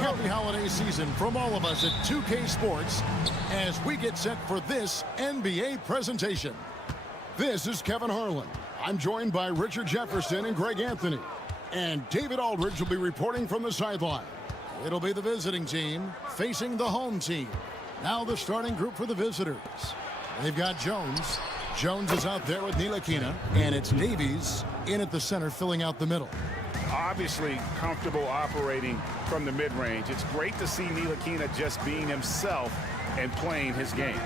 Happy holiday season from all of us at 2K Sports as we get set for this NBA presentation. This is Kevin Harlan. I'm joined by Richard Jefferson and Greg Anthony. And David Aldridge will be reporting from the sideline. It'll be the visiting team facing the home team. Now the starting group for the visitors. They've got Jones. Jones is out there with Ntilikina. And it's Davies in at the center filling out the middle. Obviously comfortable operating from the mid-range. It's great to see Ntilikina just being himself and playing his game.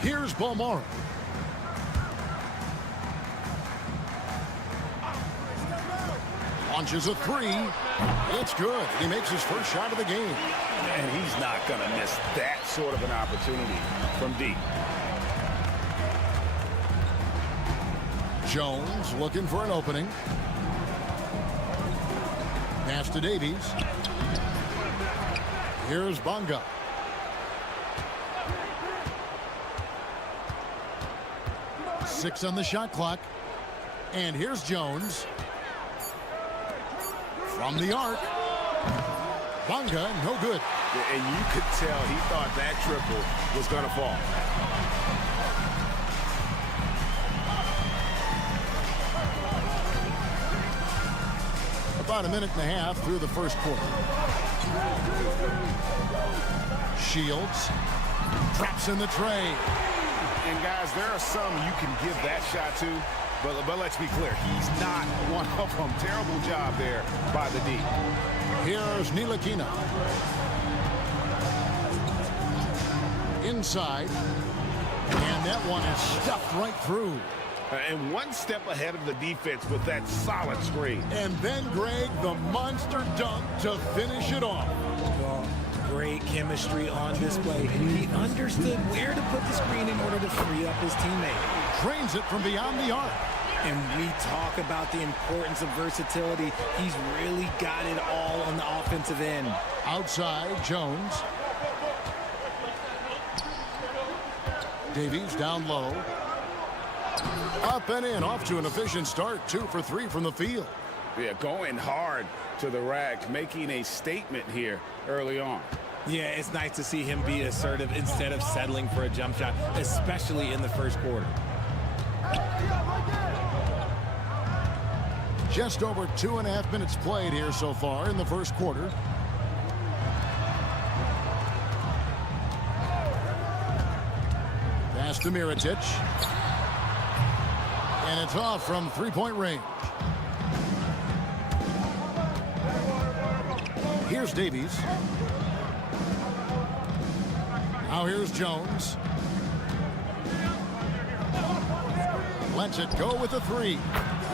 Here's Balmora. Launches a three. It's good. He makes his first shot of the game. And he's not going to miss that sort of an opportunity from deep. Jones looking for an opening. Pass to Davies. Here's Bonga. Six on the shot clock. And here's Jones. From the arc. Bonga, no good. And you could tell he thought that triple was going to fall. About a minute and a half through the first quarter. Shields drops in the tray. And guys, there are some you can give that shot to, but let's be clear, he's not one of them. Terrible job there by the D. Here's Ntilikina. Inside. And that one is stuffed right through. And one step ahead of the defense with that solid screen. And then, Greg, the monster dunk to finish it off. Well, great chemistry on display. He understood where to put the screen in order to free up his teammate. Drains it from beyond the arc. And we talk about the importance of versatility. He's really got it all on the offensive end. Outside, Jones. Davies down low. Up and in, off to an efficient start. 2 for 3 from the field. Yeah, going hard to the rack, making a statement here early on. Yeah, it's nice to see him be assertive instead of settling for a jump shot, especially in the first quarter. Just over 2.5 minutes played here so far in the first quarter. Pass to Mirotic. And it's off from three-point range. Here's Davies. Now here's Jones. Lets it go with a three.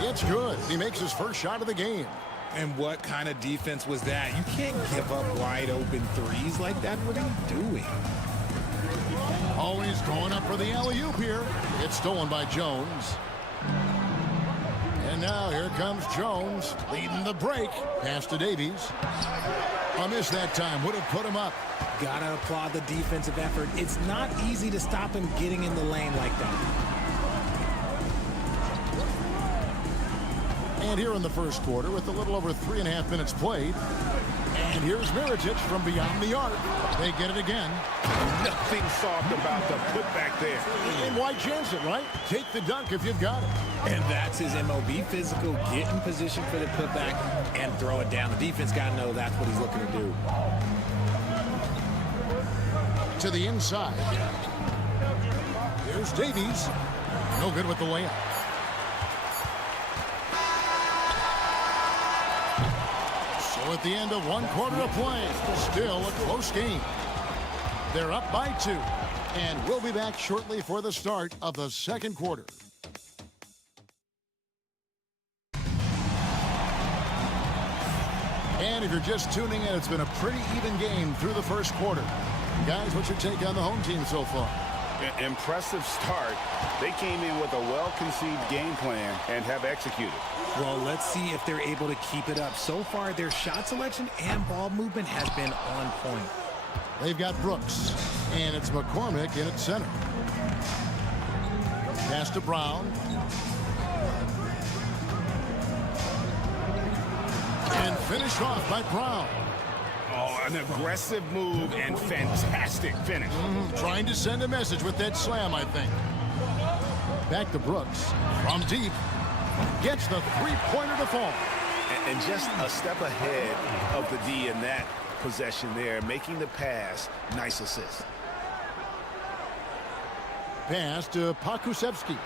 It's good. He makes his first shot of the game. And what kind of defense was that? You can't give up wide open threes like that. What are you doing? Always going up for the alley-oop here. It's stolen by Jones. And now here comes Jones leading the break. Pass to Davies. A miss that time. Would have put him up. Gotta applaud the defensive effort. It's not easy to stop him getting in the lane like that. And here in the first quarter with a little over 3.5 minutes played. And here's Mirotic from beyond the arc. They get it again. Nothing soft about the putback there. And why chance it, right? Take the dunk if you've got it. And that's his MOB physical. Get in position for the putback and throw it down. The defense got to know that's what he's looking to do. To the inside. Here's Davies. No good with the layup. So at the end of one quarter of play, still a close game. They're up by 2. And we'll be back shortly for the start of the second quarter. And if you're just tuning in, it's been a pretty even game through the first quarter. Guys, what's your take on the home team so far? Impressive start. They came in with a well-conceived game plan and have executed. Well, let's see if they're able to keep it up. So far, their shot selection and ball movement has been on point. They've got Brooks, and it's McCormick in at center. Pass to Brown. And finished off by Brown. Oh, an aggressive move and fantastic finish. Trying to send a message with that slam, I think. Back to Brooks. From deep. Gets the three-pointer to fall. And just a step ahead of the D in that possession there, making the pass. Nice assist. Pass to Pakusevski.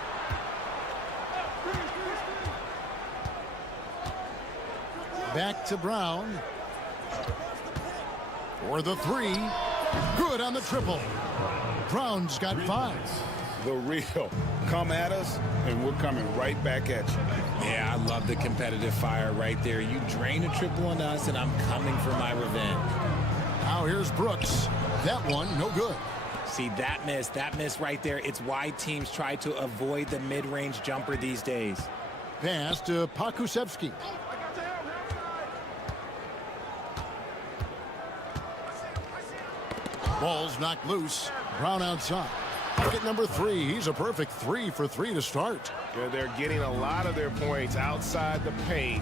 Back to Brown. For the 3. Good on the triple. Brown's got 5. The real. Come at us, and we're coming right back at you. Yeah, I love the competitive fire right there. You drain a triple on us, and I'm coming for my revenge. Now here's Brooks. That one, no good. See, that miss right there. It's why teams try to avoid the mid-range jumper these days. Pass to Pakusevski. Ball's knocked loose. Brown outside. Bucket number 3. He's a perfect 3 for 3 to start. They're getting a lot of their points outside the paint.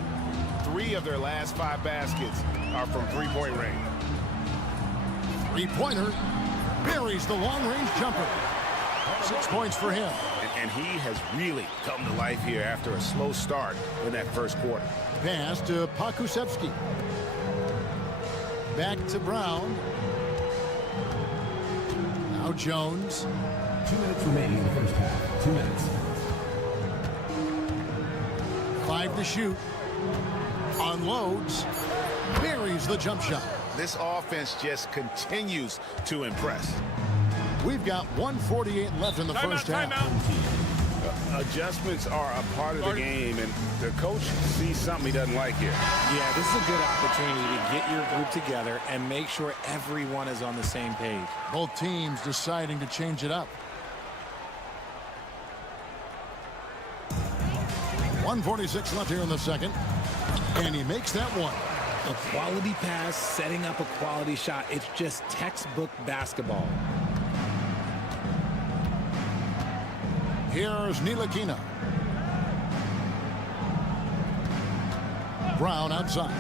3 of their last 5 baskets are from three-point range. Three-pointer. Buries the long-range jumper. 6 points for him. And he has really come to life here after a slow start in that first quarter. Pass to Pakusevski. Back to Brown. Now Jones. 2 minutes remaining in the first half. 2 minutes. 5 to shoot. Unloads. Buries the jump shot. This offense just continues to impress. We've got 1:48 left in the first half. Adjustments are a part of the game, and the coach sees something he doesn't like here. Yeah, this is a good opportunity to get your group together and make sure everyone is on the same page. Both teams deciding to change it up. 1:46 left here in the second. And he makes that one. A quality pass, setting up a quality shot. It's just textbook basketball. Here's Ntilikina. Brown outside.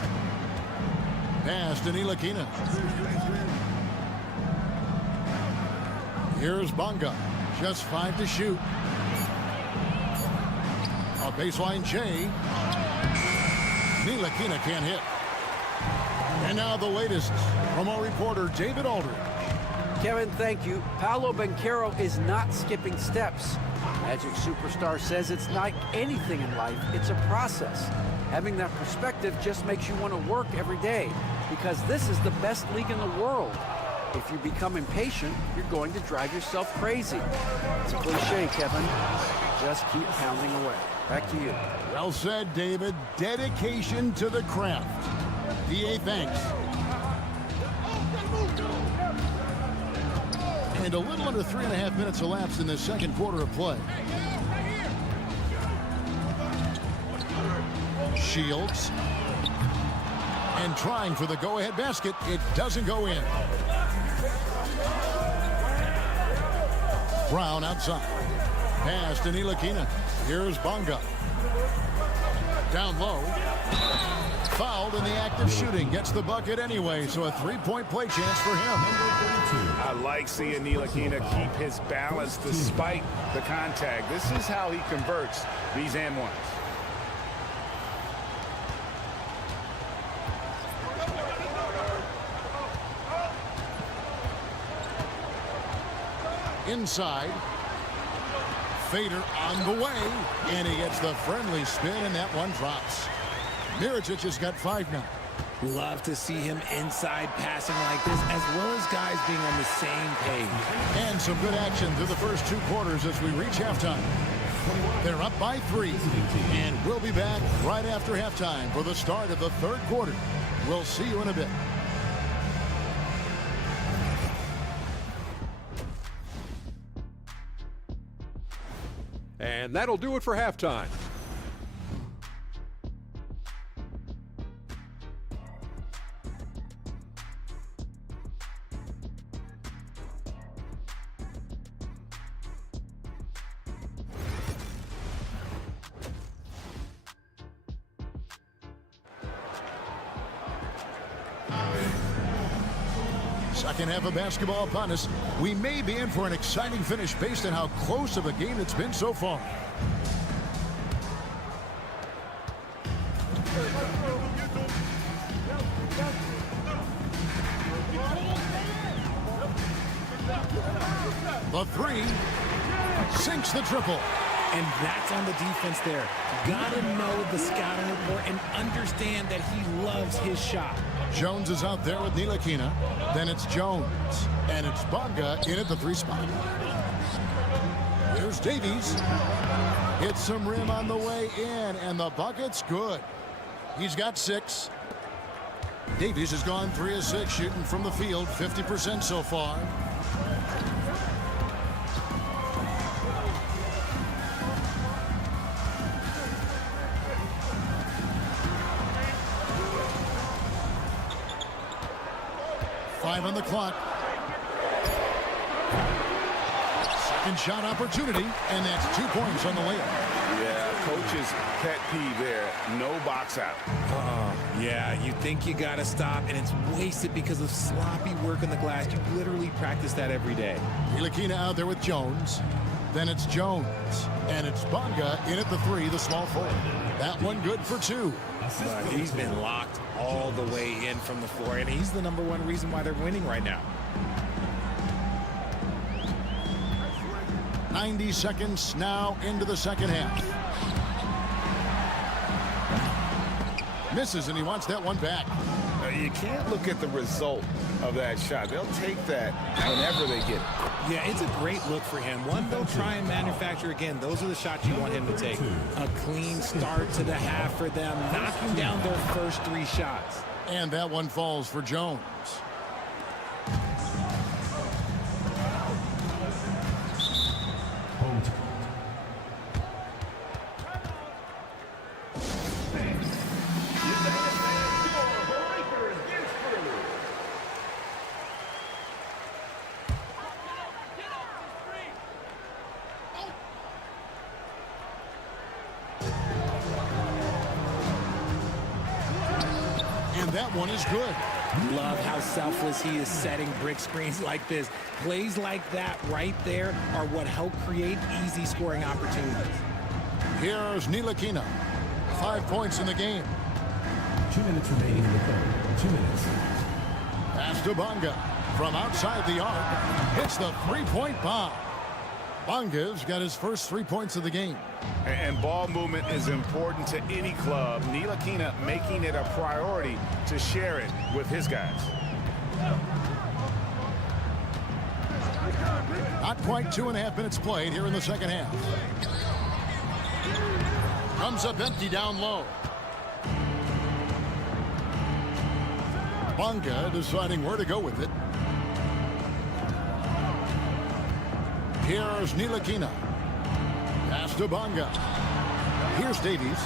Pass to Ntilikina. Here's Bonga. Just 5 to shoot. A baseline J. Ntilikina can't hit. And now the latest from our reporter, David Aldridge. Kevin, thank you. Paolo Banchero is not skipping steps. Magic Superstar says it's like anything in life, it's a process. Having that perspective just makes you want to work every day because this is the best league in the world. If you become impatient, you're going to drive yourself crazy. It's a cliche, Kevin. Just keep pounding away. Back to you. Well said, David. Dedication to the craft. DA, thanks. And a little under 3.5 minutes elapsed in the second quarter of play. Shields. And trying for the go-ahead basket. It doesn't go in. Brown outside. Pass to Ntilikina. Here's Bonga. Down low. Fouled in the act of shooting. Gets the bucket anyway, so a three-point play chance for him. I like seeing Ntilikina keep his balance despite the contact. This is how he converts these and ones. Inside. Fader on the way, and he gets the friendly spin, and that one drops. Mirotic has got 5 now. Love to see him inside passing like this, as well as guys being on the same page. And some good action through the first 2 quarters as we reach halftime. They're up by 3, and we'll be back right after halftime for the start of the 3rd quarter. We'll see you in a bit. And that'll do it for halftime. Second half of basketball upon us. We may be in for an exciting finish based on how close of a game it's been so far. The 3 sinks the triple. And that's on the defense there. Gotta know the scouting report and understand that he loves his shot. Jones is out there with Ntilikina. Then it's Jones. And it's Bonga in at the 3 spot. Here's Davies. Hits some rim on the way in, and the bucket's good. He's got 6. Davies has gone 3 of 6 shooting from the field, 50% so far. On the clock. Second shot opportunity, and that's 2 points on the layup. Yeah, coach's pet peeve there. No box out. Yeah, you think you gotta stop, and it's wasted because of sloppy work on the glass. You literally practice that every day. Ntilikina out there with Jones. Then it's Jones. And it's Bonga in at the 3, the small forward. That one good for 2. But he's been locked all the way in from the floor, and he's the #1 reason why they're winning right now. 90 seconds now into the second half. Misses, and he wants that one back. You can't look at the result of that shot. They'll take that whenever they get it. Yeah, it's a great look for him. One they'll try and manufacture again. Those are the shots you want him to take. A clean start to the half for them, knocking down their first 3 shots. And that one falls for Jones. That one is good. Love how selfless he is setting brick screens like this. Plays like that right there are what help create easy scoring opportunities. Here's Ntilikina. 5 points in the game. 2 minutes remaining in the 3rd. 2 minutes. Pass to Bonga. From outside the arc. Hits the 3-point bomb. Bonga's got his first 3 points of the game. And ball movement is important to any club. Ntilikina making it a priority to share it with his guys. Not quite 2.5 minutes played here in the second half. Comes up empty down low. Bonga deciding where to go with it. Here's Ntilikina. Pass to Bonga. Here's Davies.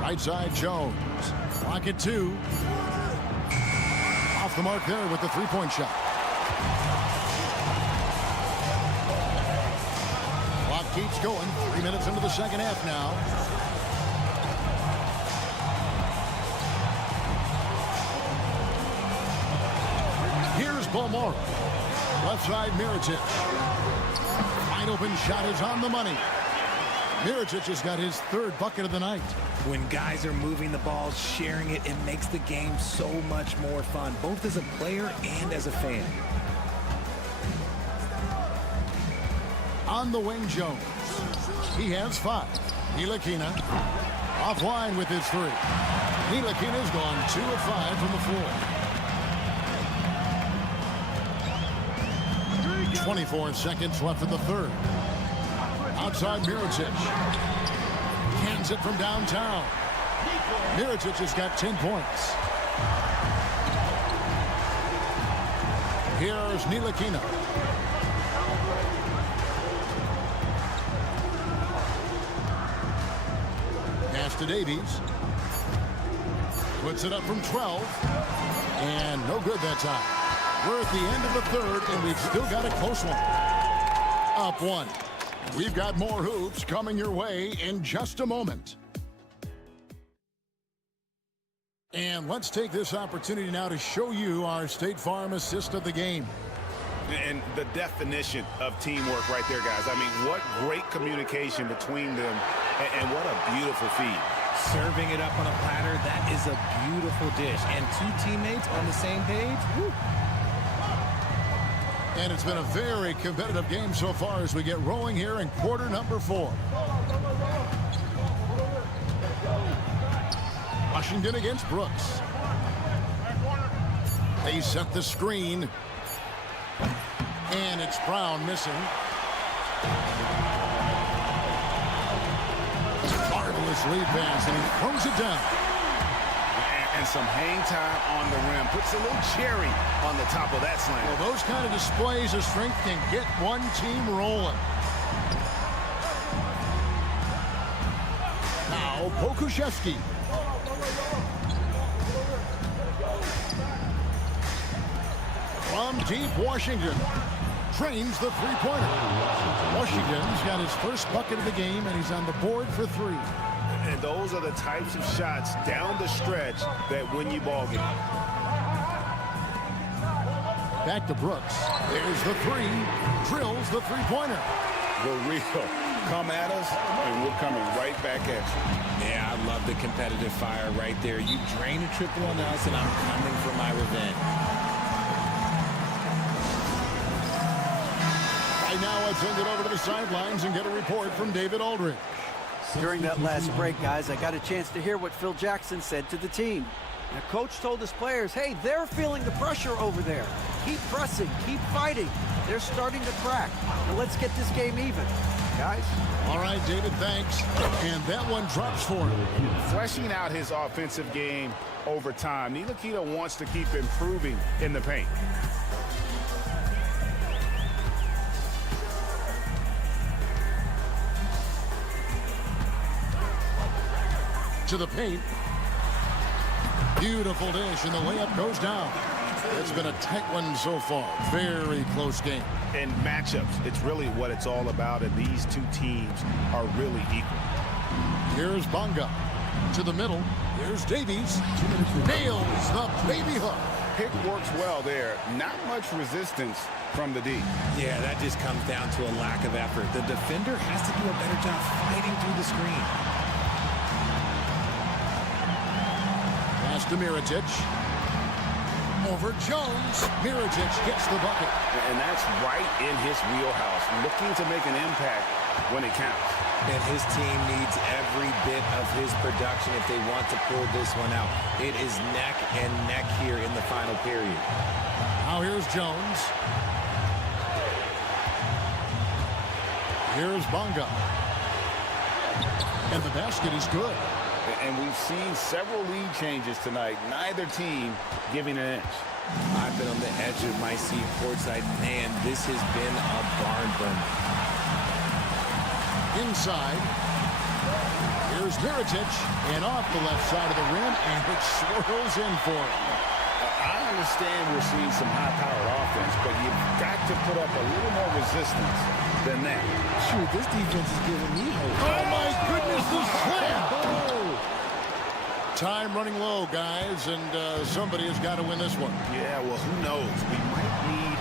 Right side Jones. Clock at 2. Off the mark there with the 3-point shot. Clock keeps going. 3 minutes into the second half now. Here's Bomora. Left side, Mirotic. Wide open shot is on the money. Mirotic has got his third bucket of the night. When guys are moving the ball, sharing it, it makes the game so much more fun, both as a player and as a fan. On the wing, Jones. He has 5. Ntilikina offline with his 3. Ntilikina's gone 2 of 5 from the floor. 24 seconds left in the third. Outside Mirotic. Cans it from downtown. Mirotic has got 10 points. Here's Ntilikina. Pass to Davies. Puts it up from 12. And no good that time. We're at the end of the third, and we've still got a close one. Up 1. We've got more hoops coming your way in just a moment. And let's take this opportunity now to show you our State Farm assist of the game. And the definition of teamwork right there, guys. I mean, what great communication between them, and what a beautiful feed. Serving it up on a platter, that is a beautiful dish. And 2 teammates on the same page, woo. And it's been a very competitive game so far as we get rolling here in quarter number 4. Washington against Brooks. They set the screen. And it's Brown missing. Marvelous lead pass, and he throws it down. And some hang time on the rim. Puts a little cherry on the top of that slam. Well, those kind of displays of strength can get one team rolling. Now, Pokuševski. From deep, Washington drains the three-pointer. Washington's got his first bucket of the game, and he's on the board for 3. And those are the types of shots down the stretch that win you ball games. Back to Brooks. There's the 3. Drills the three-pointer. We're real. Come at us, and we're coming right back at you. Yeah, I love the competitive fire right there. You drain a triple on us, and I'm coming for my revenge. Right now, let's send it over to the sidelines and get a report from David Aldridge. During that last break, guys, I got a chance to hear what Phil Jackson said to the team. The coach told his players, hey, they're feeling the pressure over there. Keep pressing, keep fighting. They're starting to crack. Now let's get this game even, guys. All right, David, thanks. And that one drops for him. Fleshing out his offensive game over time. Ntilikina wants to keep improving in the paint. To the paint. Beautiful dish, and the layup goes down. It's been a tight one so far. Very close game. And matchups, it's really what it's all about, and these 2 teams are really equal. Here's Bonga. To the middle. Here's Davies. Nails the baby hook. Pick works well there. Not much resistance from the D. Yeah, that just comes down to a lack of effort. The defender has to do a better job fighting through the screen. Pass to Mirotic. Over Jones. Mirotic gets the bucket. And that's right in his wheelhouse, looking to make an impact when it counts. And his team needs every bit of his production if they want to pull this one out. It is neck and neck here in the final period. Now here's Jones. Here's Bonga. And the basket is good. And we've seen several lead changes tonight. Neither team giving an inch. I've been on the edge of my seat courtside. Man, this has been a barn burner. Inside. Here's Mirotic. And off the left side of the rim. And it swirls in for him. I understand we're seeing some high-powered offense, but you've got to put up a little more resistance than that. Shoot, this defense is giving me hope. Oh, my goodness, the slam! Oh. Time running low, guys, and somebody has got to win this one. Yeah, well, who knows? We might need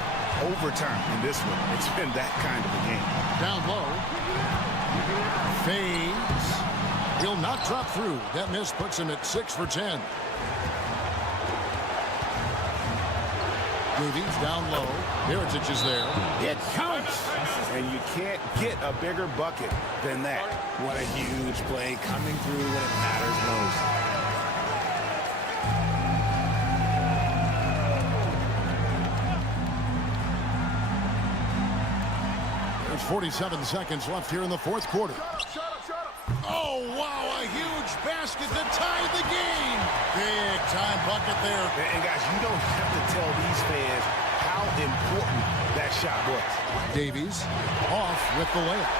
overtime in this one. It's been that kind of a game. Down low. Fades. Will not drop through. That miss puts him at 6 for 10. Davies down low. Heritage is there. It counts. And you can't get a bigger bucket than that. What a huge play coming through when it matters most. There's 47 seconds left here in the fourth quarter. Oh, wow, a huge basket to tie the game. Big time bucket there. And guys, you don't have to tell these fans how important that shot was. Davies off with the layup.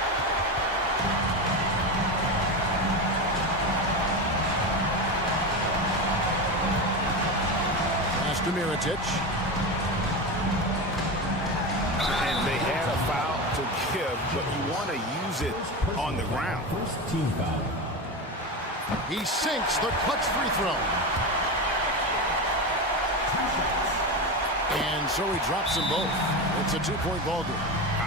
Pass to Mirotic. And they had a foul to give, but you want to use it on the ground. First team foul. He sinks the clutch free throw. And so he drops them both. It's a two-point ball game.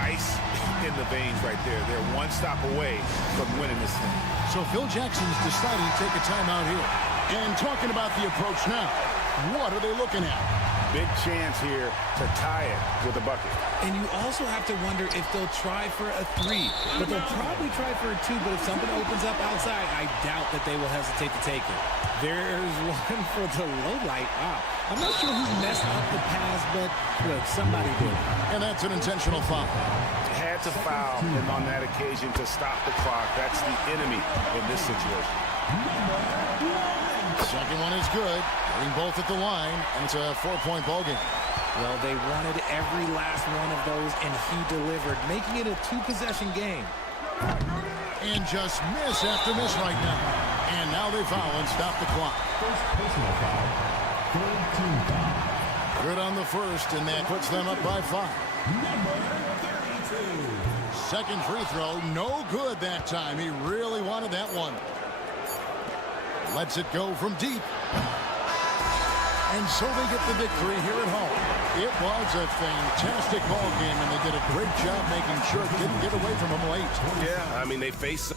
Ice in the veins right there. They're one stop away from winning this thing. So Phil Jackson's deciding to take a timeout here. And talking about the approach now, what are they looking at? Big chance here to tie it with a bucket. And you also have to wonder if they'll try for a three. But they'll probably try for a two. But if something opens up outside, I doubt that they will hesitate to take it. There's one for the low light. Wow. I'm not sure who messed up the pass, but look, somebody did. And that's an intentional foul. Had to foul him on that occasion to stop the clock. That's the enemy in this situation. Second one is good. Getting both at the line, and it's a 4-point ball game. Well, they wanted every last one of those, and he delivered, making it a two-possession game. And just miss after miss right now. And now they foul and stop the clock. First personal foul. Third team foul. Good on the first, and that puts them up by 5. Number 32. Second free throw, no good that time. He really wanted that one. Lets it go from deep. And so they get the victory here at home. It was a fantastic ball game, and they did a great job making sure it didn't get away from them late. Yeah, I mean, they faced...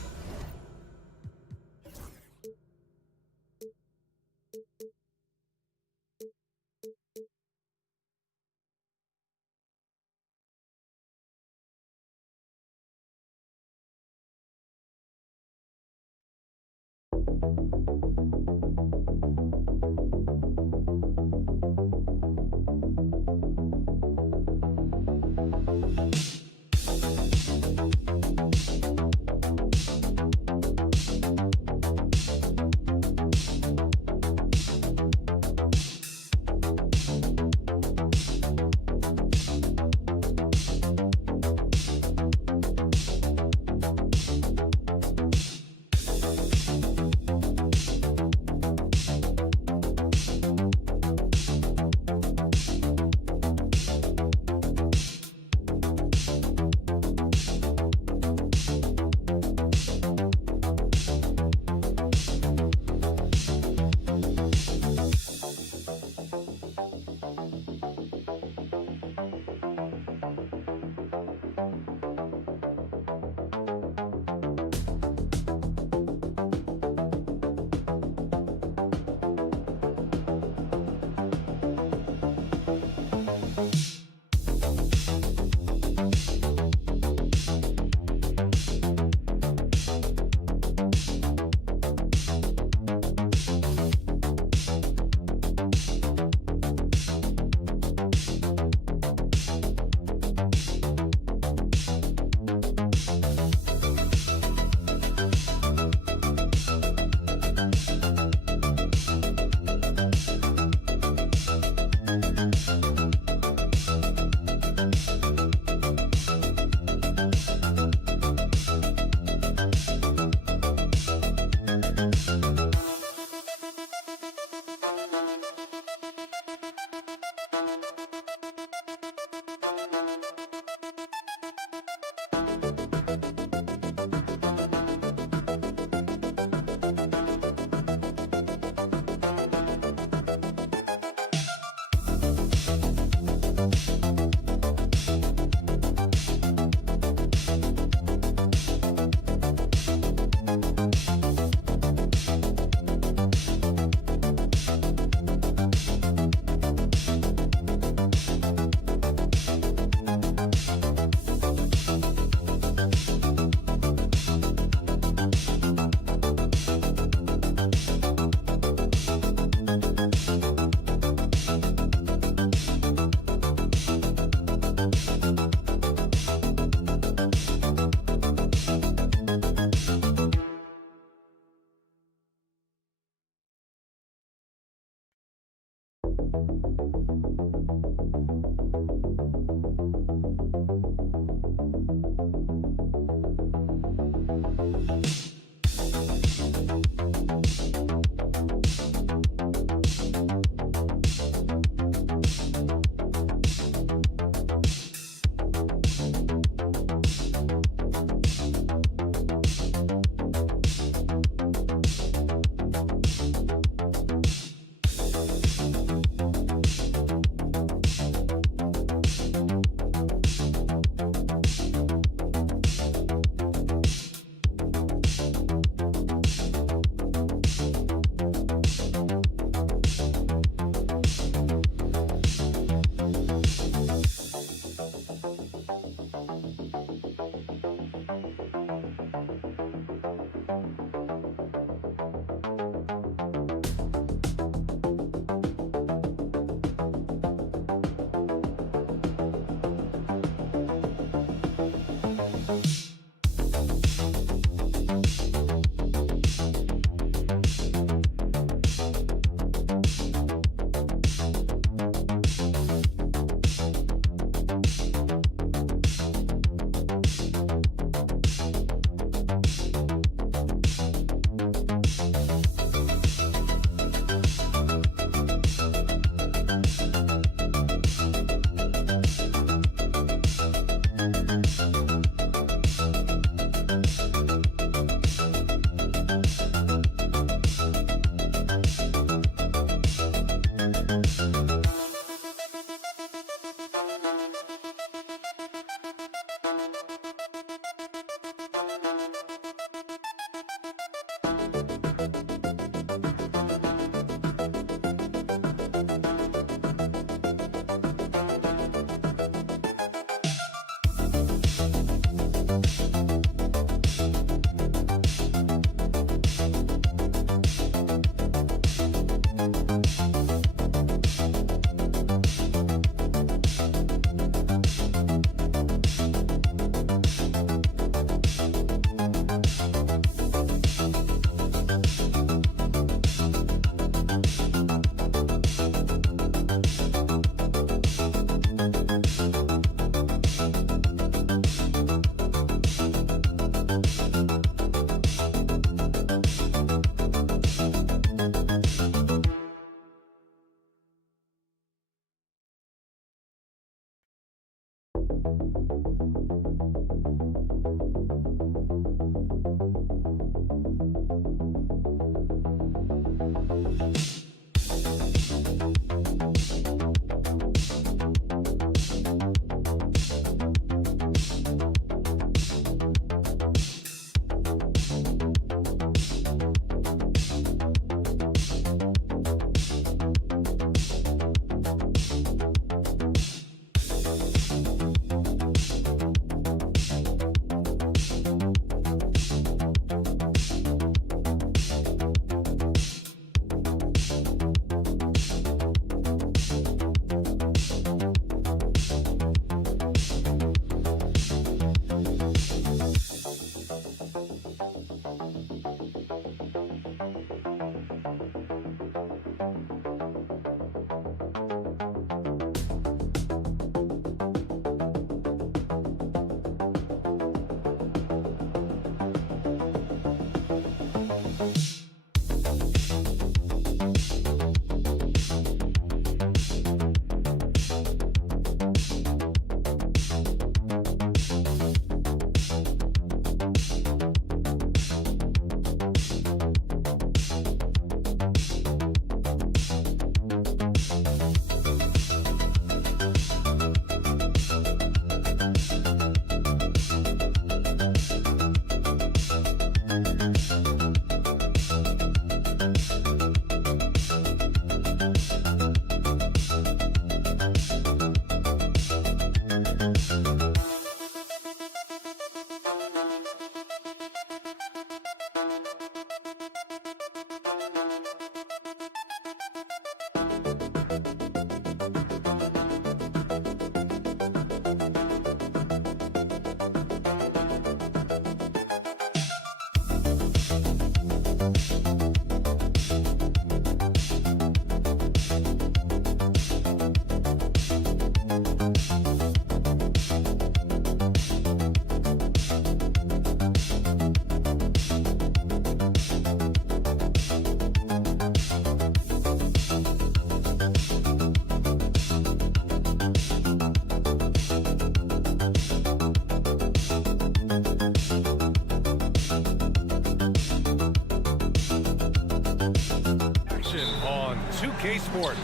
2K Sports.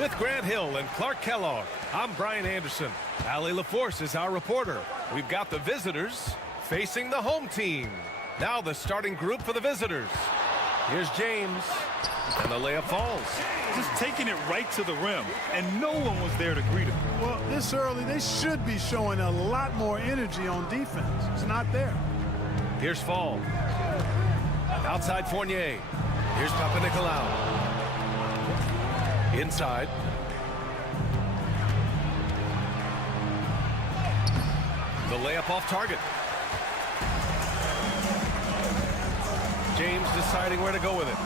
With Grant Hill and Clark Kellogg, I'm Brian Anderson. Allie LaForce is our reporter. We've got the visitors facing the home team. Now the starting group for the visitors. Here's James, and the layup falls. Just taking it right to the rim, and no one was there to greet him. Well, this early, they should be showing a lot more energy on defense. It's not there. Here's Fall. Outside Fournier. Here's Papanikolaou. Inside. The layup off target. James deciding where to go with it.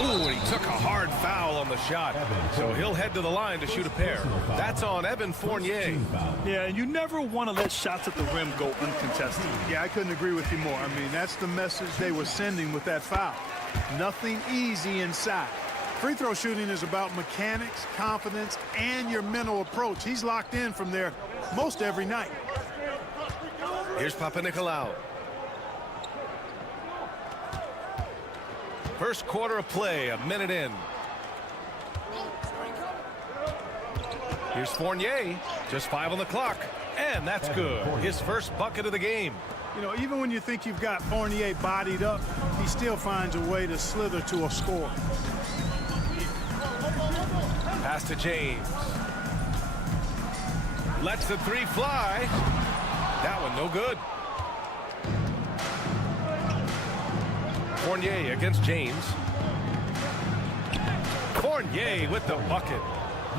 Ooh, and he took a hard foul on the shot. So he'll head to the line to shoot a pair. That's on Evan Fournier. Yeah, and you never want to let shots at the rim go uncontested. Yeah, I couldn't agree with you more. I mean, that's the message they were sending with that foul. Nothing easy inside. Free throw shooting is about mechanics, confidence, and your mental approach. He's locked in from there most every night. Here's Papanikolaou. First quarter of play, a minute in. Here's Fournier, just 5 on the clock, and that's good. His first bucket of the game. You know, even when you think you've got Fournier bodied up, he still finds a way to slither to a score. Pass to James. Lets the three fly. That one no good. Fournier against James. Fournier with the bucket.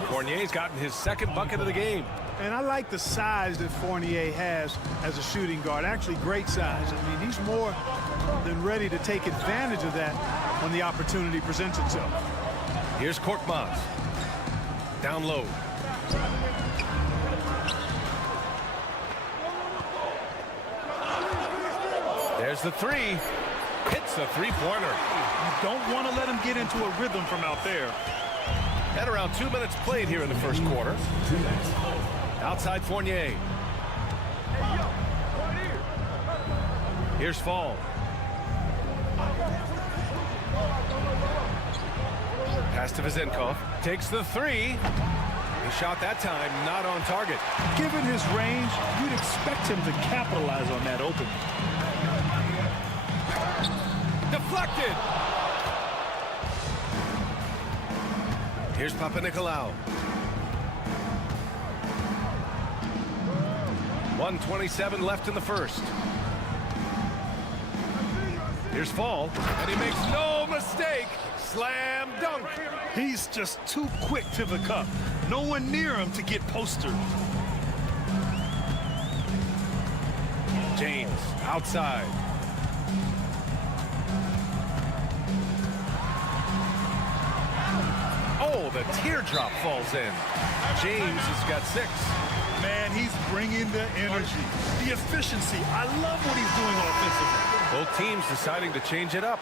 Fournier's gotten his second bucket of the game. And I like the size that Fournier has as a shooting guard. Actually, great size. I mean, he's more than ready to take advantage of that when the opportunity presents itself. Here's Korkmaz. Down low. There's the three. Hits the three-pointer. You don't want to let him get into a rhythm from out there. At around 2 minutes played here in the first quarter. Outside Fournier. Here's Fall. Pass to Vizenkov. Takes the three. The shot that time not on target. Given his range, you'd expect him to capitalize on that opening. Deflected. Here's Papanikolaou. 1:27 left in the first. Here's Fall, and he makes no mistake. Slam dunk. He's just too quick to the cup. No one near him to get postered. James outside. Oh, the teardrop falls in. James has got 6. Man, he's bringing the energy, the efficiency. I love what he's doing offensively. Both teams deciding to change it up.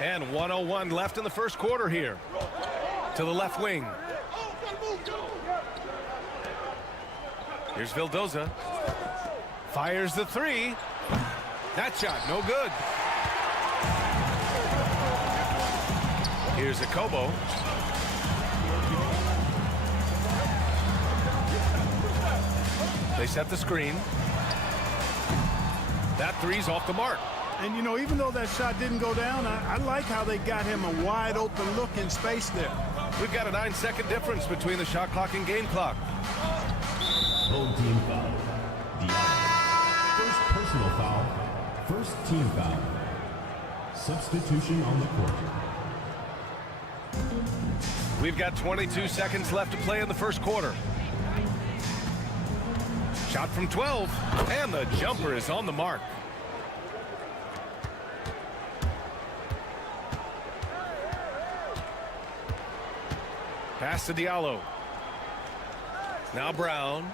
And 1:01 left in the first quarter here. To the left wing. Here's Vildoza. Fires the three. That shot, no good. Here's Akobo. They set the screen. That three's off the mark. And, you know, even though that shot didn't go down, I like how they got him a wide open look in space there. We've got a 9-second difference between the shot clock and game clock. Home team foul. First personal foul. First team foul. Substitution on the court. We've got 22 seconds left to play in the first quarter. Shot from 12, and the jumper is on the mark. Pass to Diallo. Now Brown.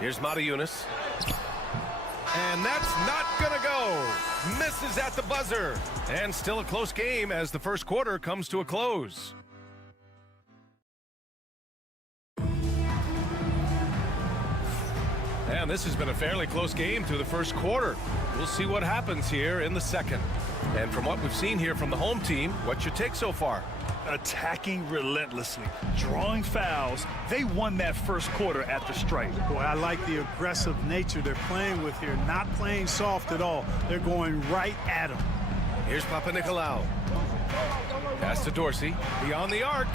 Here's Matajunas. And that's not gonna go. Misses at the buzzer. And still a close game as the first quarter comes to a close. And this has been a fairly close game through the first quarter. We'll see what happens here in the second. And from what we've seen here from the home team, what's your take so far? Attacking relentlessly, drawing fouls. They won that first quarter at the stripe. Boy, I like the aggressive nature they're playing with here. Not playing soft at all. They're going right at him. Here's Papanikolaou. Pass to Dorsey. Beyond the arc.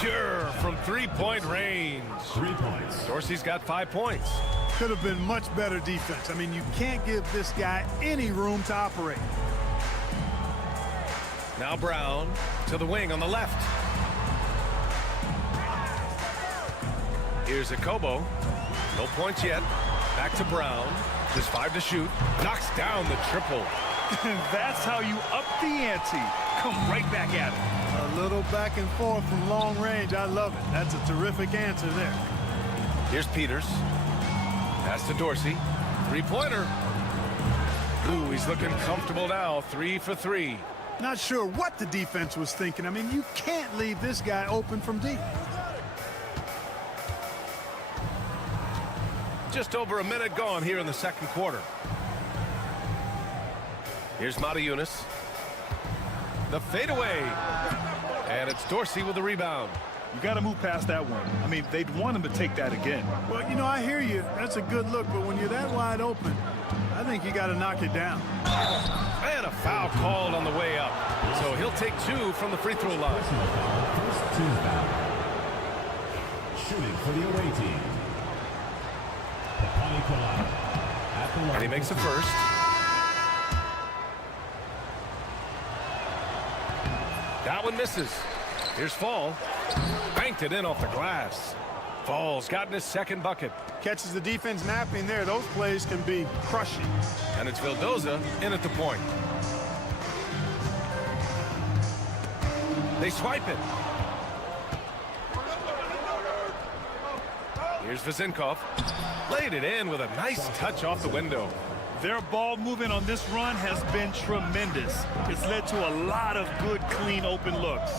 Pure from three-point range. 3 points. Dorsey's got 5 points. Could have been much better defense. I mean, you can't give this guy any room to operate. Now Brown to the wing on the left. Here's Akobo. No points yet. Back to Brown. There's 5 to shoot. Knocks down the triple. That's how you up the ante. Come right back at it. A little back and forth from long range. I love it. That's a terrific answer there. Here's Peters. Pass to Dorsey. Three-pointer. Ooh, he's looking comfortable now. 3 for 3. Not sure what the defense was thinking. I mean, you can't leave this guy open from deep. Just over a minute gone here in the second quarter. Here's Mata-Yunus. The fadeaway. And it's Dorsey with the rebound. You got to move past that one. I mean, they'd want him to take that again. Well, you know, I hear you. That's a good look, but when you're that wide open, I think you got to knock it down. And a foul called on the way up. So he'll take 2 from the free throw line. First team foul. Shooting for the away team. Papanikolaou at the line. And he makes the first. That one misses. Here's Fall. Banked it in off the glass. Fall's gotten his second bucket. Catches the defense napping there. Those plays can be crushing. And it's Vildoza in at the point. They swipe it. Here's Vezinkov. Laid it in with a nice touch off the window. Their ball movement on this run has been tremendous. It's led to a lot of good, clean, open looks.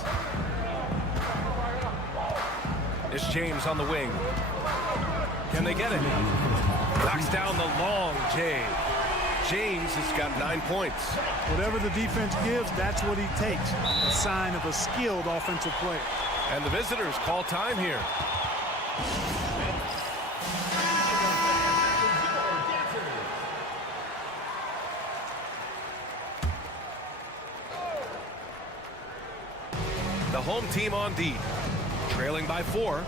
It's James on the wing. Can they get it? Knocks down the long J. James has got 9 points. Whatever the defense gives, that's what he takes. A sign of a skilled offensive player. And the visitors call time here. The home team on D, trailing by 4.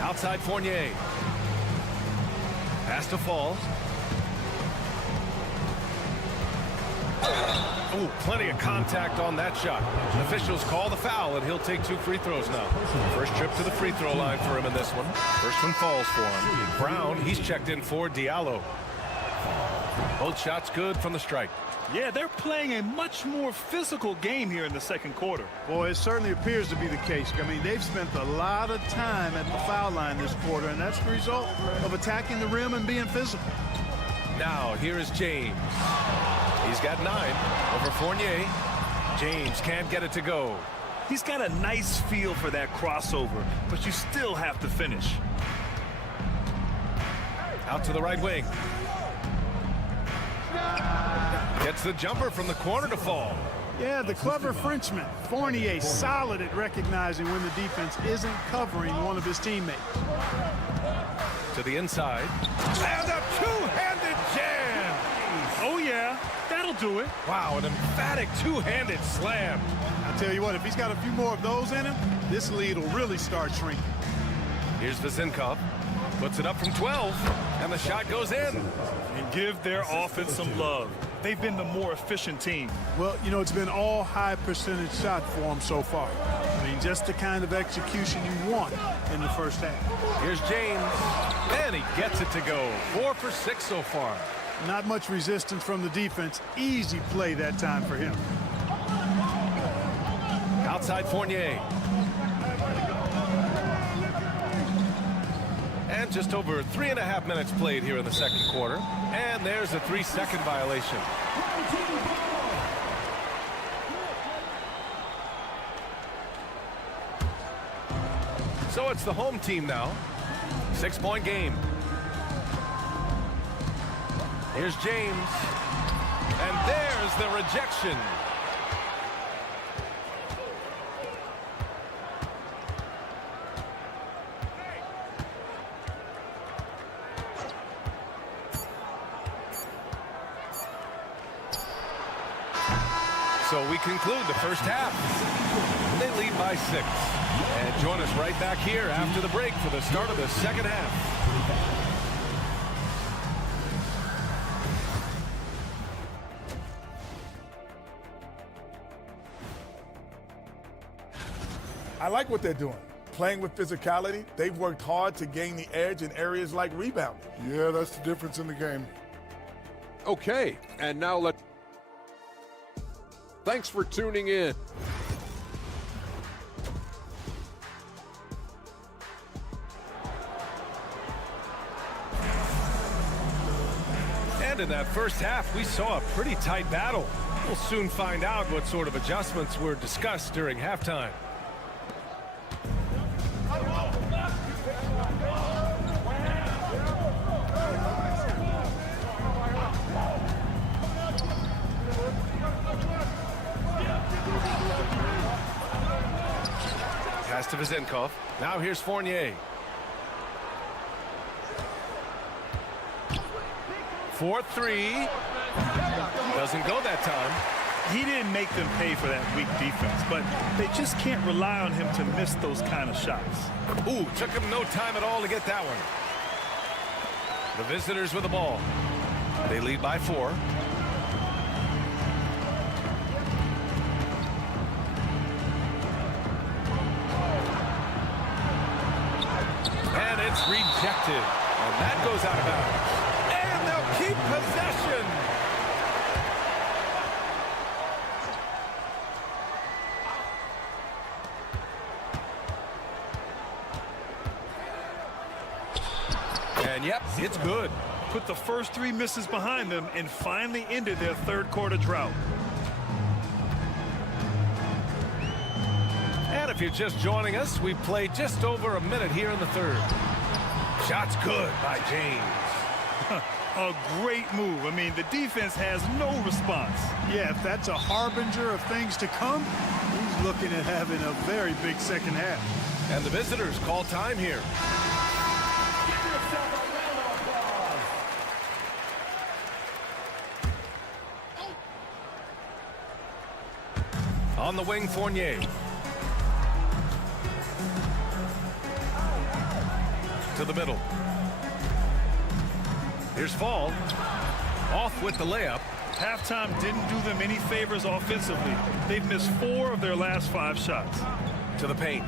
Outside Fournier. Pass to Fall. Ooh, plenty of contact on that shot. Officials call the foul, and he'll take 2 free throws now. First trip to the free throw line for him in this one. First one falls for him. Brown, he's checked in for Diallo. Both shots good from the strike. Yeah, they're playing a much more physical game here in the second quarter. Boy, it certainly appears to be the case. I mean, they've spent a lot of time at the foul line this quarter, and that's the result of attacking the rim and being physical. Now, here is James. He's got 9 over Fournier. James can't get it to go. He's got a nice feel for that crossover, but you still have to finish. Out to the right wing. Gets the jumper from the corner to Fall. Yeah, the clever Frenchman. Fournier solid at recognizing when the defense isn't covering one of his teammates. To the inside. And a two-handed jam. Oh, yeah, that'll do it. Wow, an emphatic two-handed slam. I'll tell you what, if he's got a few more of those in him, this lead will really start shrinking. Here's Vezinkov. Puts it up from 12, and the shot goes in. And give their offense some love. They've been the more efficient team. Well, you know, it's been all high percentage shot for them so far. I mean, just the kind of execution you want in the first half. Here's James, and he gets it to go. 4 for 6 so far. Not much resistance from the defense. Easy play that time for him. Outside Fournier. And just over 3.5 minutes played here in the second quarter. And there's a 3-second violation. So it's the home team now. 6-point game. Here's James. And there's the rejection. So we conclude the first half. They lead by 6. And join us right back here after the break for the start of the second half. I like what they're doing. Playing with physicality, they've worked hard to gain the edge in areas like rebounding. Yeah, that's the difference in the game. Okay, and now thanks for tuning in. And in that first half, we saw a pretty tight battle. We'll soon find out what sort of adjustments were discussed during halftime. Pass to Vizenkov. Now here's Fournier. 4-3. Doesn't go that time. He didn't make them pay for that weak defense, but they just can't rely on him to miss those kind of shots. Ooh, took him no time at all to get that one. The visitors with the ball. They lead by 4. And it's rejected. And that goes out of bounds. And they'll keep possession. And yep, it's good. Put the first 3 misses behind them and finally ended their third quarter drought. And if you're just joining us, we've played just over a minute here in the third. Shot's good by James. A great move. I mean, the defense has no response. Yeah, if that's a harbinger of things to come, he's looking at having a very big second half. And the visitors call time here. On the wing, Fournier. To the middle. Here's Fall. Off with the layup. Halftime didn't do them any favors offensively. They've missed 4 of their last 5 shots. To the paint.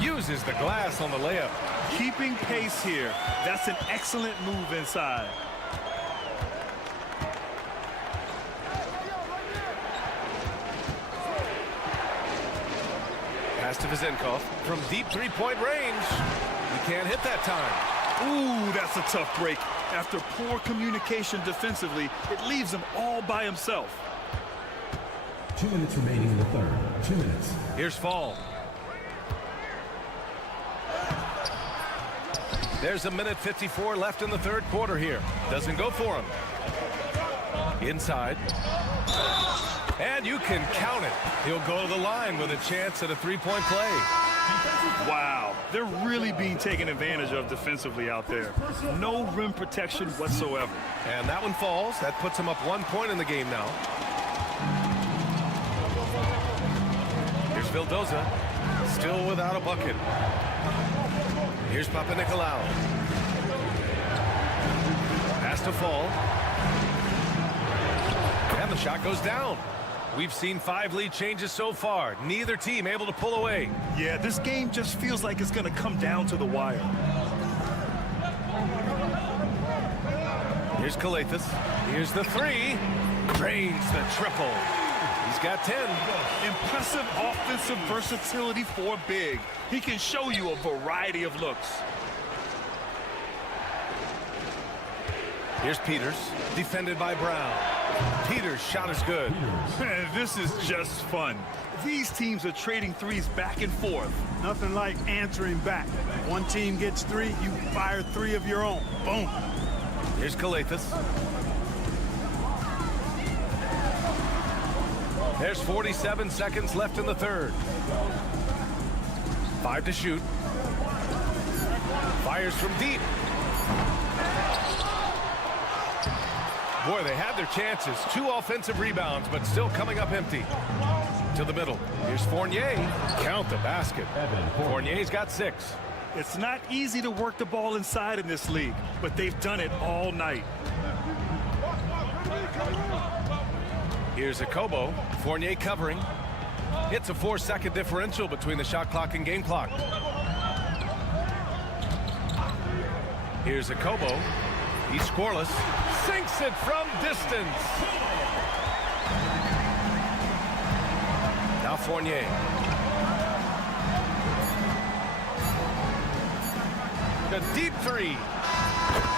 Uses the glass on the layup. Keeping pace here. That's an excellent move inside. Pass to Vizenkov from deep 3-point range. He can't hit that time. Ooh, that's a tough break. After poor communication defensively, it leaves him all by himself. 2 minutes remaining in the third. 2 minutes. Here's Fall. There's a minute 54 left in the third quarter here. Doesn't go for him. Inside. And you can count it. He'll go to the line with a chance at a 3-point play. Wow, they're really being taken advantage of defensively out there. No rim protection whatsoever. And that one falls. That puts him up 1 point in the game now. Here's Vildoza, still without a bucket. Here's Papanikolaou. Pass to Fall. And the shot goes down. We've seen 5 lead changes so far. Neither team able to pull away. Yeah, this game just feels like it's going to come down to the wire. Here's Kalathis. Here's the 3. Drains the triple. He's got 10. Impressive offensive versatility for big. He can show you a variety of looks. Here's Peters, defended by Brown. Peter's shot is good. Man, this is just fun. These teams are trading threes back and forth. Nothing like answering back. One team gets 3, you fire 3 of your own. Boom. Here's Calathis. There's 47 seconds left in the third. 5 to shoot. Fires from deep. Boy, they had their chances. 2 offensive rebounds, but still coming up empty. To the middle. Here's Fournier. Count the basket. Fournier's got 6. It's not easy to work the ball inside in this league, but they've done it all night. Here's Akobo. Fournier covering. It's a 4-second differential between the shot clock and game clock. Here's Akobo. He's scoreless. Sinks it from distance. Now Fournier. The deep 3.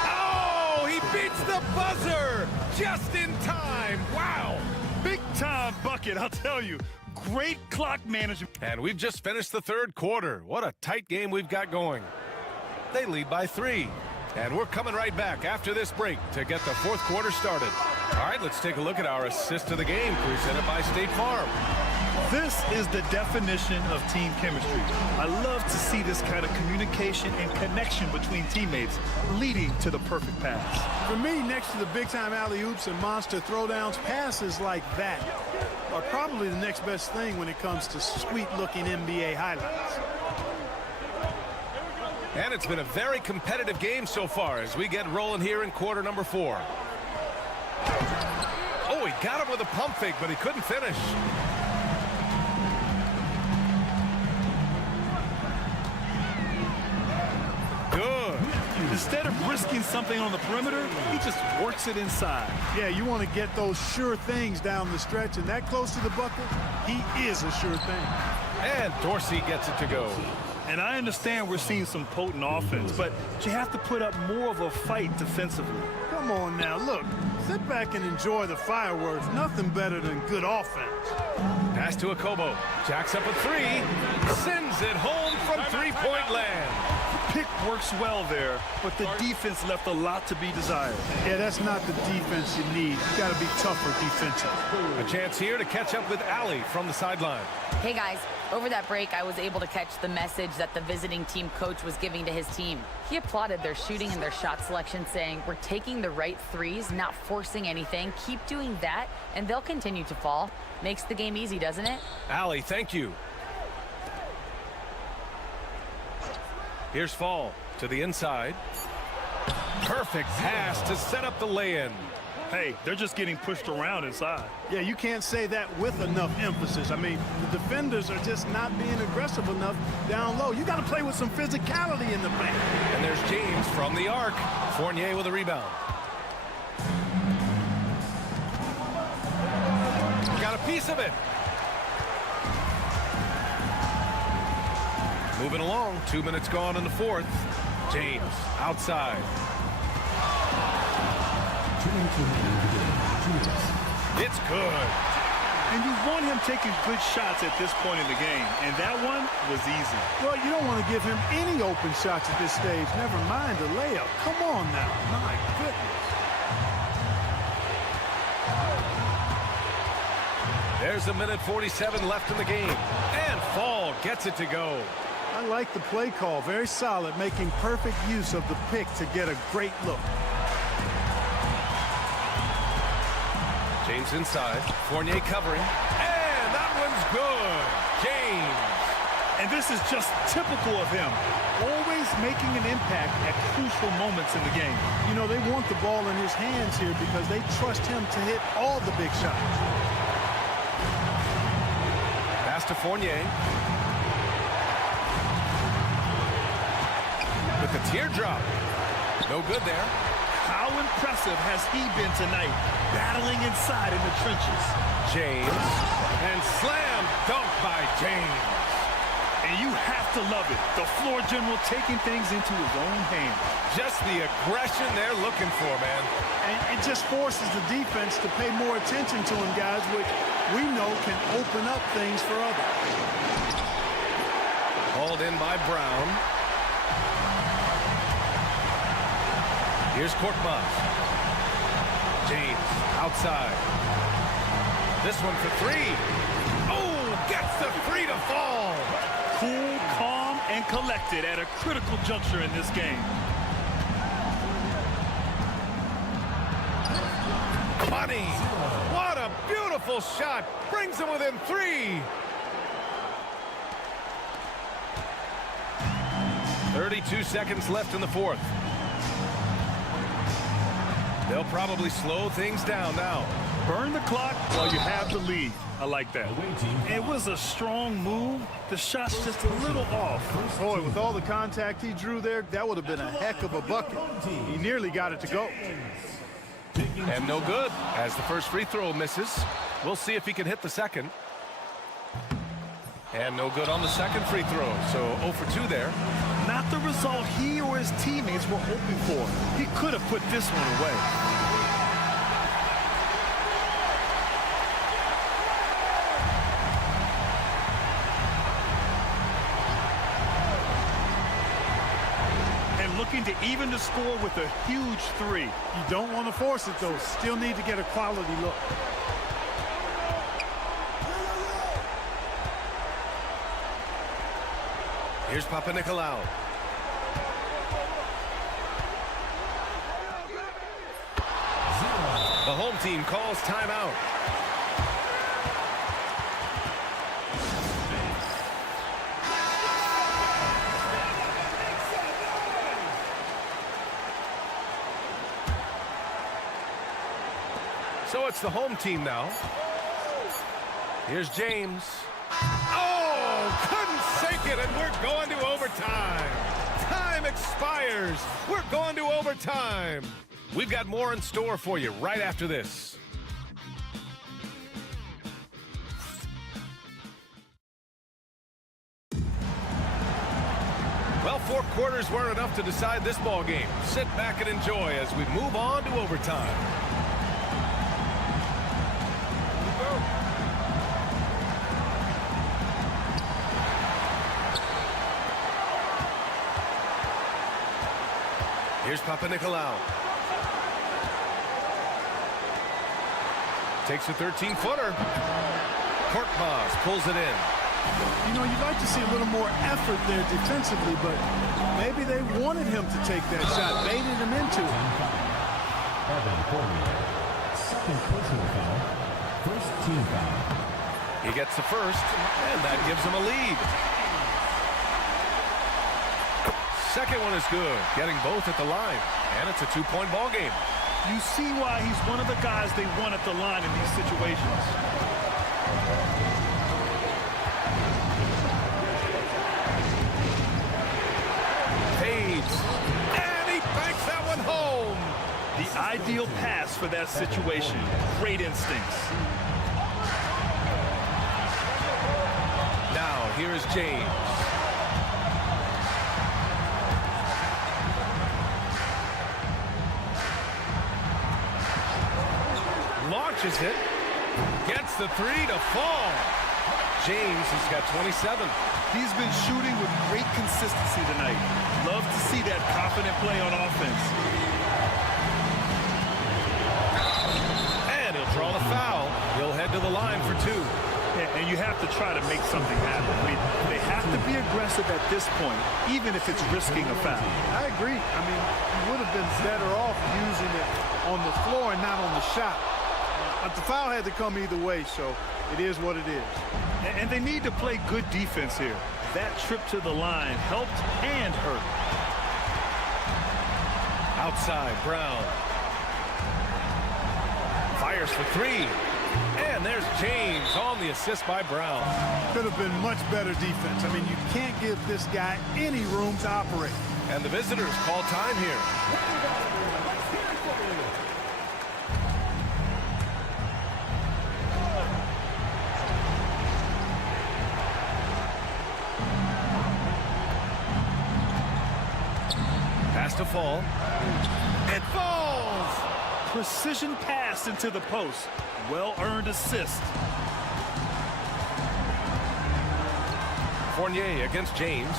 Oh, he beats the buzzer just in time. Wow. Big time bucket, I'll tell you. Great clock management. And we've just finished the third quarter. What a tight game we've got going. They lead by 3. And we're coming right back after this break to get the fourth quarter started. All right, let's take a look at our assist of the game presented by State Farm. This is the definition of team chemistry. I love to see this kind of communication and connection between teammates leading to the perfect pass. For me, next to the big-time alley-oops and monster throwdowns, passes like that are probably the next best thing when it comes to sweet-looking NBA highlights. And it's been a very competitive game so far as we get rolling here in quarter number 4. Oh, he got him with a pump fake, but he couldn't finish. Good. Instead of risking something on the perimeter, he just works it inside. Yeah, you want to get those sure things down the stretch, and that close to the bucket, he is a sure thing. And Dorsey gets it to go. And I understand we're seeing some potent offense, but you have to put up more of a fight defensively. Come on now, look. Sit back and enjoy the fireworks. Nothing better than good offense. Pass to Akobo. Jacks up a 3. Sends it home from three-point land. Pick works well there, but the defense left a lot to be desired. Yeah, that's not the defense you need. You got to be tougher defensive. A chance here to catch up with Allie from the sideline. Hey guys, over that break, I was able to catch the message that the visiting team coach was giving to his team. He applauded their shooting and their shot selection, saying, "We're taking the right threes, not forcing anything. Keep doing that, and they'll continue to fall." Makes the game easy, doesn't it? Allie, thank you. Here's Fall to the inside. Perfect pass to set up the lay-in. Hey, they're just getting pushed around inside. Yeah, you can't say that with enough emphasis. I mean, the defenders are just not being aggressive enough down low. You got to play with some physicality in the paint. And there's James from the arc. Fournier with a rebound. Got a piece of it. Moving along, 2 minutes gone in the fourth. James outside. It's good. And you want him taking good shots at this point in the game, and that one was easy. Well, you don't want to give him any open shots at this stage, never mind a layup. Come on now. My goodness. There's a minute 47 left in the game. And Fall gets it to go. I like the play call. Very solid, making perfect use of the pick to get a great look. James inside. Fournier covering. And that one's good. James. And this is just typical of him. Always making an impact at crucial moments in the game. You know, they want the ball in his hands here because they trust him to hit all the big shots. Pass to Fournier. With the teardrop. No good there. How impressive has he been tonight, battling inside in the trenches. James. And slam dunk by James. And you have to love it. The floor general taking things into his own hands. Just the aggression they're looking for, man. And it just forces the defense to pay more attention to him, guys, which we know can open up things for others. Hauled in by Brown. Here's Korkmaz. James outside. This one for three. Oh, gets the three to fall. Cool, calm, and collected at a critical juncture in this game. Money. What a beautiful shot. Brings them within three. 32 seconds left in the fourth. They'll probably slow things down now. Burn the clock while you have the lead. I like that. It was a strong move. The shot's just a little off. Boy, with all the contact he drew there, that would have been a heck of a bucket. He nearly got it to go. And no good, as the first free throw misses. We'll see if he can hit the second. And no good on the second free throw, so 0 for 2 there. Not the result he or his teammates were hoping for. He could have put this one away. And looking to even the score with a huge three. You don't want to force it, though. Still need to get a quality look. Here's Papanikolaou. The home team calls timeout. So it's the home team now. Here's James. Oh, couldn't sink it, and we're going to overtime. Time expires. We're going to overtime. We've got more in store for you right after this. Well, 4 quarters weren't enough to decide this ball game. Sit back and enjoy as we move on to overtime. Here's Papanikolaou. Takes a 13-footer. Korkmaz pulls it in. You know, you'd like to see a little more effort there defensively, but maybe they wanted him to take that shot, baited him into it. Second personal foul. First team foul. He gets the first, and that gives him a lead. Second one is good, getting both at the line, and it's a 2-point ball game. You see why he's one of the guys they want at the line in these situations. Fades, and he banks that one home. The ideal pass for that situation. Great instincts. Now, here is James. Launches it, gets the 3 to fall. James has got 27. He's been shooting with great consistency tonight. Love to see that confident play on offense. And he'll draw the foul. He'll head to the line for 2. Yeah, and you have to try to make something happen. I mean, they have to be aggressive at this point, even if it's risking a foul. I agree. I mean, you would have been better off using it on the floor and not on the shot. But the foul had to come either way, so it is what it is. And they need to play good defense here. That trip to the line helped and hurt. Outside, Brown. Fires for 3. And there's James on the assist by Brown. Could have been much better defense. I mean, you can't give this guy any room to operate. And the visitors call time here. Pass to fall. It falls! Precision pass into the post. Well-earned assist. Fournier against James.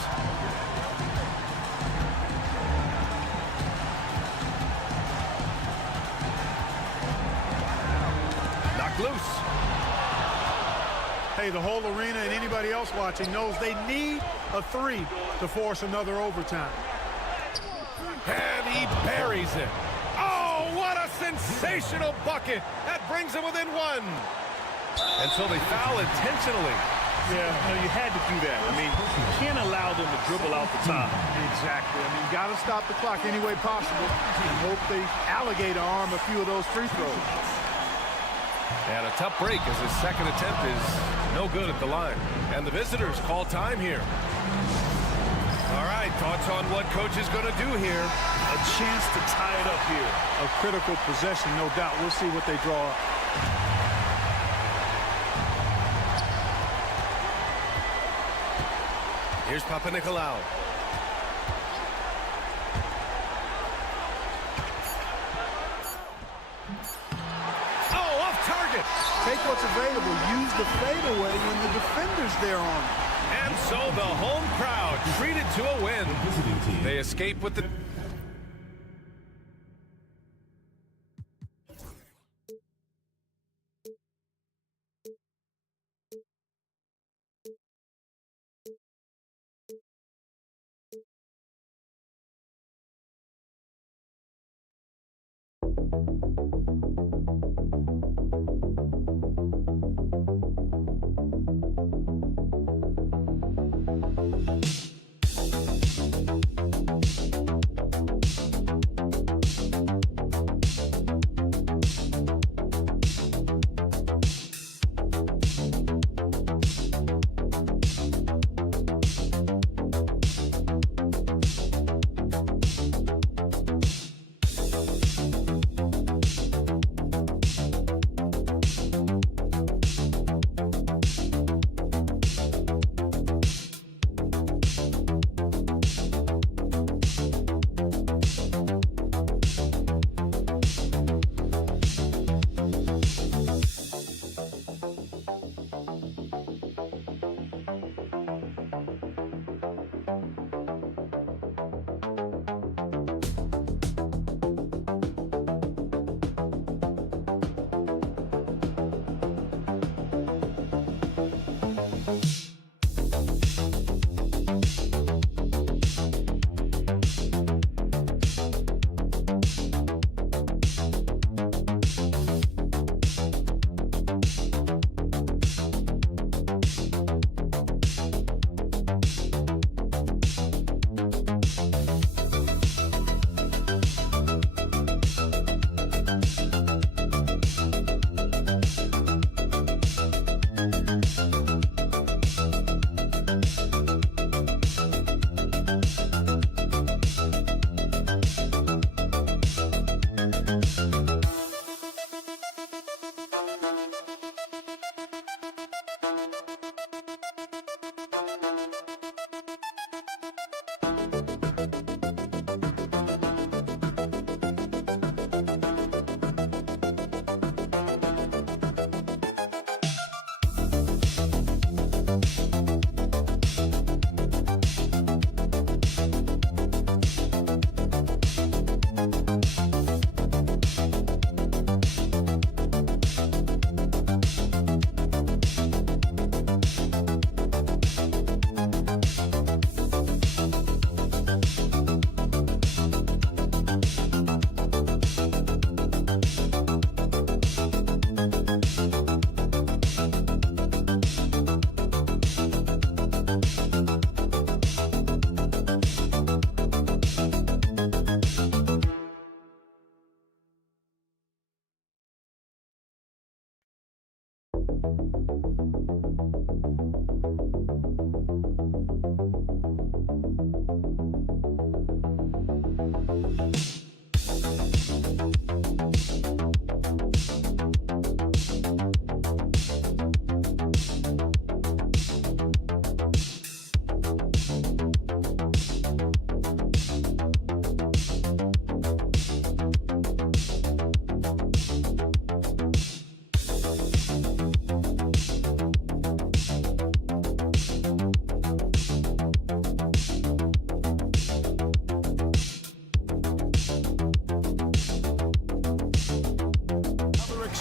Knocked loose. Hey, the whole arena and anybody else watching knows they need a 3 to force another overtime. And he buries it. Oh, what a sensational bucket. That brings him within 1. And so they foul intentionally. Yeah, you had to do that. I mean, you can't allow them to dribble out the top. Exactly. I mean, you got to stop the clock any way possible and hope they alligator arm a few of those free throws. And a tough break as his second attempt is no good at the line. And the visitors call time here. All right, thoughts on what coach is going to do here? A chance to tie it up here. A critical possession, no doubt. We'll see what they draw up. Here's Papanikolaou. Oh, off target. Take what's available. Use the fadeaway when the defender's there on it. And so the home crowd treated to a win. They escape with the...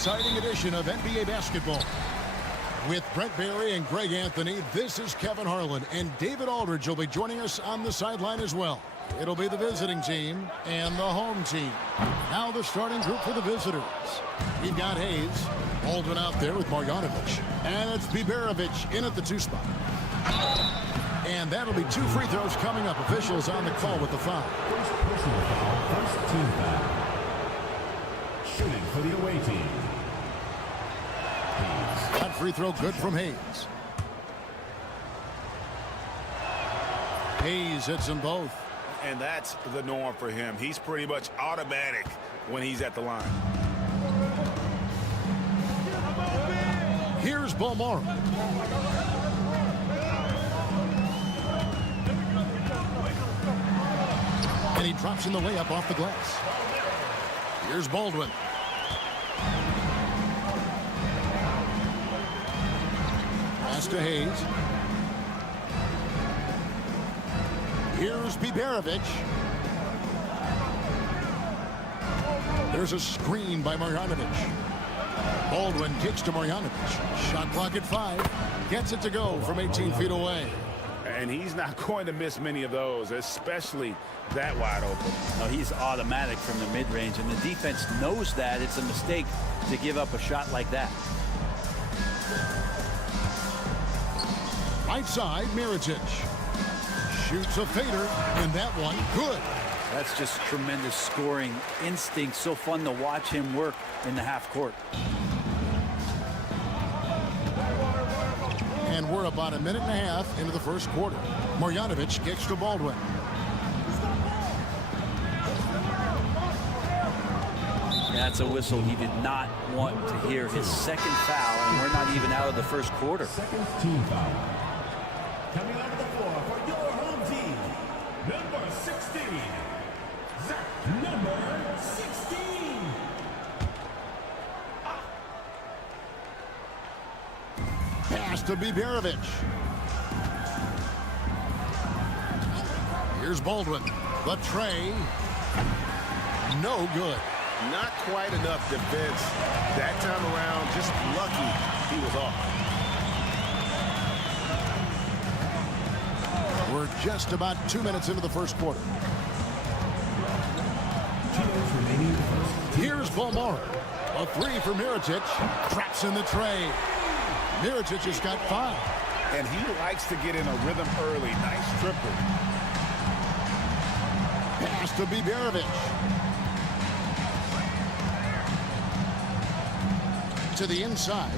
exciting edition of NBA basketball. With Brent Barry and Greg Anthony, this is Kevin Harlan, and David Aldridge will be joining us on the sideline as well. It'll be the visiting team and the home team. Now the starting group for the visitors. We've got Hayes, Baldwin out there with Marjanovic, and it's Biberovic in at the 2 spot. And that'll be 2 free throws coming up. Officials on the call with the foul. First personal foul, first team foul. Shooting for the away team. That free throw good from Hayes. Hayes hits them both. And that's the norm for him. He's pretty much automatic when he's at the line. Here's Bolmaro. And he drops in the layup off the glass. Here's Baldwin. Pass to Hayes. Here's Biberovic. There's a screen by Marjanovic. Baldwin kicks to Marjanovic. Shot clock at 5. Gets it to go from 18 feet away. And he's not going to miss many of those, especially that wide open. No, he's automatic from the mid-range, and the defense knows that. It's a mistake to give up a shot like that. Right side, Mirotic. Shoots a fader, and that one good. That's just tremendous scoring instinct. So fun to watch him work in the half court. And we're about a minute and a half into the first quarter. Marjanovic kicks to Baldwin. That's a whistle he did not want to hear. His second foul, and we're not even out of the first quarter. Second team foul. Coming onto the floor for your home team, number 16. Zach, number 16. Pass to Biberovic. Here's Baldwin. The tray. No good. Not quite enough defense that time around. Just lucky he was off. We're just about 2 minutes into the first quarter. Here's Bolmaro. A 3 for Mirotic. Traps in the tray. Mirotic has got 5. And he likes to get in a rhythm early. Nice triple. Pass to Biberovic. To the inside.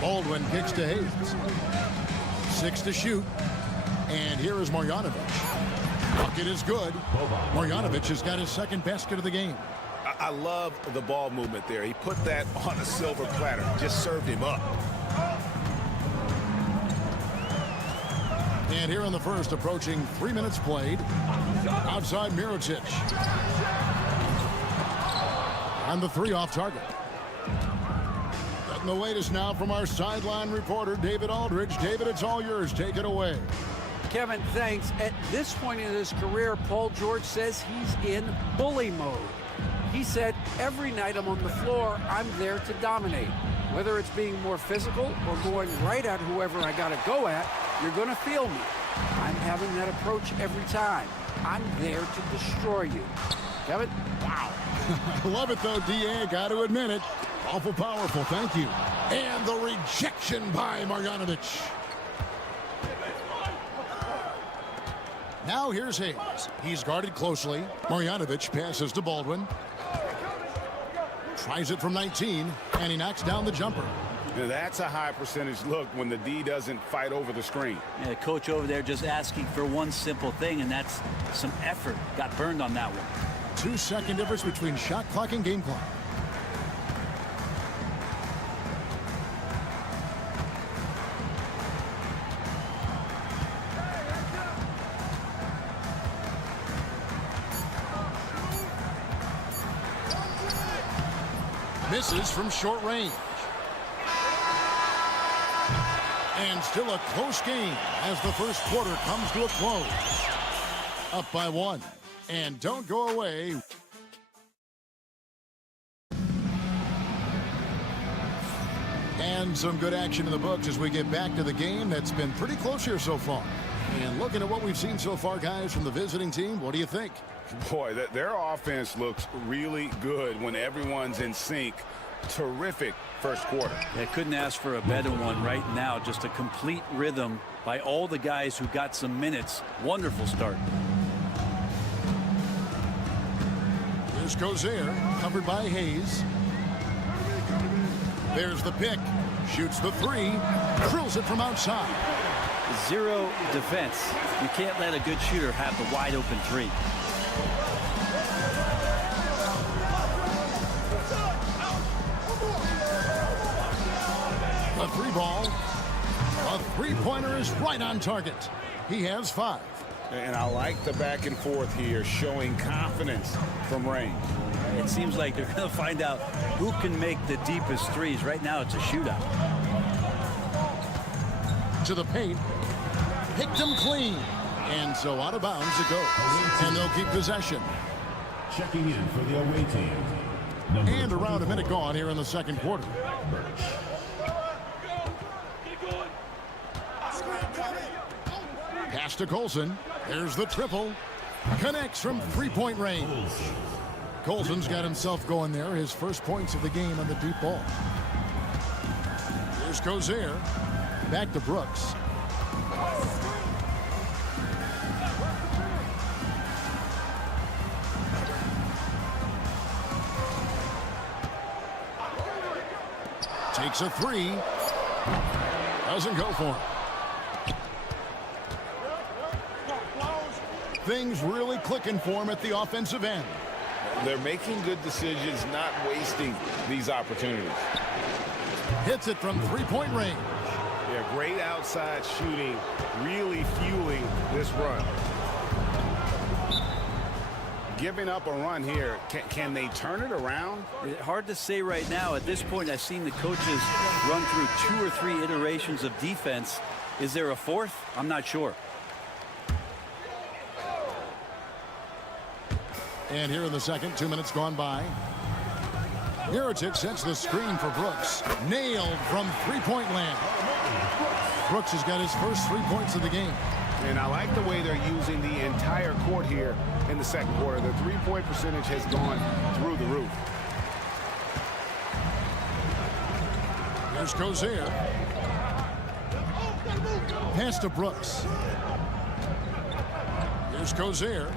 Baldwin kicks to Hayes. 6 to shoot. And here is Marjanovic. Bucket is good. Marjanovic has got his second basket of the game. I love the ball movement there. He put that on a silver platter. Just served him up. And here in the first, approaching 3 minutes played. Outside Mirotic. And the 3 off target. Getting the latest now from our sideline reporter, David Aldridge. David, it's all yours. Take it away. Kevin, thanks. At this point in his career, Paul George says he's in bully mode. He said, every night I'm on the floor, I'm there to dominate. Whether it's being more physical or going right at whoever I got to go at, you're going to feel me. I'm having that approach every time. I'm there to destroy you. Kevin? Wow. I love it, though, D.A. Got to admit it. Awful powerful. Thank you. And the rejection by Marjanovic. Now here's Hayes. He's guarded closely. Marjanovic passes to Baldwin. Tries it from 19, and he knocks down the jumper. Now that's a high percentage look when the D doesn't fight over the screen. Yeah, the coach over there just asking for one simple thing, and that's some effort. Got burned on that one. 2-second difference between shot clock and game clock. Misses from short range. And still a close game as the first quarter comes to a close. Up by 1. And don't go away. And some good action in the books as we get back to the game that's been pretty close here so far. And looking at what we've seen so far, guys, from the visiting team, what do you think? Boy, their offense looks really good when everyone's in sync. Terrific first quarter. They couldn't ask for a better one right now. Just a complete rhythm by all the guys who got some minutes. Wonderful start. Here's Gozer, covered by Hayes. There's the pick. Shoots the three. Drills it from outside. Zero defense. You can't let a good shooter have the wide open three. The three ball. A three-pointer is right on target. He has 5. And I like the back and forth here, showing confidence from range. It seems like they're going to find out who can make the deepest threes. Right now, it's a shootout. To the paint. Picked him clean. And so out of bounds it goes. And they'll keep possession. Checking in for the away team. And around a minute gone here in the second quarter. Pass to Colson. There's the triple. Connects from three-point range. Colson's got himself going there. His first points of the game on the deep ball. Here's Gozer. Back to Brooks. Takes a three. Doesn't go for him. Things really clicking for him at the offensive end. They're making good decisions, not wasting these opportunities. Hits it from three-point range. Yeah, great outside shooting, really fueling this run. Giving up a run here. Can they turn it around? Hard to say right now. At this point, I've seen the coaches run through 2 or 3 iterations of defense. Is there a fourth? I'm not sure. And here in the second, 2 minutes gone by. Mirotic sets the screen for Brooks. Nailed from three-point land. Brooks has got his first 3 points of the game. And I like the way they're using the entire court here in the second quarter. The three-point percentage has gone through the roof. Here's Gozer. Pass to Brooks. Here's Gozer.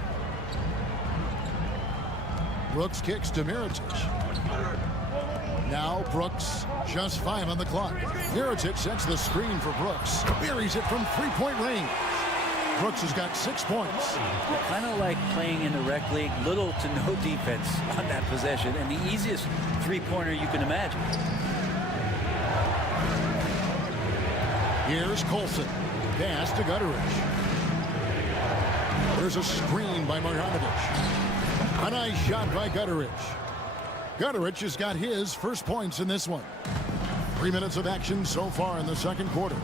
Brooks kicks to Mirotic. Now Brooks, just 5 on the clock. Mirotic sets the screen for Brooks. Buries it from three-point range. Brooks has got 6 points. Kind of like playing in the rec league, little to no defense on that possession, and the easiest three-pointer you can imagine. Here's Colson. Pass to Gutteridge. There's a screen by Marjanovic. A nice shot by Gutteridge. Gutteridge has got his first points in this one. 3 minutes of action so far in the second quarter.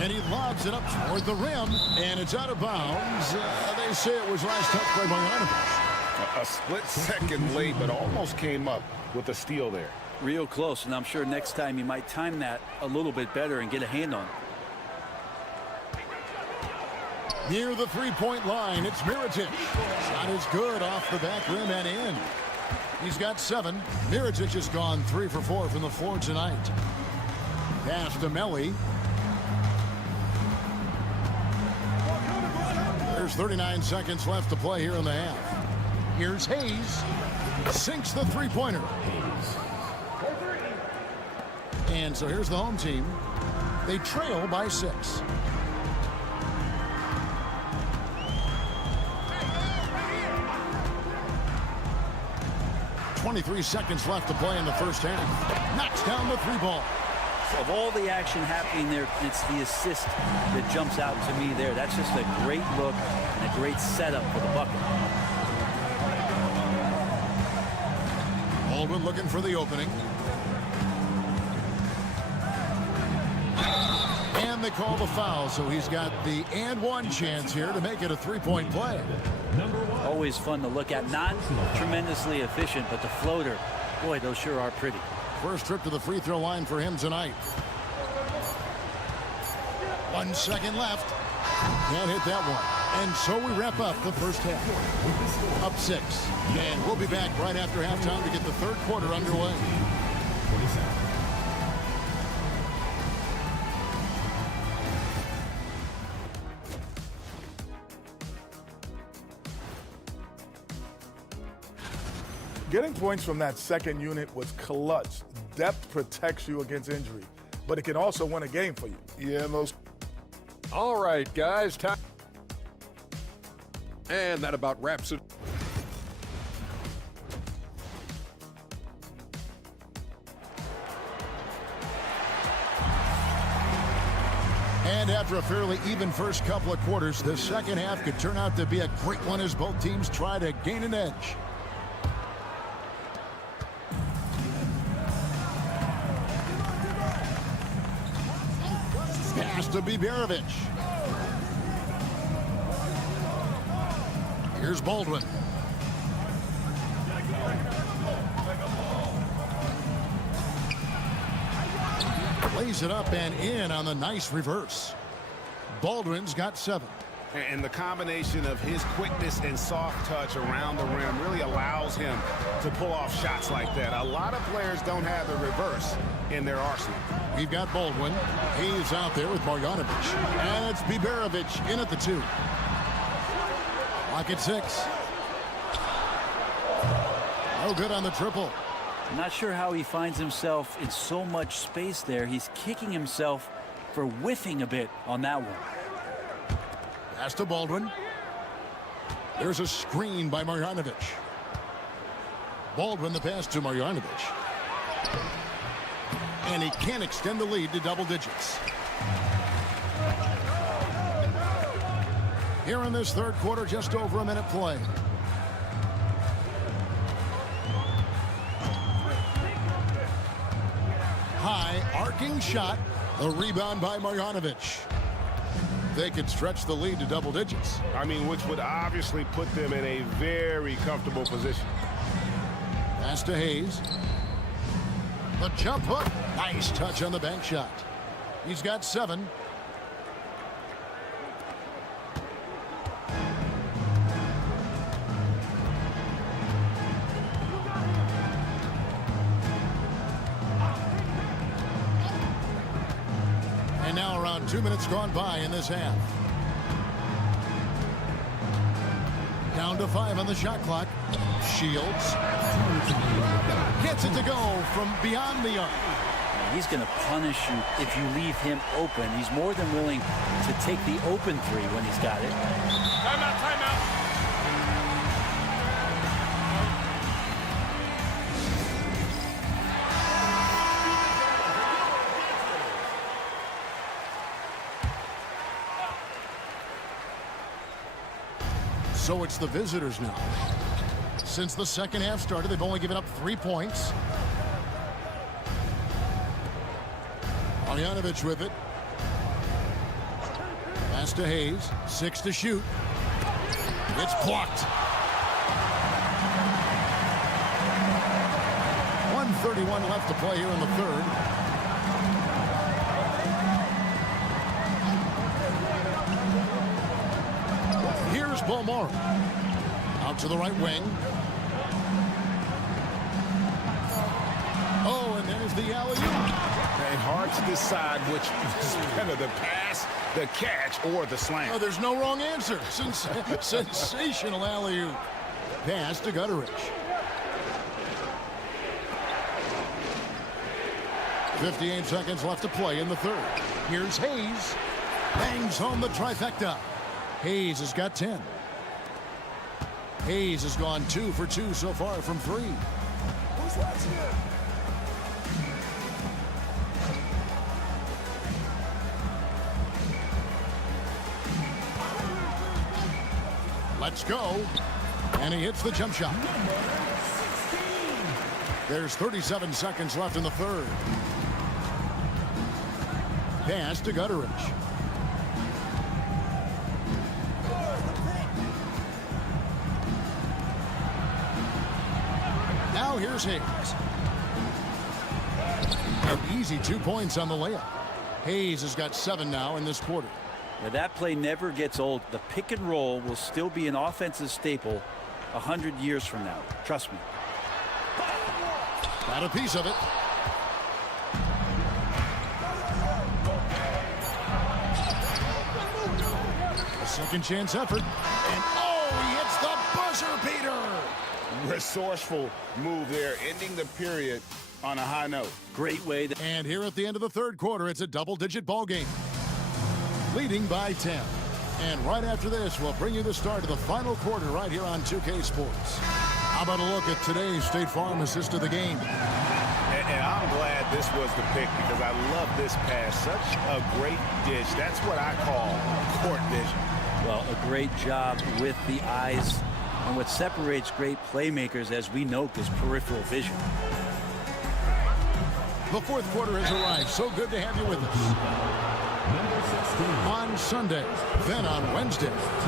And he lobs it up toward the rim, and it's out of bounds. They say it was last touched by Marjanovic. A split second late, but almost came up with a steal there. Real close, and I'm sure next time you might time that a little bit better and get a hand on it. Near the three-point line, it's Mirotic. Shot is good off the back rim and in. He's got 7. Mirotic has gone 3 for 4 from the floor tonight. Pass to Melly. There's 39 seconds left to play here in the half. Here's Hayes. Sinks the three-pointer. And so here's the home team. They trail by 6. 23 seconds left to play in the first half. Knocks down the 3 ball. Of all the action happening there, it's the assist that jumps out to me there. That's just a great look and a great setup for the bucket. Baldwin looking for the opening. And they call the foul, so he's got the and one chance here to make it a 3-point play. Always fun to look at. Not tremendously efficient, but the floater, boy, those sure are pretty. First trip to the free throw line for him tonight. 1 second left. Can't hit that one. And so we wrap up the first half. Up 6. And we'll be back right after halftime to get the third quarter underway. Getting points from that second unit was clutch. Depth protects you against injury, but it can also win a game for you. Yeah, those. All right, guys. Time. And that about wraps it. And after a fairly even first couple of quarters, the second half could turn out to be a great one as both teams try to gain an edge. Pass to Biberovic. Here's Baldwin. Lays it up and in on the nice reverse. Baldwin's got 7. And the combination of his quickness and soft touch around the rim really allows him to pull off shots like that. A lot of players don't have the reverse in their arsenal. We've got Baldwin. He's out there with Marjanovic. And it's Biberovic in at the 2. Lock at 6. No good on the triple. I'm not sure how he finds himself in so much space there. He's kicking himself for whiffing a bit on that one. Pass to Baldwin. There's a screen by Marjanovic. Baldwin the pass to Marjanovic. And he can't extend the lead to double digits. Here in this third quarter, just over a minute play. High arcing shot. The rebound by Marjanovic. They could stretch the lead to double digits. I mean, which would obviously put them in a very comfortable position. Pass to Hayes. The jump hook. Nice touch on the bank shot. He's got 7. And now around 2 minutes gone by in this half. Down to 5 on the shot clock. Shields. Gets it to go from beyond the arc. He's going to punish you if you leave him open. He's more than willing to take the open 3 when he's got it. Timeout, timeout. So it's the visitors now. Since the second half started, they've only given up 3 points. Marjanovic with it. Pass to Hayes. 6 to shoot. It's blocked. 1:31 left to play here in the third. Here's Bomar. Out to the right wing. Oh, and there's the alley-oop. And hard to decide which is better, the pass, the catch, or the slam. Oh, there's no wrong answer. Sensational alley-oop. Pass to Gutteridge. 58 seconds left to play in the third. Here's Hayes. Bangs home the trifecta. Hayes has got 10. Hayes has gone 2 for 2 so far from 3. Who's watching it? Let's go. And he hits the jump shot. There's 37 seconds left in the third. Pass to Gutteridge. Now here's Hayes. An easy 2 points on the layup. Hayes has got 7 now in this quarter. Yeah, that play never gets old. The pick and roll will still be an offensive staple 100 years from now. Trust me. Got a piece of it. A second chance effort. And he hits the buzzer beater. Resourceful move there, ending the period on a high note. Great way to... And here at the end of the third quarter, it's a double-digit ball game. Leading by 10. And right after this, we'll bring you the start of the final quarter right here on 2K Sports. How about a look at today's State Farm assist of the game? And I'm glad this was the pick because I love this pass. Such a great dish. That's what I call court vision. Well, a great job with the eyes. And what separates great playmakers, as we note, is peripheral vision. The fourth quarter has arrived. So good to have you with us. On Sunday, then on Wednesday. At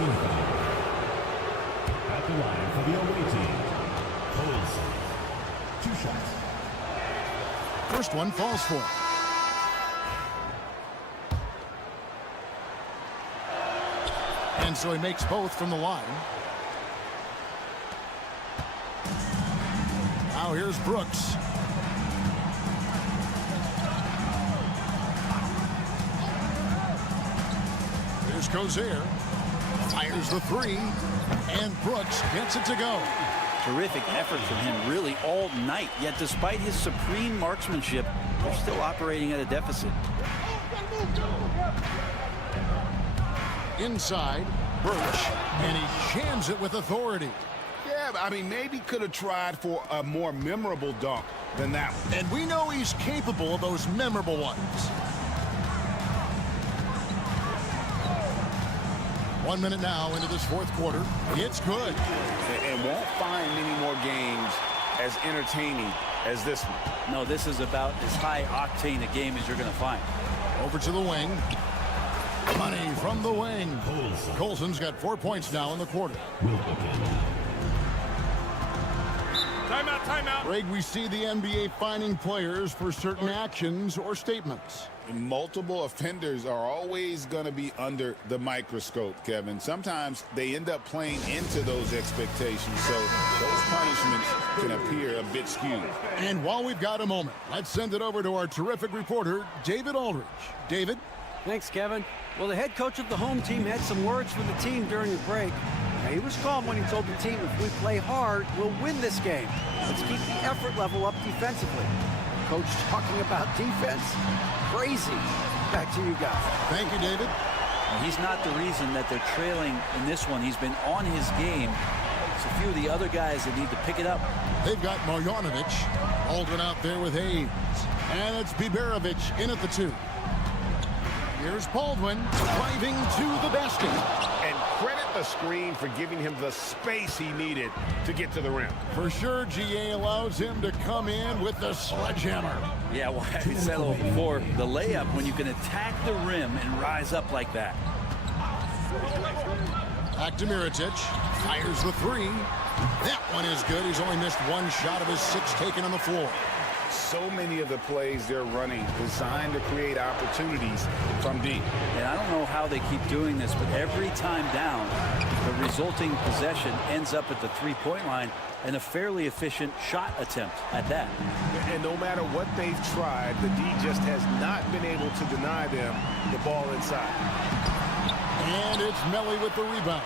the line for the away team, Olsen. 2 shots. First one falls for. And so he makes both from the line. Now here's Brooks. Here's Cozier. Fires the 3. And Brooks gets it to go. Terrific effort from him really all night. Yet despite his supreme marksmanship, they're still operating at a deficit. Inside, Birch. And he jams it with authority. Yeah, I mean, maybe could have tried for a more memorable dunk than that one. And we know he's capable of those memorable ones. 1 minute now into this fourth quarter. It's good. And won't find many more games as entertaining as this one. No, this is about as high-octane a game as you're going to find. Over to the wing. Money from the wing. Colson's got 4 points now in the quarter. Timeout, timeout. Greg, we see the NBA fining players for certain actions or statements. Multiple offenders are always going to be under the microscope, Kevin. Sometimes they end up playing into those expectations, so those punishments can appear a bit skewed. And while we've got a moment, let's send it over to our terrific reporter, David Aldridge. David? Thanks, Kevin. Well, the head coach of the home team had some words for the team during the break. Now, he was calm when he told the team, if we play hard, we'll win this game. Let's keep the effort level up defensively. Coach talking about defense? Crazy. Back to you guys. Thank you, David. Well, he's not the reason that they're trailing in this one. He's been on his game. It's a few of the other guys that need to pick it up. They've got Marjanovic. Aldrin out there with Hayes. And it's Biberovic in at the 2. Here's Baldwin driving to the basket. And credit the screen for giving him the space he needed to get to the rim. For sure, GA allows him to come in with the sledgehammer. Yeah, well, I said it before, the layup when you can attack the rim and rise up like that. Back to Mirotic. Fires the 3. That one is good. He's only missed 1 shot of his 6 taken on the floor. So many of the plays they're running designed to create opportunities from deep. And I don't know how they keep doing this, but every time down, the resulting possession ends up at the 3-point line and a fairly efficient shot attempt at that. And no matter what they've tried, the D just has not been able to deny them the ball inside. And it's Melly with the rebound.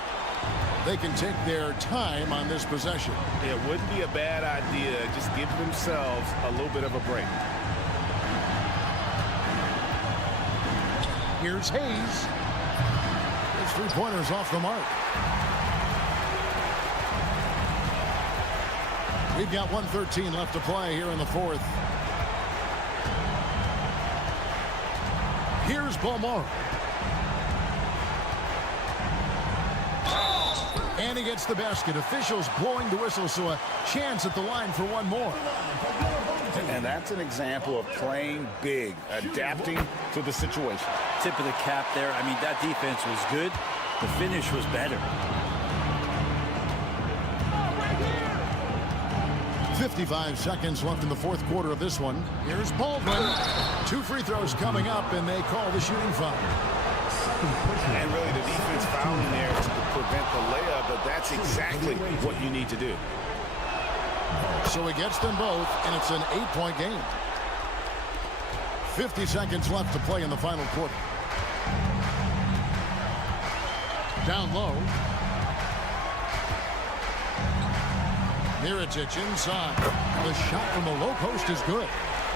They can take their time on this possession. It wouldn't be a bad idea. Just give themselves a little bit of a break. Here's Hayes. His 3-pointers off the mark. We've got 1:13 left to play here in the fourth. Here's Balmore. And he gets the basket. Officials blowing the whistle, so a chance at the line for one more. And that's an example of playing big, adapting to the situation. Tip of the cap there. I mean, that defense was good. The finish was better. 55 seconds left in the fourth quarter of this one. Here's Baldwin. 2 free throws coming up, and they call the shooting foul. And really the defense fouling there to prevent the layup, but that's exactly what you need to do. So he gets them both, and it's an 8-point game. 50 seconds left to play in the final quarter. Down low. Mirotic inside. The shot from the low post is good.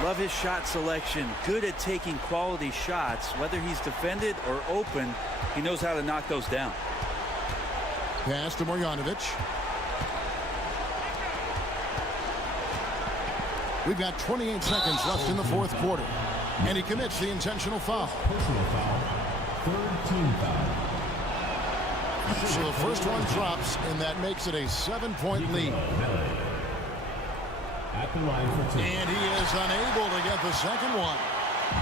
Love his shot selection. Good at taking quality shots. Whether he's defended or open, he knows how to knock those down. Pass to Marjanovic. We've got 28 seconds left in the fourth quarter. And he commits the intentional foul. Personal foul. Third team foul. So the first one drops, and that makes it a 7-point lead. At the line for 2. And he is unable to get the second one.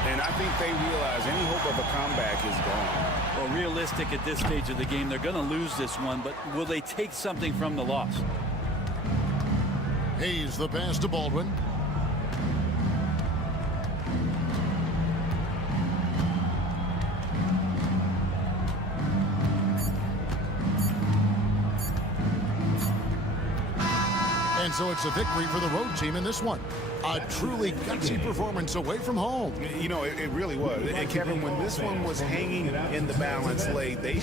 And I think they realize any hope of a comeback is gone. Well, realistic at this stage of the game, they're going to lose this one, but will they take something from the loss? Hayes the pass to Baldwin. And so it's a victory for the road team in this one. A truly gutsy performance away from home. You know, it really was. And Kevin, when this one was hanging in the balance late, they...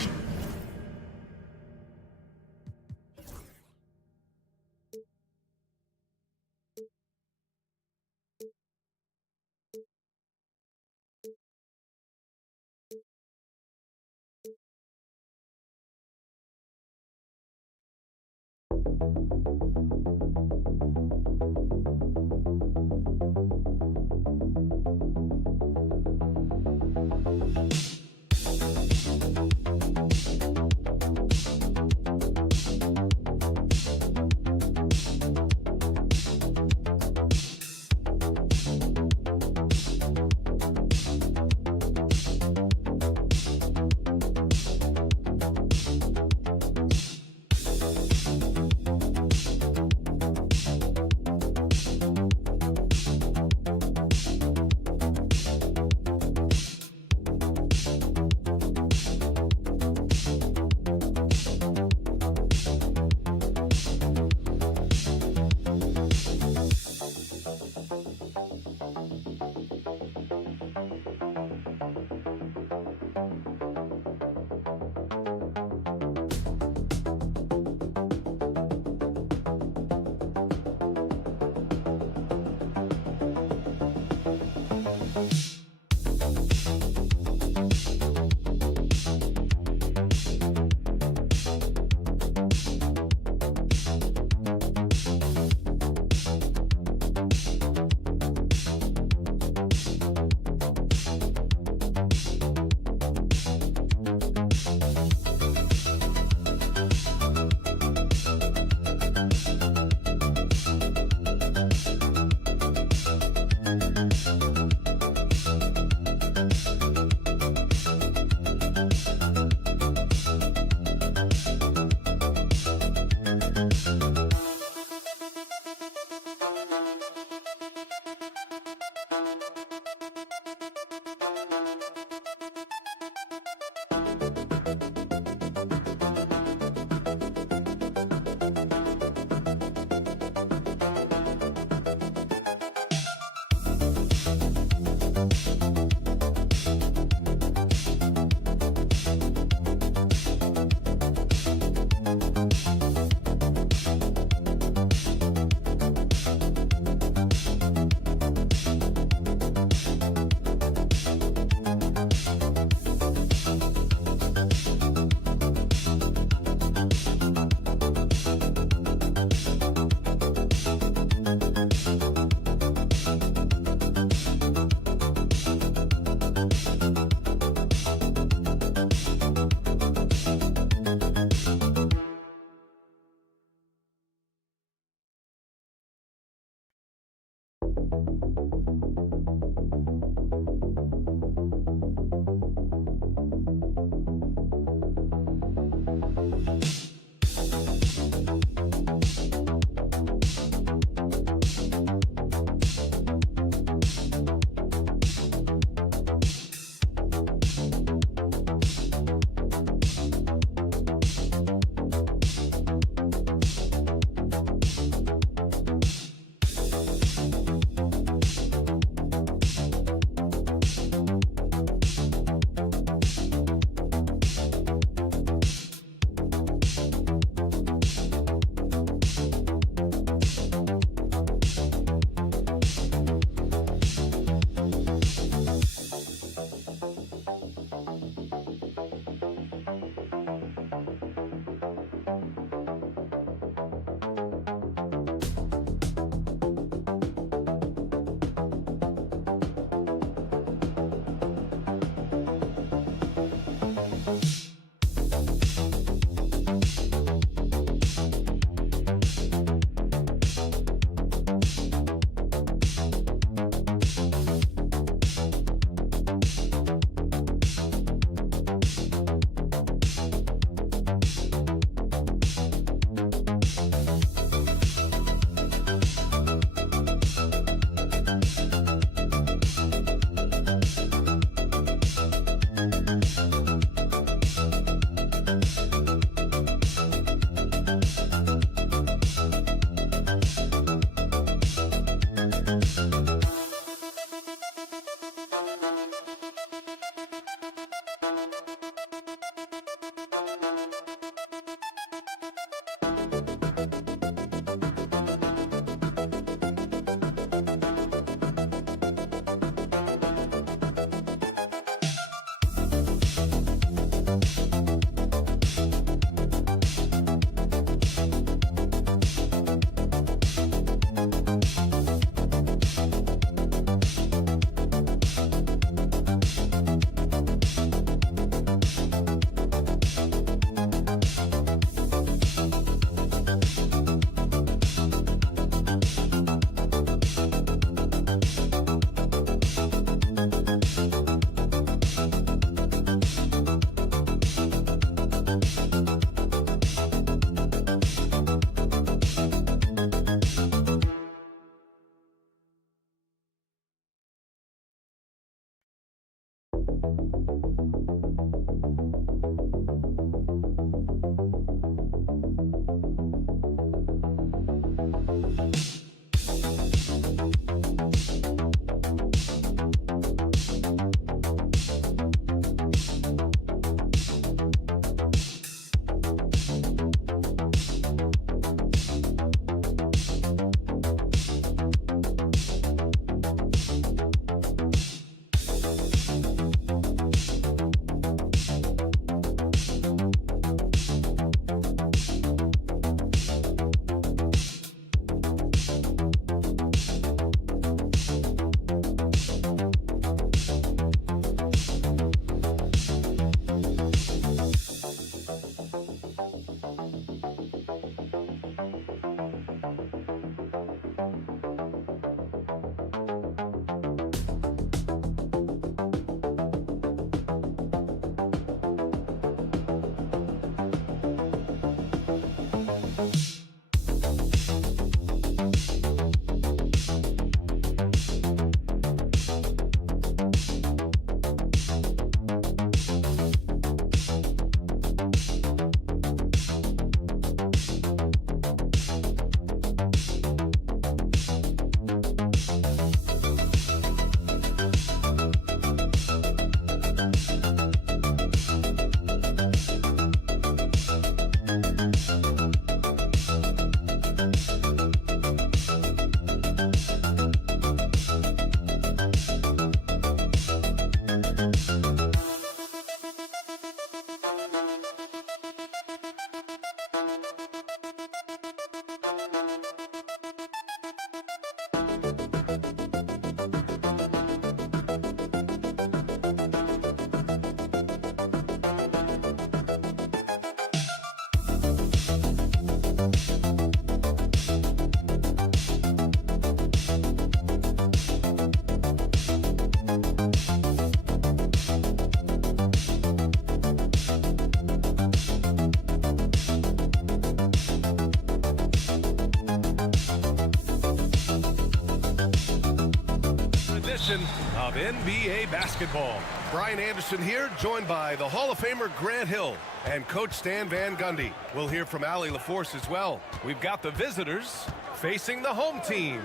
Of NBA basketball. Brian Anderson here, joined by the Hall of Famer Grant Hill and Coach Stan Van Gundy. We'll hear from Allie LaForce as well. We've got the visitors facing the home team.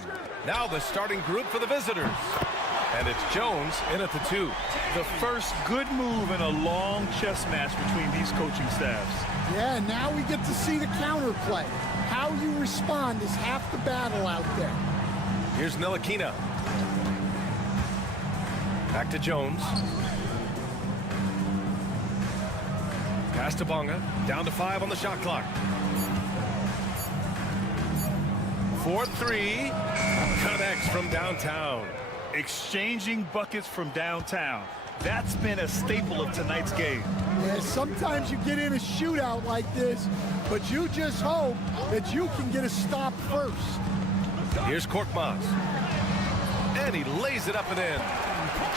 Now the starting group for the visitors. And it's Jones in at the 2. The first good move in a long chess match between these coaching staffs. Yeah, now we get to see the counterplay. How you respond is half the battle out there. Here's Ntilikina. Back to Jones. Pass to Bonga. Down to 5 on the shot clock. 4-3. Connects from downtown. Exchanging buckets from downtown. That's been a staple of tonight's game. Yeah, sometimes you get in a shootout like this, but you just hope that you can get a stop first. Here's Korkmaz. And he lays it up and in.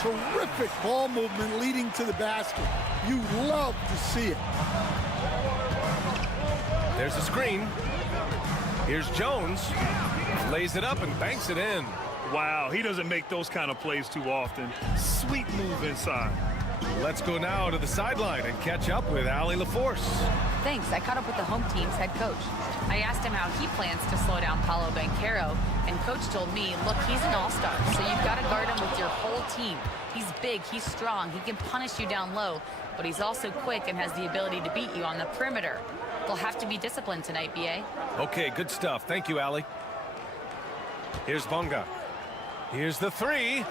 Terrific ball movement leading to the basket. You love to see it. There's a screen. Here's Jones. Lays it up and banks it in. Wow, he doesn't make those kind of plays too often. Sweet move inside. Let's go now to the sideline and catch up with Allie LaForce. Thanks. I caught up with the home team's head coach. I asked him how he plans to slow down Paolo Banchero, and coach told me, look, he's an all-star, so you've got to guard him with your whole team. He's big, he's strong, he can punish you down low, but he's also quick and has the ability to beat you on the perimeter. They'll have to be disciplined tonight, B.A. Okay, good stuff. Thank you, Allie. Here's Bonga. Here's the 3.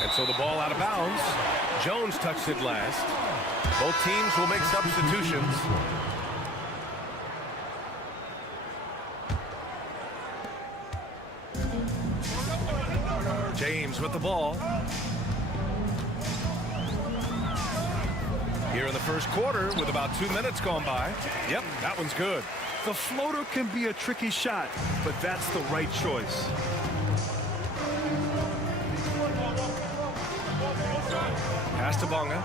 And so the ball out of bounds. Jones touched it last. Both teams will make substitutions. James with the ball. Here in the first quarter with about 2 minutes gone by. Yep, that one's good. The floater can be a tricky shot, but that's the right choice. Pass to Bonga.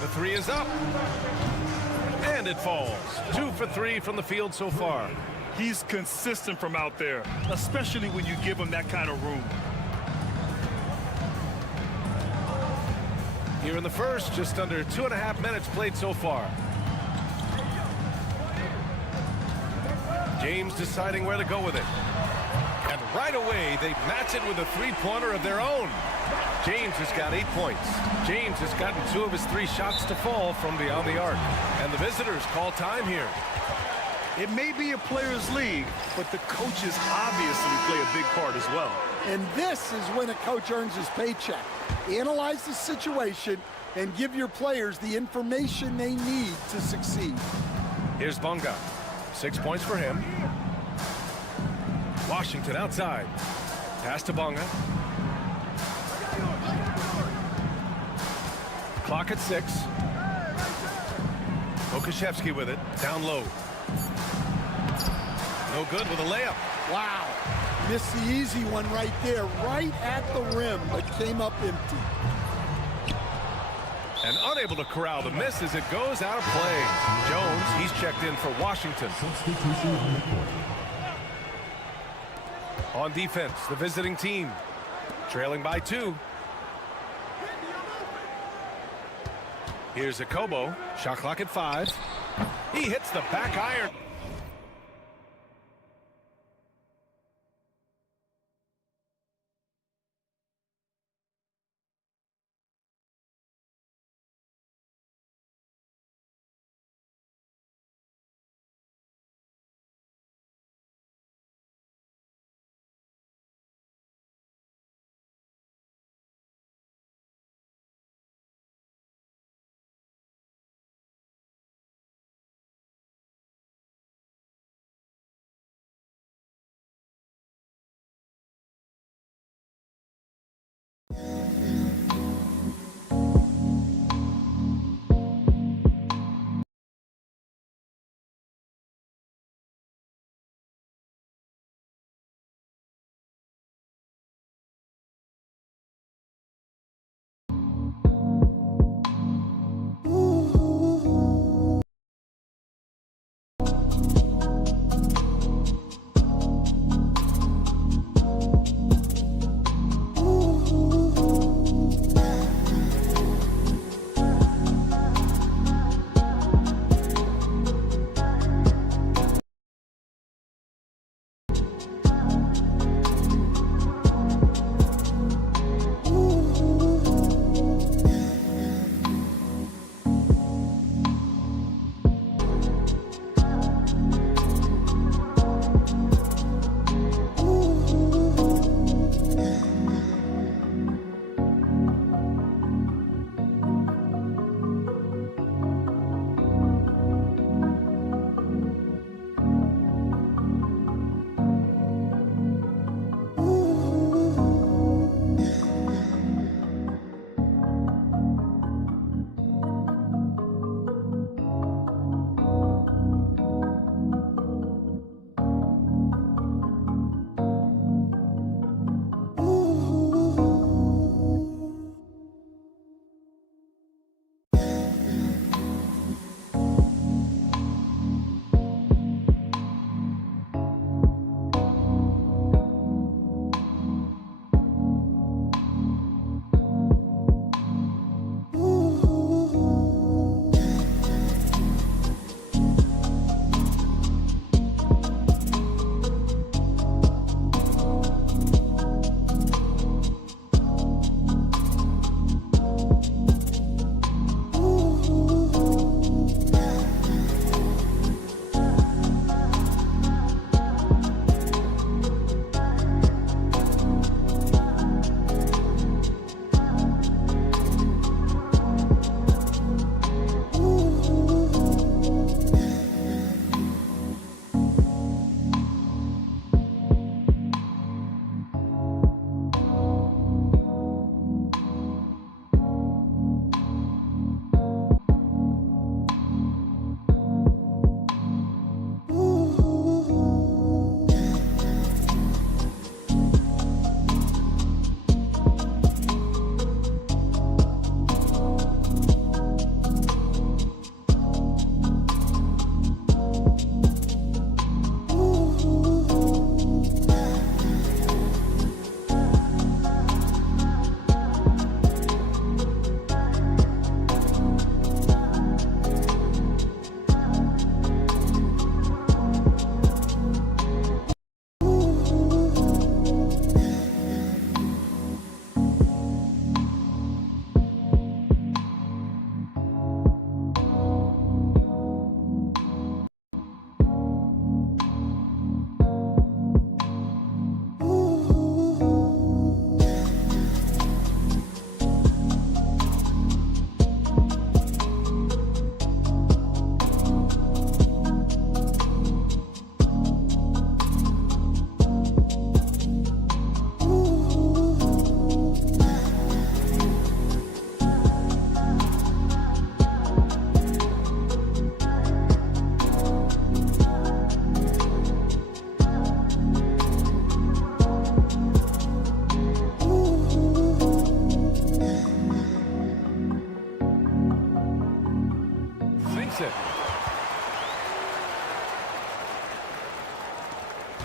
The 3 is up. And it falls. 2 for 3 from the field so far. He's consistent from out there, especially when you give him that kind of room. Here in the first, just under 2.5 minutes played so far. James deciding where to go with it. And right away, they match it with a three-pointer of their own. James has got 8 points. James has gotten 2 of his 3 shots to fall from beyond the arc. And the visitors call time here. It may be a players' league, but the coaches obviously play a big part as well. And this is when a coach earns his paycheck. Analyze the situation and give your players the information they need to succeed. Here's Bonga. 6 points for him. Washington outside. Pass to Bonga. Clock at 6. Okashevsky with it. Down low. No good with a layup. Wow. Missed the easy one right there, right at the rim, but came up empty. And unable to corral the miss as it goes out of play. Jones, he's checked in for Washington. On defense, the visiting team. Trailing by 2. Here's Akobo. Shot clock at 5. He hits the back iron.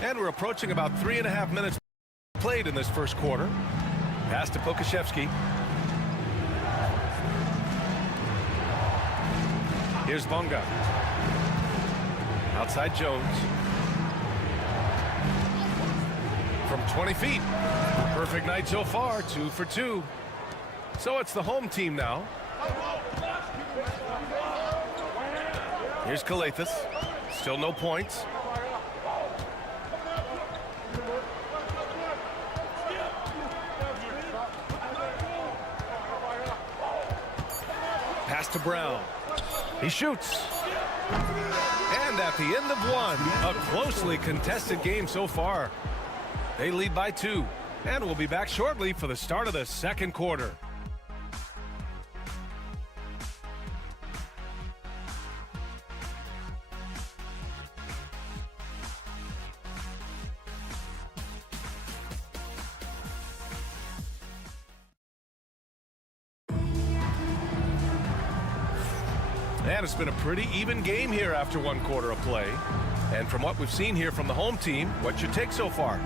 And we're approaching about 3.5 minutes played in this first quarter. Pass to Pokashevsky. Here's Bonga. Outside Jones. From 20 feet. Perfect night so far, 2 for 2. So it's the home team now. Here's Kalathis. Still no points. Pass to Brown. He shoots. And at the end of one, a closely contested game so far. They lead by 2. And we'll be back shortly for the start of the second quarter. And it's been a pretty even game here after 1 quarter of play. And from what we've seen here from the home team, what's your take so far?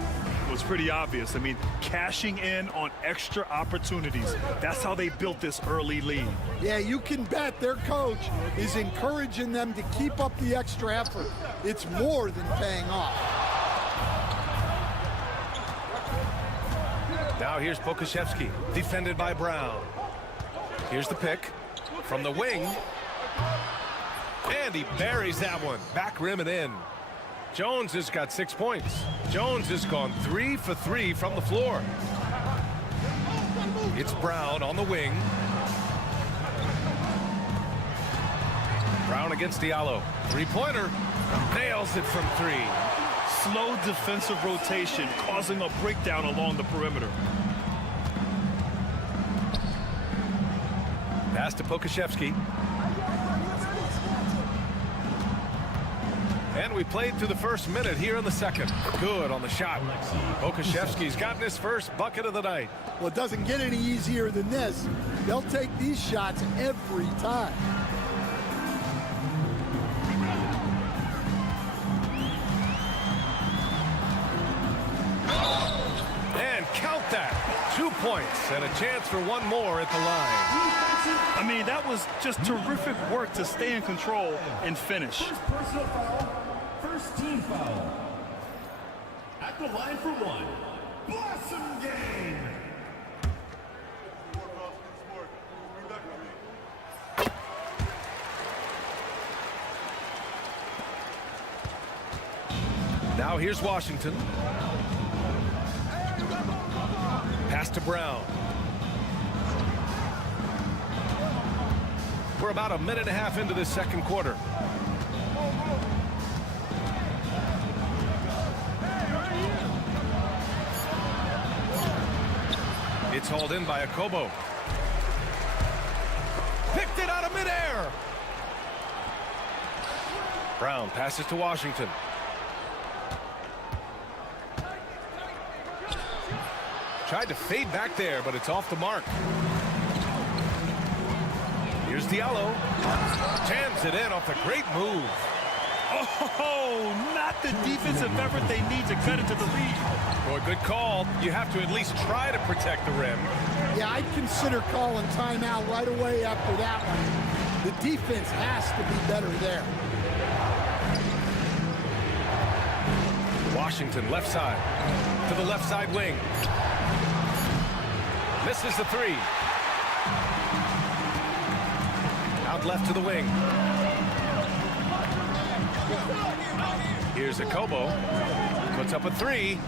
It was pretty obvious. I mean, cashing in on extra opportunities. That's how they built this early lead. Yeah, you can bet their coach is encouraging them to keep up the extra effort. It's more than paying off. Now here's Pokashevsky, defended by Brown. Here's the pick from the wing. And he buries that one. Back rim and in. Jones has got 6 points. Jones has gone 3 for 3 from the floor. It's Brown on the wing. Brown against Diallo. 3-pointer. Nails it from 3. Slow defensive rotation causing a breakdown along the perimeter. Pass to Pokashevsky. And we played through the first minute here in the second. Good on the shot. Pokashevsky's gotten his first bucket of the night. Well, it doesn't get any easier than this. They'll take these shots every time. And count that. 2 points and a chance for one more at the line. I mean, that was just terrific work to stay in control and finish. Personal foul. First team foul. At the line for 1. Blossom game. Now here's Washington. Pass to Brown. We're about a minute and a half into this second quarter. It's hauled in by Akobo. Picked it out of midair. Brown passes to Washington. Tried to fade back there, but it's off the mark. Here's Diallo. Jams it in off a great move. Oh, not the defensive effort they need to cut into the lead. Boy, good call. You have to at least try to protect the rim. Yeah, I'd consider calling timeout right away after that one. The defense has to be better there. Washington left side to the left side wing. Misses the 3. Out left to the wing. Here's Akobo. Puts up a 3.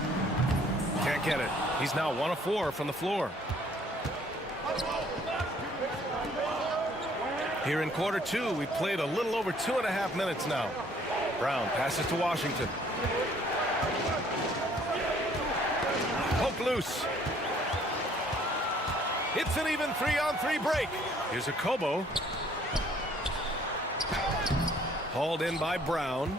Can't get it. He's now 1 of 4 from the floor. Here in quarter 2, we've played a little over 2.5 minutes now. Brown passes to Washington. Poke loose. It's an even 3-on-3 break. Here's Akobo. Hauled in by Brown.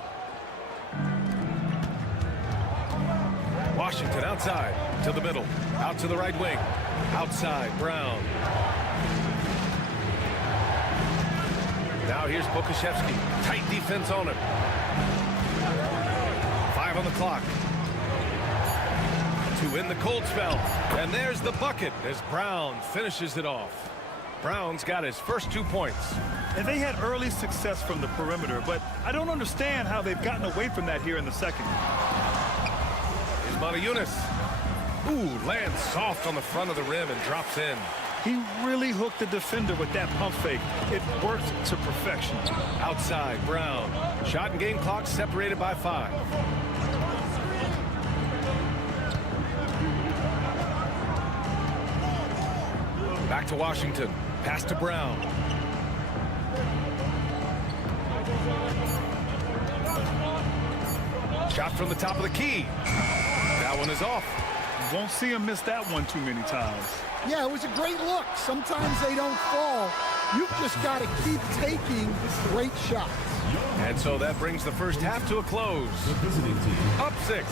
Washington outside to the middle. Out to the right wing. Outside, Brown. Now here's Pokashevsky. Tight defense on him. 5 on the clock. to win the cold spell. And there's the bucket as Brown finishes it off. Brown's got his first 2 points. And they had early success from the perimeter, but I don't understand how they've gotten away from that here in the second. Here's Matajunas. Ooh, lands soft on the front of the rim and drops in. He really hooked the defender with that pump fake. It worked to perfection. Outside, Brown. Shot and game clock separated by 5. Back to Washington. Pass to Brown. Shot from the top of the key. That one is off. You won't see him miss that one too many times. Yeah, it was a great look. Sometimes they don't fall. You've just got to keep taking great shots. And so that brings the first half to a close. Up 6.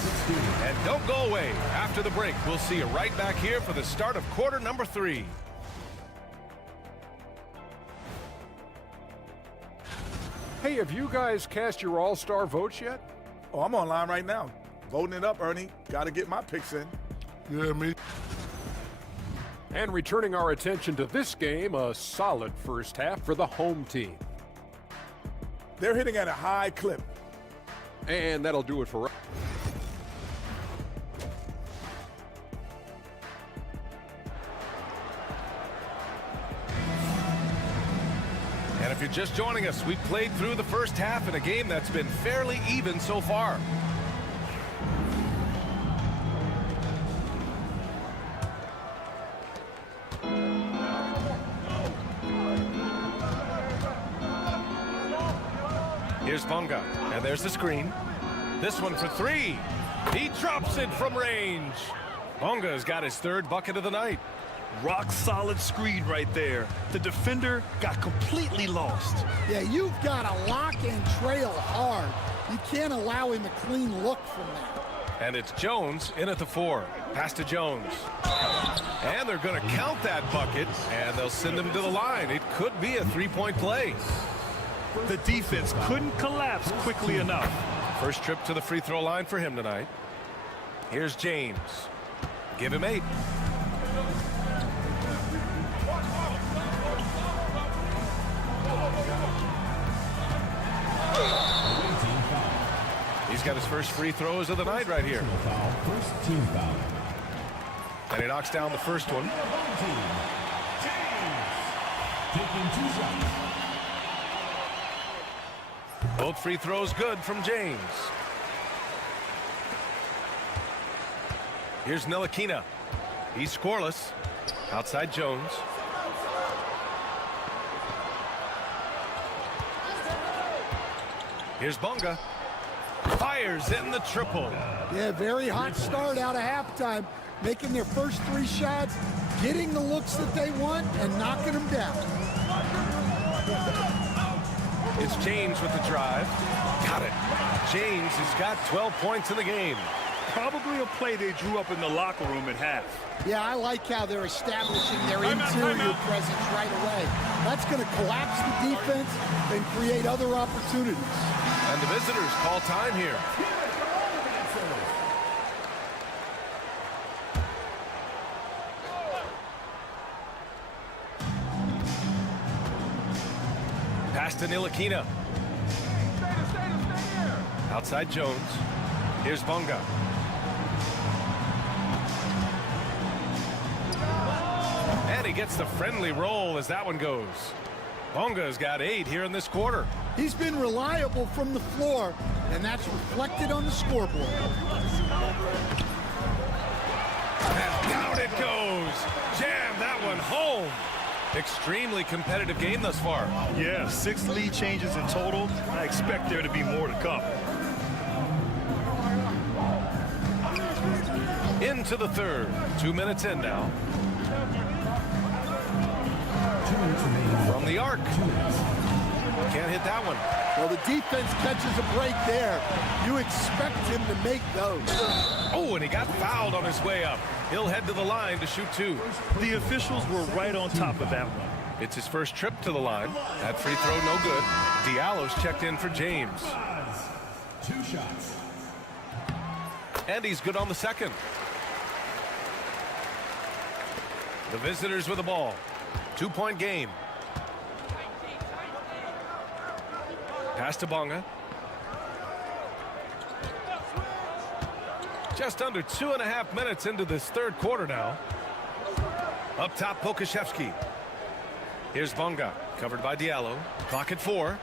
And don't go away. After the break, we'll see you right back here for the start of quarter number 3. Hey, have you guys cast your all-star votes yet? Oh, I'm online right now. Voting it up, Ernie. Got to get my picks in. Yeah, me. And returning our attention to this game, a solid first half for the home team. They're hitting at a high clip. And that'll do it for... And if you're just joining us, we've played through the first half in a game that's been fairly even so far. Here's Bonga, and there's the screen. This one for 3. He drops it from range. Bonga's got his 3rd bucket of the night. Rock solid screen right there. The defender got completely lost. Yeah, you've got to lock and trail hard. You can't allow him a clean look from that. And it's Jones in at the 4. Pass to Jones. And they're going to count that bucket, and they'll send him to the line. It could be a 3-point play. The defense couldn't collapse quickly enough. First trip to the free throw line for him tonight. Here's James. Give him 8. He's got his first free throws of the night right here. First team foul. And he knocks down the first one. Taking 2 shots. Both free throws good from James. Here's Ntilikina. He's scoreless. Outside Jones. Here's Bonga. Fires in the triple. Yeah, very hot start out of halftime. Making their first 3 shots, getting the looks that they want, and knocking them down. It's James with the drive. Got it. James has got 12 points in the game. Probably a play they drew up in the locker room at half. Yeah, I like how they're establishing their interior presence right away. That's going to collapse the defense and create other opportunities. And the visitors call time here. Pass to Ntilikina. Outside Jones. Here's Bonga. And he gets the friendly roll as that one goes. Bonga's got 8 here in this quarter. He's been reliable from the floor, and that's reflected on the scoreboard. And down it goes. Jam that one home. Extremely competitive game thus far. Yeah, 6 lead changes in total. I expect there to be more to come. Into the third. 2 minutes in now. From the arc. Can't hit that one. Well, the defense catches a break there. You expect him to make those. Oh, and he got fouled on his way up. He'll head to the line to shoot 2. The officials were right on top of that one. It's his first trip to the line. That free throw no good. Diallo's checked in for James. 2 shots. And he's good on the second. The visitors with the ball. 2-point game. Pass to Bonga. Just under 2.5 minutes into this third quarter now. Up top, Pokashevsky. Here's Bonga, covered by Diallo. Clock at 4.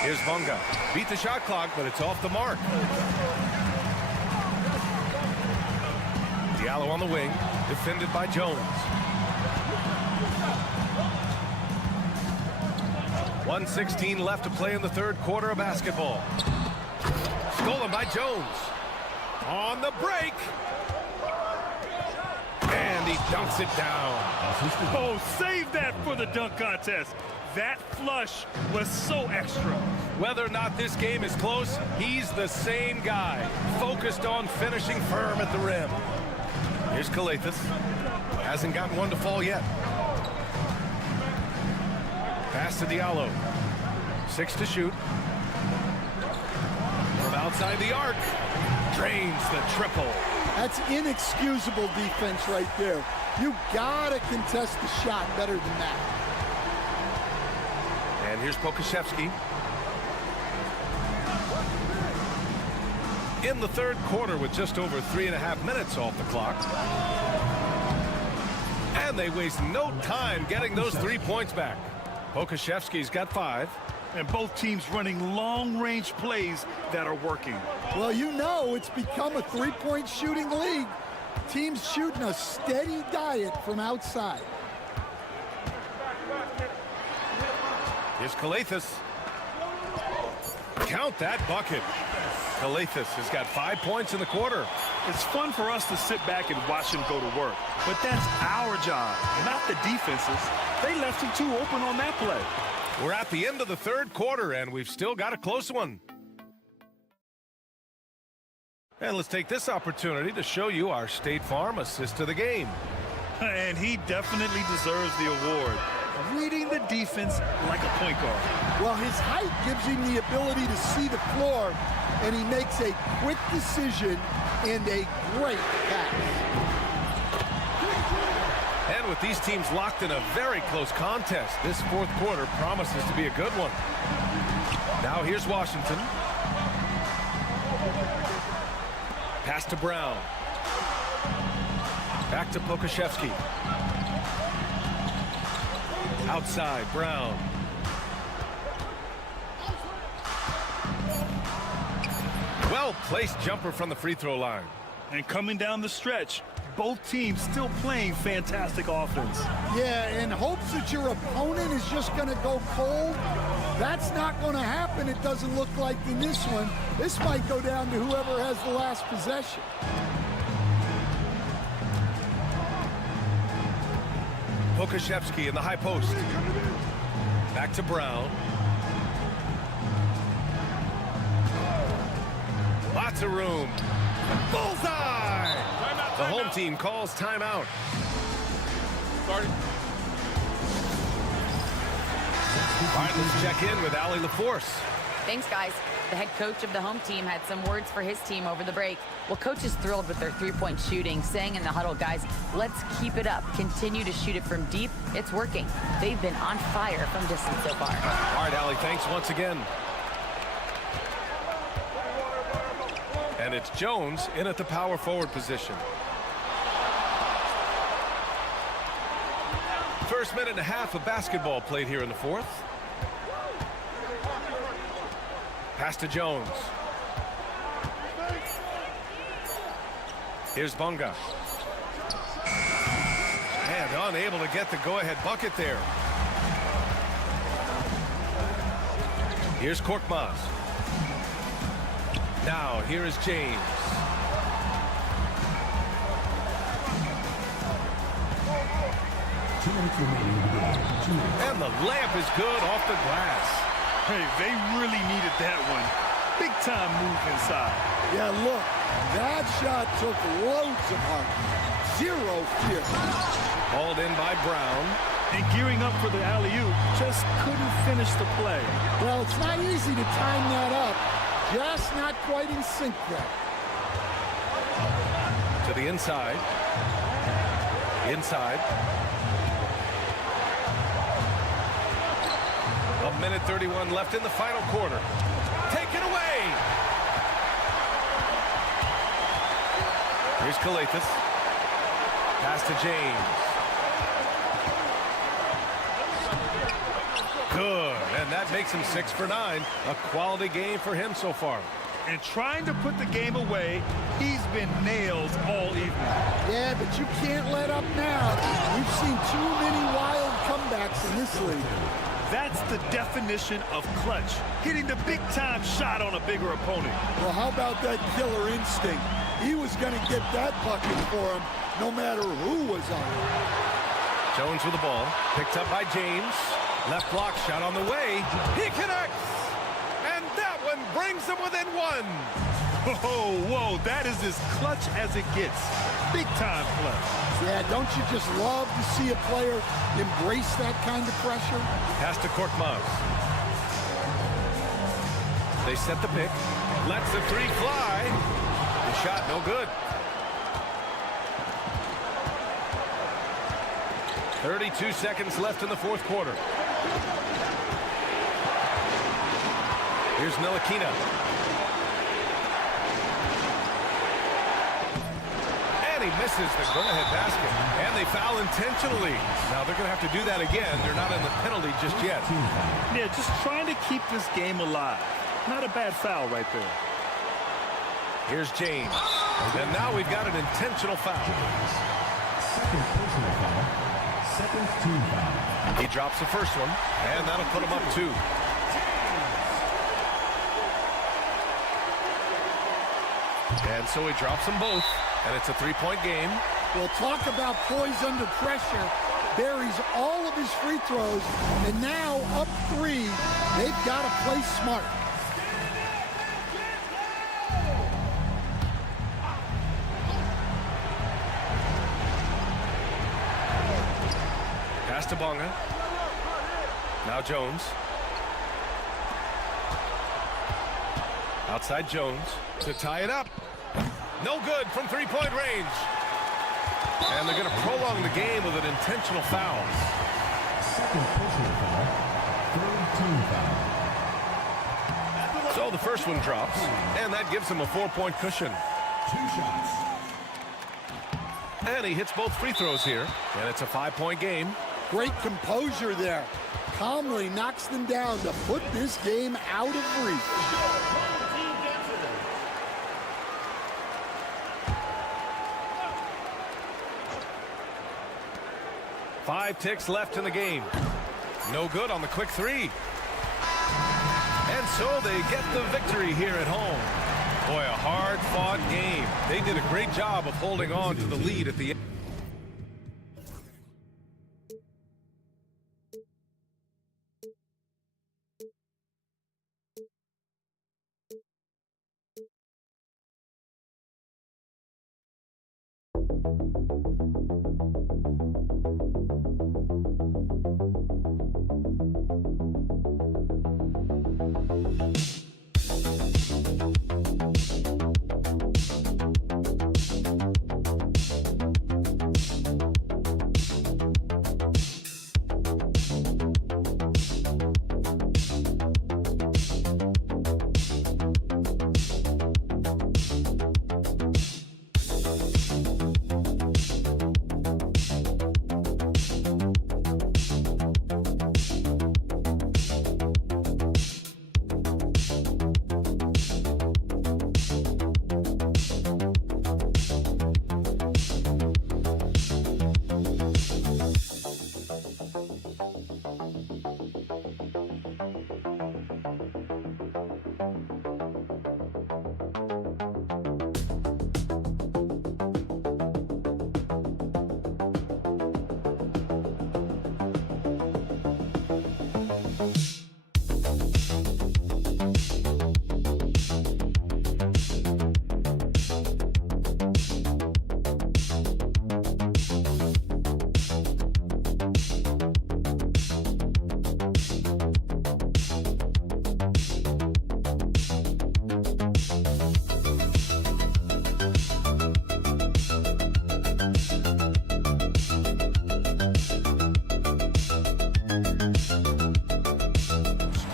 Here's Bonga. Beat the shot clock, but it's off the mark. Diallo on the wing, defended by Jones. 1:16 left to play in the third quarter of basketball. Stolen by Jones. On the break. And he dunks it down. Oh, save that for the dunk contest. That flush was so extra. Whether or not this game is close, he's the same guy, focused on finishing firm at the rim. Here's Kalathis. Hasn't gotten one to fall yet. Pass to Diallo. 6 to shoot. From outside the arc. Drains the triple. That's inexcusable defense right there. You gotta contest the shot better than that. And here's Pokashevsky. In the third quarter with just over 3.5 minutes off the clock. And they waste no time getting those 3 points back. Pokashevsky's got 5. And both teams running long-range plays that are working. Well, you know it's become a three-point shooting league. Teams shooting a steady diet from outside. Here's Kalathis. Count that bucket. Kalathis has got 5 points in the quarter. It's fun for us to sit back and watch him go to work. But that's our job, not the defense's. They left him too open on that play. We're at the end of the third quarter, and we've still got a close one. And let's take this opportunity to show you our State Farm assist to the game. And he definitely deserves the award. Reading the defense like a point guard. Well, his height gives him the ability to see the floor, and he makes a quick decision and a great pass. And with these teams locked in a very close contest, this fourth quarter promises to be a good one. Now here's Washington. Pass to Brown. Back to Pokashevsky. Outside, Brown. Well-placed jumper from the free throw line. And coming down the stretch, both teams still playing fantastic offense. Yeah, in hopes that your opponent is just going to go cold. That's not going to happen, it doesn't look like in this one. This might go down to whoever has the last possession. Pokashevsky in the high post. Back to Brown. Lots of room. Bullseye! The home team calls timeout. All right, let's check in with Allie LaForce. Thanks, guys. The head coach of the home team had some words for his team over the break. Well, coach is thrilled with their three-point shooting, saying in the huddle, guys, let's keep it up. Continue to shoot it from deep. It's working. They've been on fire from distance so far. All right, Allie, thanks once again. And it's Jones in at the power forward position. First minute and a half of basketball played here in the fourth. Pass to Jones. Here's Bonga. And unable to get the go-ahead bucket there. Here's Korkmaz. Now, here is James. And the layup is good off the glass. Hey, they really needed that one. Big time move inside. Yeah, look, that shot took loads of heart. Zero fear. Hauled in by Brown. And gearing up for the alley-oop, just couldn't finish the play. Well, it's not easy to time that up. Just not quite in sync there. To the inside. Inside. A minute 31 left in the final quarter. Taken away. Here's Calathis. Pass to James. Good, and that makes him 6 for 9. A quality game for him so far. And trying to put the game away, he's been nails all evening. Yeah, but you can't let up now. We've seen too many wild comebacks in this league. That's the definition of clutch. Hitting the big-time shot on a bigger opponent. Well, how about that killer instinct? He was going to get that bucket for him no matter who was on it. Jones with the ball. Picked up by James. Left block shot on the way. He connects. And that one brings them within 1. Whoa, that is as clutch as it gets. Big-time clutch. Yeah, don't you just love to see a player embrace that kind of pressure? Pass to Korkmaz. They set the pick. Lets the 3 fly. The shot no good. 32 seconds left in the fourth quarter. Here's Ntilikina. And he misses the go-ahead basket. And they foul intentionally. Now they're going to have to do that again. They're not in the penalty just yet. Yeah, just trying to keep this game alive. Not a bad foul right there. Here's James. And now we've got an intentional foul. Second personal foul. Second team foul. He drops the first one, and that'll put him up 2. And so he drops them both, and it's a 3-point game. Well, talk about poise under pressure. Buries all of his free throws, and now up 3. They've got to play smart. Pass to Bonga. Now Jones. Outside Jones to tie it up. No good from 3-point range. And they're going to prolong the game with an intentional foul. Second personal foul. Third team foul. So the first one drops, and that gives him a 4-point cushion. 2 shots. And he hits both free throws here, and it's a 5-point game. Great composure there. Calmly knocks them down to put this game out of reach. 5 ticks left in the game. No good on the quick 3. And so they get the victory here at home. Boy, a hard-fought game. They did a great job of holding on to the lead at the end.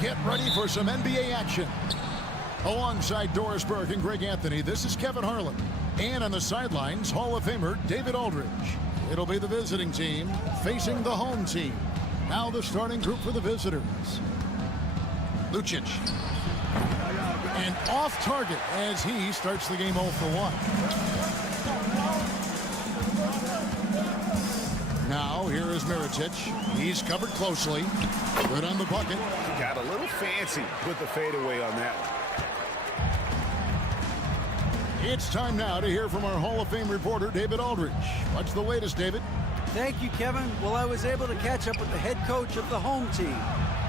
Get ready for some NBA action. Alongside Doris Burke and Greg Anthony, this is Kevin Harlan. And on the sidelines, Hall of Famer David Aldridge. It'll be the visiting team facing the home team. Now the starting group for the visitors. Lucic. And off target as he starts the game 0 for 1. Now here is Mirotic. He's covered closely. Good on the bucket. Got a little fancy with the fadeaway on that one. It's time now to hear from our Hall of Fame reporter, David Aldridge. What's the latest, David? Thank you, Kevin. Well, I was able to catch up with the head coach of the home team.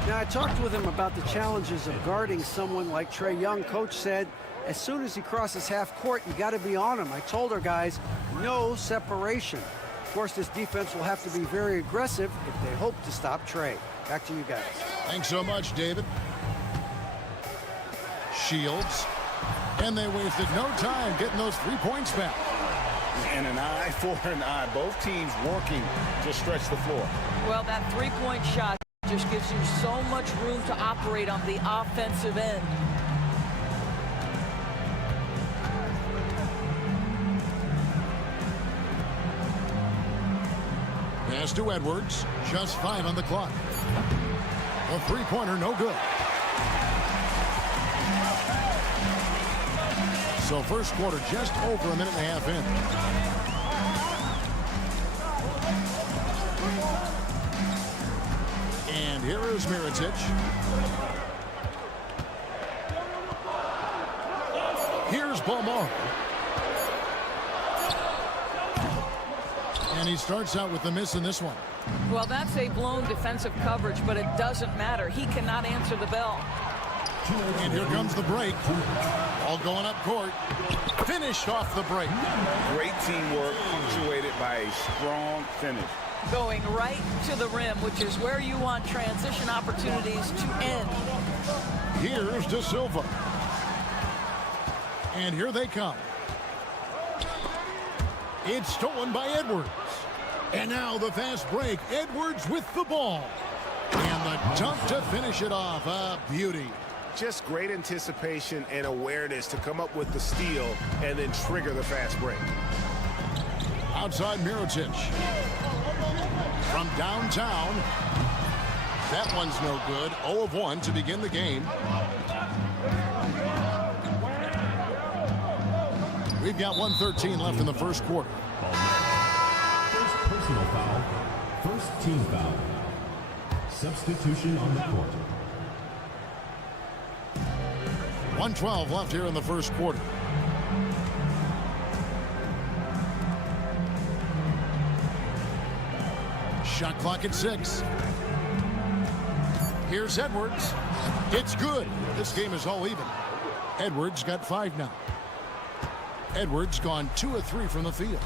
Now, I talked with him about the challenges of guarding someone like Trae Young. Coach said, as soon as he crosses half court, you got to be on him. I told our guys, no separation. Of course, this defense will have to be very aggressive if they hope to stop Trae. Back to you guys. Thanks so much, David. Shields. And they wasted no time getting those 3 points back. And an eye for an eye. Both teams working to stretch the floor. Well, that three-point shot just gives you so much room to operate on the offensive end. Pass to Edwards. Just 5 on the clock. A three-pointer, no good. So first quarter just over a minute and a half in. And here is Mirotic. Here's Balmar. And he starts out with the miss in this one. Well, that's a blown defensive coverage, but it doesn't matter. He cannot answer the bell. And here comes the break. All going up court. Finished off the break. Great teamwork punctuated by a strong finish. Going right to the rim, which is where you want transition opportunities to end. Here's De Silva. And here they come. It's stolen by Edwards. And now the fast break. Edwards with the ball. And the dunk to finish it off. A beauty. Just great anticipation and awareness to come up with the steal and then trigger the fast break. Outside Mirotic. From downtown. That one's no good. 0 of 1 to begin the game. We've got 1:13 left in the first quarter. First personal foul. First team foul. Substitution on the court. 1:12 left here in the first quarter. Shot clock at 6. Here's Edwards. It's good. This game is all even. Edwards got 5 now. Edwards gone 2 of 3 from the field.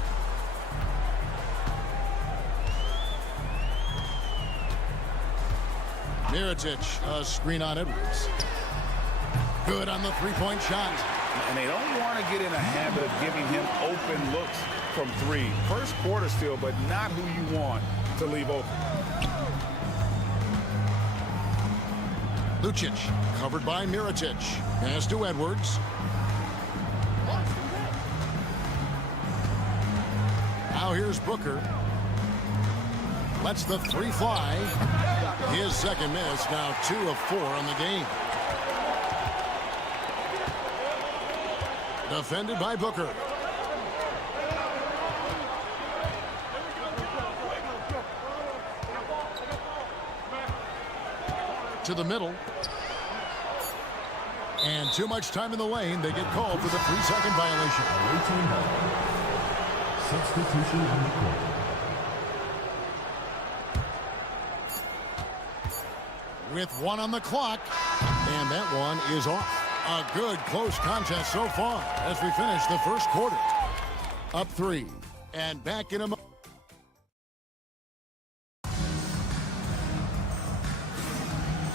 Mirotic, a screen on Edwards. Good on the three-point shot. And they don't want to get in a habit of giving him open looks from 3. First quarter still, but not who you want to leave open. Lucic, covered by Mirotic. Pass to Edwards. Now here's Booker. Lets the 3 fly. His second miss, now 2 of 4 on the game. Defended by Booker. To the middle. And too much time in the lane. They get called for the 3-second violation. Substitution on the court. With 1 on the clock. And that one is off. A good close contest so far as we finish the first quarter. Up 3 and back in a moment.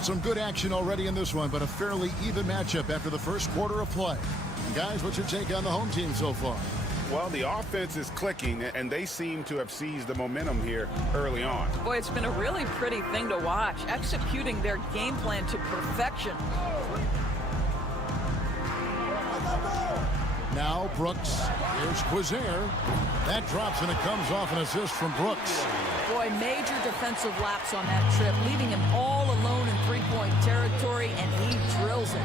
Some good action already in this one, but a fairly even matchup after the first quarter of play. And guys, what's your take on the home team so far? Well, the offense is clicking, and they seem to have seized the momentum here early on. Boy, it's been a really pretty thing to watch, executing their game plan to perfection. Now Brooks. Here's Quizair. That drops, and it comes off an assist from Brooks. Boy, major defensive lapse on that trip, leaving him all alone in three-point territory, and he drills it.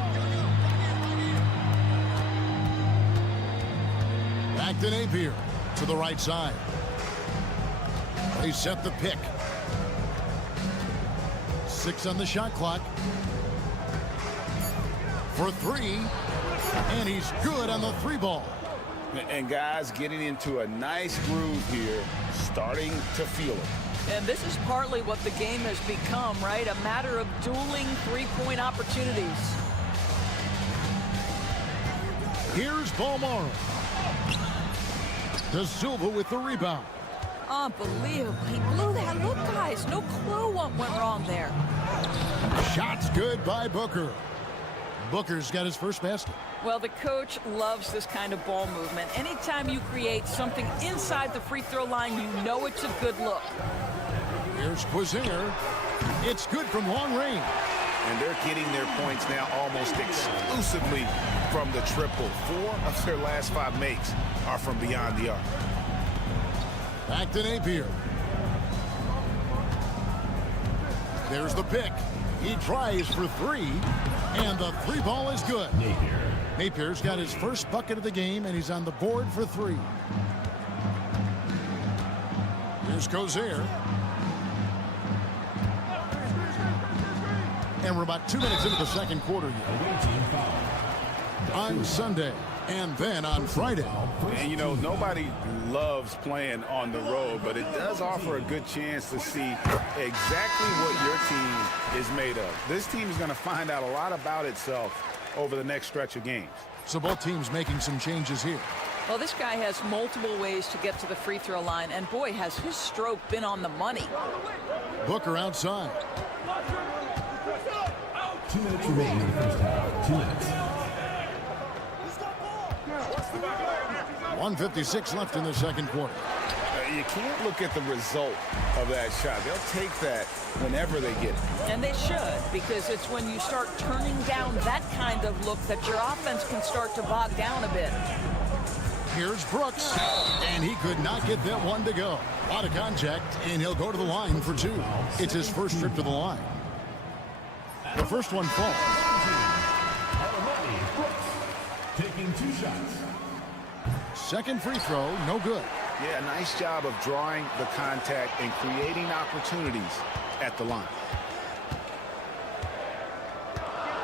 Back to Napier to the right side. They set the pick. 6 on the shot clock. For 3. And he's good on the 3 ball. And guys getting into a nice groove here, starting to feel it. And this is partly what the game has become, right? A matter of dueling three-point opportunities. Here's Balmaro. De Silva with the rebound. Unbelievable. He blew that. Look, guys, no clue what went wrong there. Shots good by Booker. Booker's got his first basket. Well, the coach loves this kind of ball movement. Anytime you create something inside the free throw line, you know it's a good look. Here's Quizair. It's good from long range. And they're getting their points now almost exclusively from the triple. 4 of their last 5 makes are from beyond the arc. Back to Napier. There's the pick. He tries for 3, and the 3 ball is good. Napier's got his first bucket of the game, and he's on the board for 3. Here's Quizair. And we're about 2 minutes into the second quarter here. On Sunday, and then on Friday. And, you know, nobody loves playing on the road, but it does offer a good chance to see exactly what your team is made of. This team is going to find out a lot about itself over the next stretch of games. So both teams making some changes here. Well, this guy has multiple ways to get to the free throw line, and boy, has his stroke been on the money. Booker outside. 2 minutes remaining in the first half. 2 minutes. 1:56 left in the second quarter. You can't look at the result of that shot. They'll take that whenever they get it. And they should, because it's when you start turning down that kind of look that your offense can start to bog down a bit. Here's Brooks, and he could not get that one to go. A lot of contact, and he'll go to the line for 2. It's his first trip to the line. The first one falls. Taking 2 shots. Second free throw, no good. Yeah, nice job of drawing the contact and creating opportunities at the line.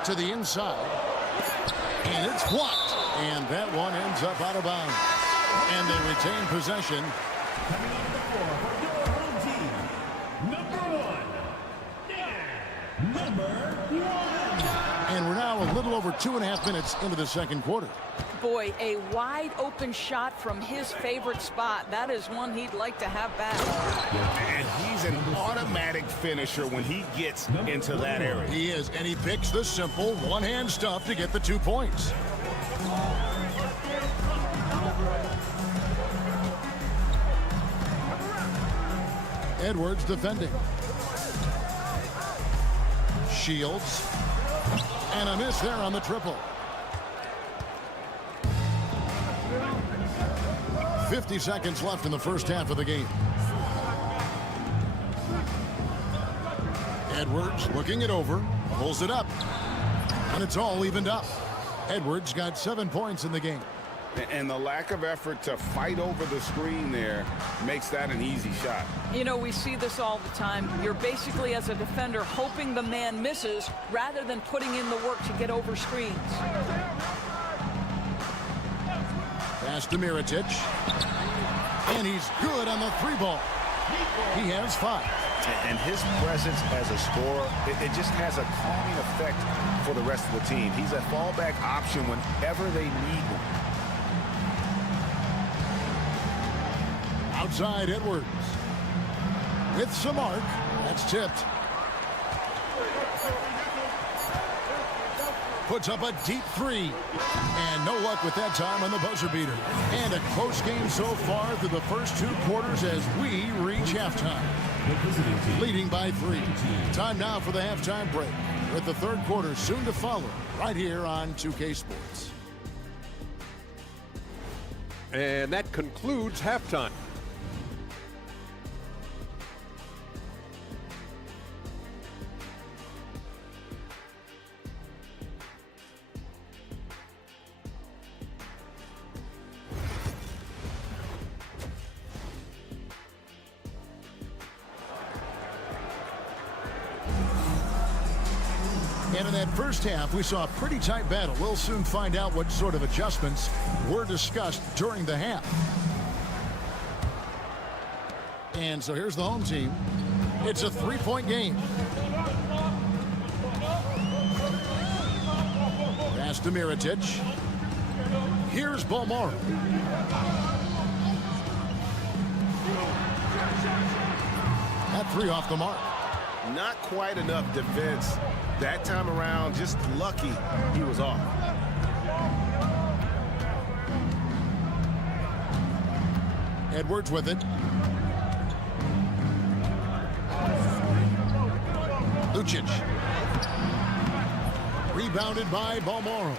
To the inside. And it's blocked. And that one ends up out of bounds. And they retain possession. Coming on the floor for your home team, number 1. And we're now a little over 2.5 minutes into the second quarter. Boy, a wide open shot from his favorite spot. That is one he'd like to have back. And he's an automatic finisher when he gets into that area. He is, and he picks the simple one-hand stuff to get the 2 points. Edwards defending. Shields. And a miss there on the triple. 50 seconds left in the first half of the game. Edwards looking it over, pulls it up, and it's all evened up. Edwards got 7 points in the game. And the lack of effort to fight over the screen there makes that an easy shot. You know, we see this all the time. You're basically, as a defender, hoping the man misses rather than putting in the work to get over screens. Pass to Mirotic. And he's good on the 3 ball. He has 5. And his presence as a scorer, it just has a calming effect for the rest of the team. He's a fallback option whenever they need one. Outside Edwards. With some arc. That's tipped. puts up a deep three. And no luck with that time on the buzzer beater. And a close game so far through the first 2 quarters as we reach halftime. Leading by 3. Time now for the halftime break, with the third quarter soon to follow right here on 2K Sports. And that concludes halftime. And in that first half, we saw a pretty tight battle. We'll soon find out what sort of adjustments were discussed during the half. And so here's the home team. It's a 3-point game. Pass to Mirotic. Here's Balmaro. That 3 off the mark. Not quite enough defense that time around. Just lucky he was off. Edwards with it. Lucic. Rebounded by Balmaro.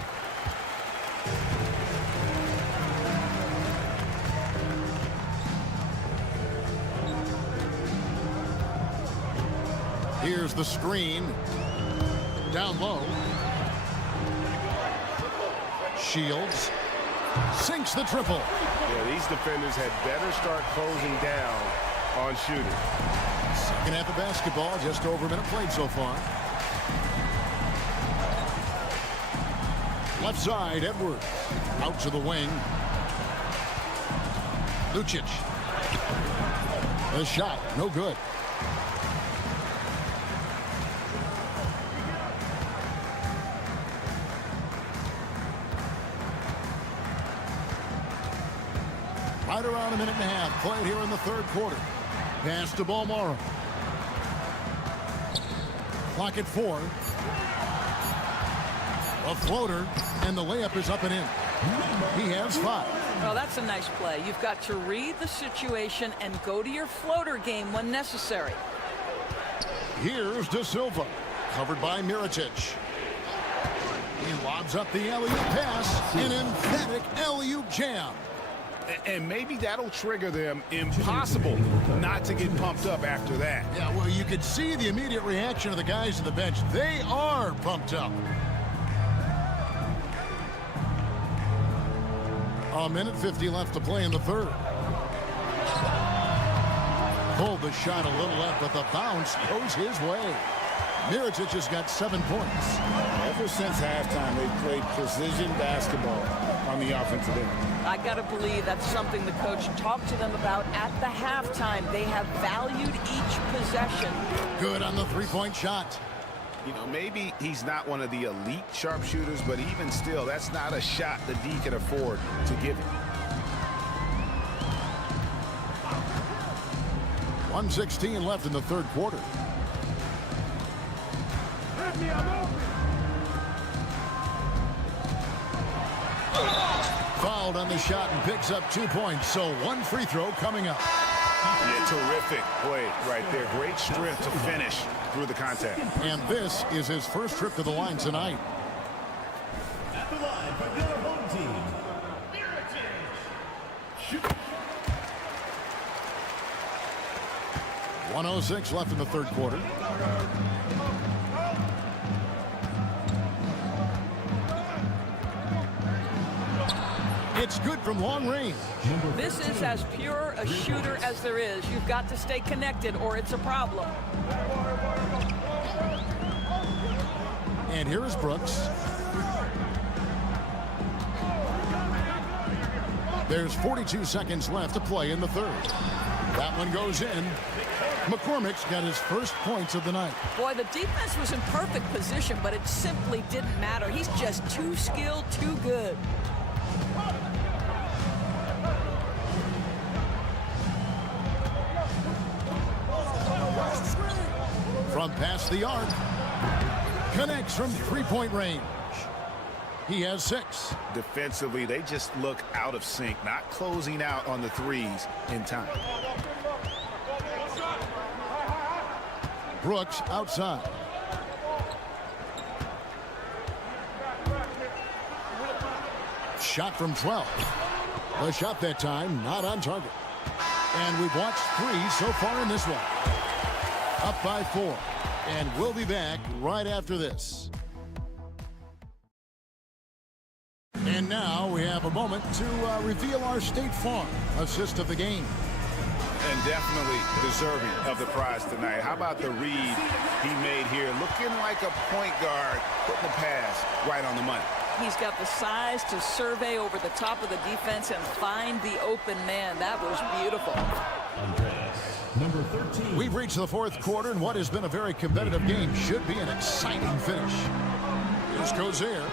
Here's the screen. Down low. Shields. Sinks the triple. Yeah, these defenders had better start closing down on shooting. Second half of basketball, just over a minute played so far. Left side, Edwards. Out to the wing. Lucic. The shot, no good. Right around a minute and a half played here in the third quarter. Pass to Balmaro. Clock at 4. A floater, and the layup is up and in. He has 5. Well, that's a nice play. You've got to read the situation and go to your floater game when necessary. Here's De Silva, covered by Mirotic. He lobs up the alley-oop pass, an emphatic alley-oop jam. And maybe that'll trigger them. Impossible not to get pumped up after that. Yeah, well, you could see the immediate reaction of the guys on the bench. They are pumped up. A minute 50 left to play in the third. Pulled the shot a little left, but the bounce goes his way. Mirotic has got 7 points. Ever since halftime, they've played precision basketball on the offensive end. I got to believe that's something the coach talked to them about at the halftime. They have valued each possession. Good on the 3-point shot. You know, maybe he's not one of the elite sharpshooters, but even still, that's not a shot that D can afford to give him. 1:16 left in the third quarter. Fouled on the shot and picks up 2 points. So 1 free throw coming up. Yeah, terrific play right there. Great strength to finish through the contact. And this is his first trip to the line tonight. At the line for your home team, Mirotic. 1:06 left in the third quarter. It's good from long range. This is as pure a shooter as there is. You've got to stay connected or it's a problem. And here is Brooks. There's 42 seconds left to play in the third. That one goes in. McCormick's got his first points of the night. Boy, the defense was in perfect position, but it simply didn't matter. He's just too skilled, too good. From past the arc. Connects from 3-point range. He has 6. Defensively, they just look out of sync, not closing out on the threes in time. Brooks outside. Shot from 12. The shot that time not on target. And we've watched 3 so far in this one. Up by 4. And we'll be back right after this. And now we have a moment to reveal our State Farm assist of the game. And definitely deserving of the prize tonight. How about the read he made here? Looking like a point guard, putting the pass right on the money. He's got the size to survey over the top of the defense and find the open man. That was beautiful. Number 13. We've reached the 4th quarter, and what has been a very competitive game should be an exciting finish. Here's Cozier.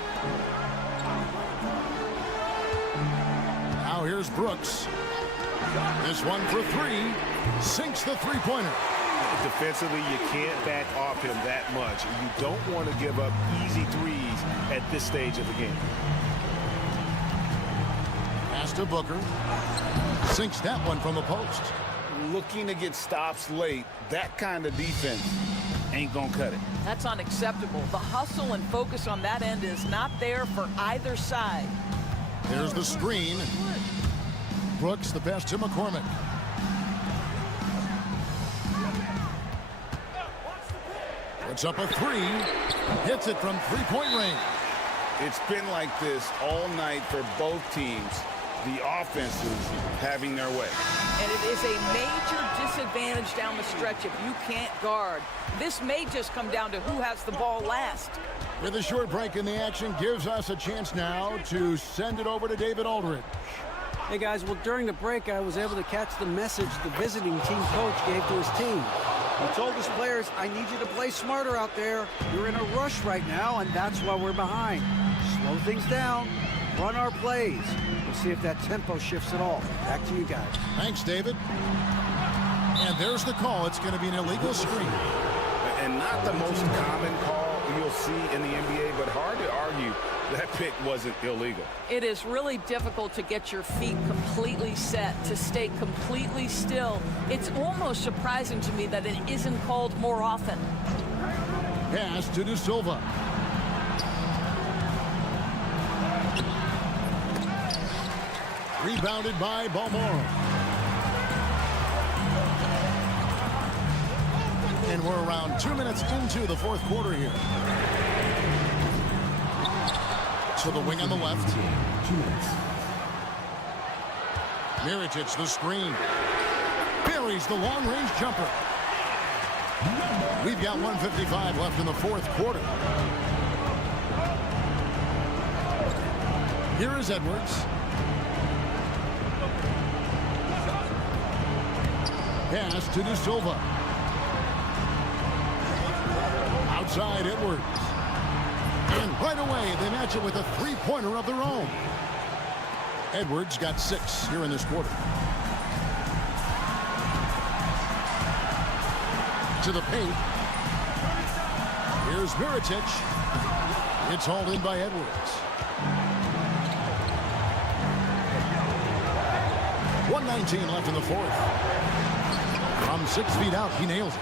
Now here's Brooks. This one for 3. Sinks the three-pointer. Defensively, you can't back off him that much. You don't want to give up easy threes at this stage of the game. Pass to Booker. Sinks that one from the post. Looking to get stops late, that kind of defense ain't gonna cut it. That's unacceptable. The hustle and focus on that end is not there for either side. There's the screen. Brooks, the pass to McCormick. Puts up a 3. Hits it from three-point range. It's been like this all night for both teams. The offenses having their way. And it is a major disadvantage down the stretch if you can't guard. This may just come down to who has the ball last. With a short break in the action, gives us a chance now to send it over to David Aldridge. Hey guys, well during the break I was able to catch the message the visiting team coach gave to his team. He told his players, I need you to play smarter out there. You're in a rush right now, and that's why we're behind. Slow things down, run our plays. We'll see if that tempo shifts at all. Back to you guys. Thanks, David. And there's the call. It's going to be an illegal screen. And not the most common call you'll see in the NBA, but hard to argue that pick wasn't illegal. It is really difficult to get your feet completely set, to stay completely still. It's almost surprising to me that it isn't called more often. Pass to De Silva. Rebounded by Balmoro. And we're around 2 minutes into the 4th quarter here. To the wing on the left. Mirotic, the screen. Buries the long-range jumper. We've got 1:55 left in the 4th quarter. Here is Edwards. Pass to De Silva. Outside Edwards. And right away, they match it with a three-pointer of their own. Edwards got 6 here in this quarter. To the paint. Here's Mirotic. It's hauled in by Edwards. 1:19 left in the 4th. From 6 feet out, he nails it.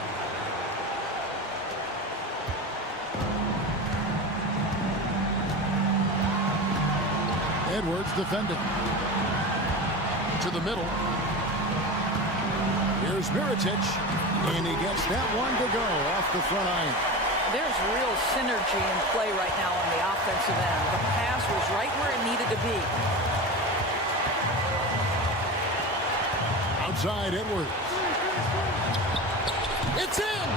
Edwards defending. To the middle. Here's Mirotic. And he gets that one to go off the front iron. There's real synergy in play right now on the offensive end. The pass was right where it needed to be. Outside Edwards. It's in!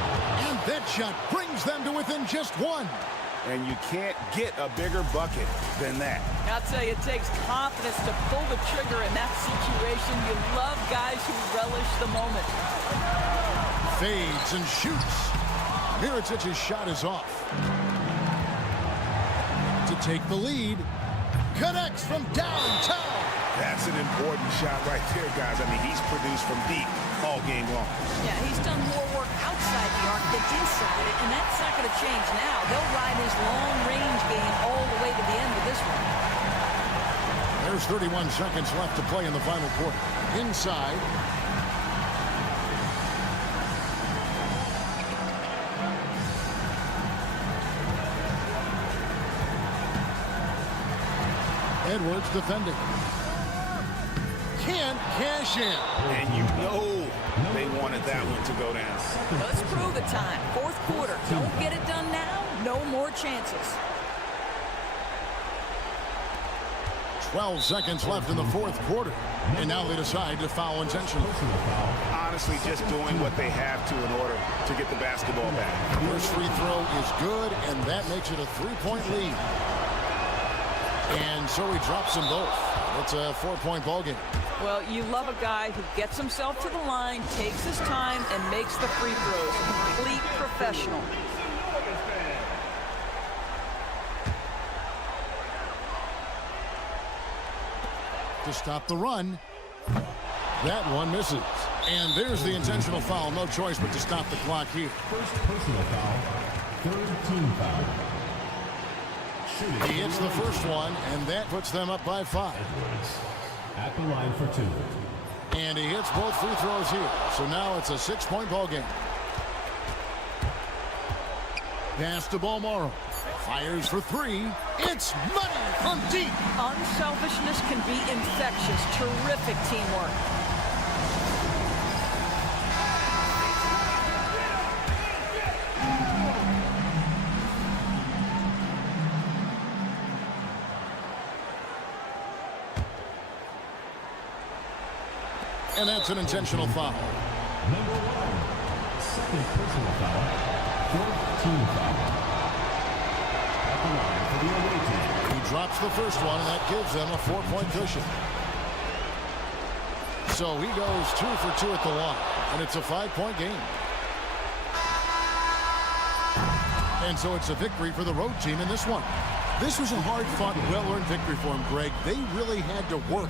And that shot brings them to within just 1. And you can't get a bigger bucket than that. I'll tell you, it takes confidence to pull the trigger in that situation. You love guys who relish the moment. Fades and shoots. Mirotic's shot is off. To take the lead. Connects from downtown. That's an important shot right there, guys. I mean, he's produced from deep all game long. Yeah, he's done more work outside the arc than inside it, and that's not going to change now. They'll ride his long-range game all the way to the end of this one. There's 31 seconds left to play in the final quarter. Inside. Edwards defending. Can't cash in. And you know they wanted that one to go down. Let's prove it time. Fourth quarter. Don't get it done now. No more chances. 12 seconds left in the fourth quarter. And now they decide to foul intentionally. Honestly, just doing what they have to in order to get the basketball back. First free throw is good, and that makes it a 3-point lead. And so he drops them both. It's a 4-point ball game. Well, you love a guy who gets himself to the line, takes his time, and makes the free throws. Complete professional. To stop the run. That one misses. And there's the intentional foul. No choice but to stop the clock here. First personal foul. Third team foul. He hits the first one, and that puts them up by 5. Edwards at the line for 2. And he hits both free throws here. So now it's a 6-point ball game. Pass to Balmoro. Fires for 3. It's money from deep. Unselfishness can be infectious. Terrific teamwork. And that's an intentional foul. Number 1. Second personal foul. Fourth team foul. At the line for the away team. He drops the first one, and that gives them a 4-point cushion. So he goes 2 for 2 at the line, and it's a 5-point game. And so it's a victory for the road team in this one. This was a hard-fought, well-earned victory for him, Greg. They really had to work.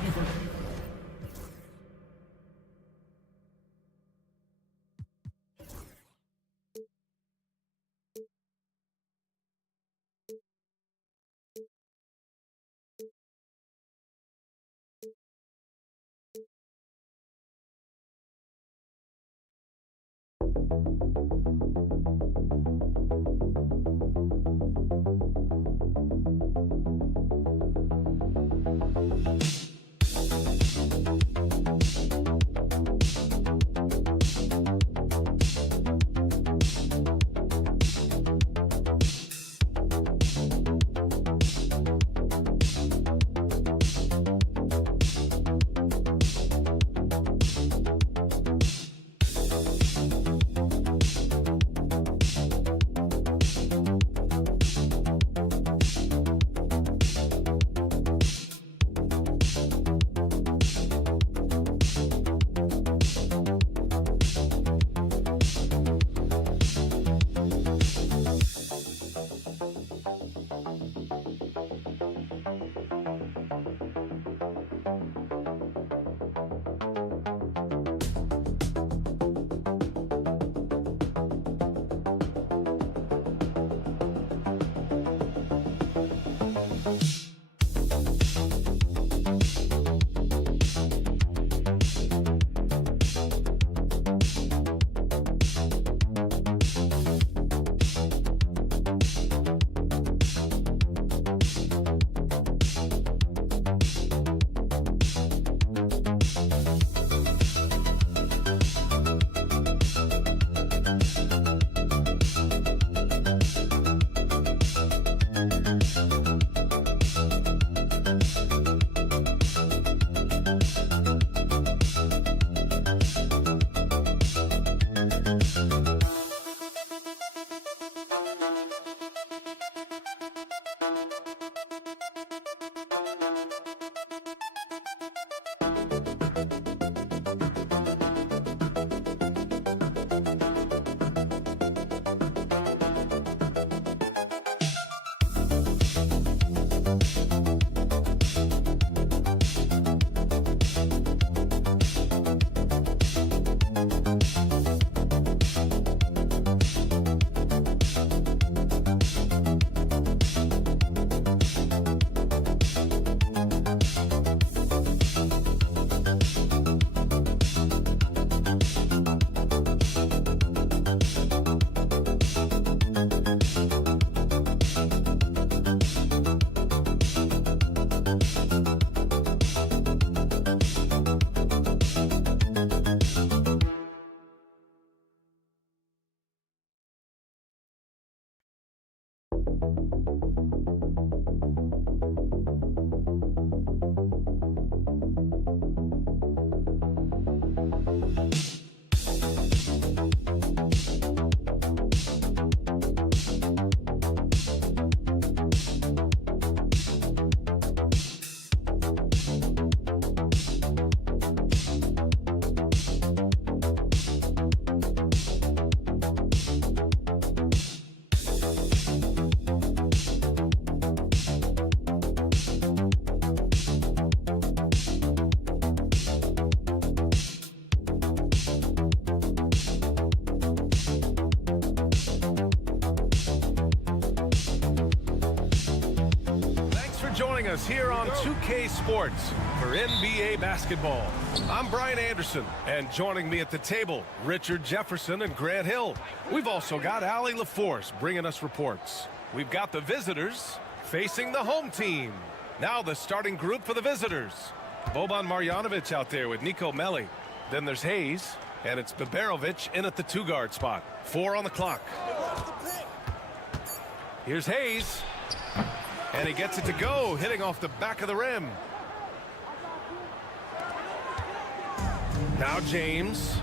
joining us here on 2K Sports for NBA basketball. I'm Brian Anderson, and joining me at the table, Richard Jefferson and Grant Hill. We've also got Allie LaForce bringing us reports. We've got the visitors facing the home team. Now the starting group for the visitors. Boban Marjanovic out there with Nico Melli. Then there's Hayes, and it's Baberovic in at the 2-guard spot. 4 on the clock. Here's Hayes. And he gets it to go, hitting off the back of the rim. Now James.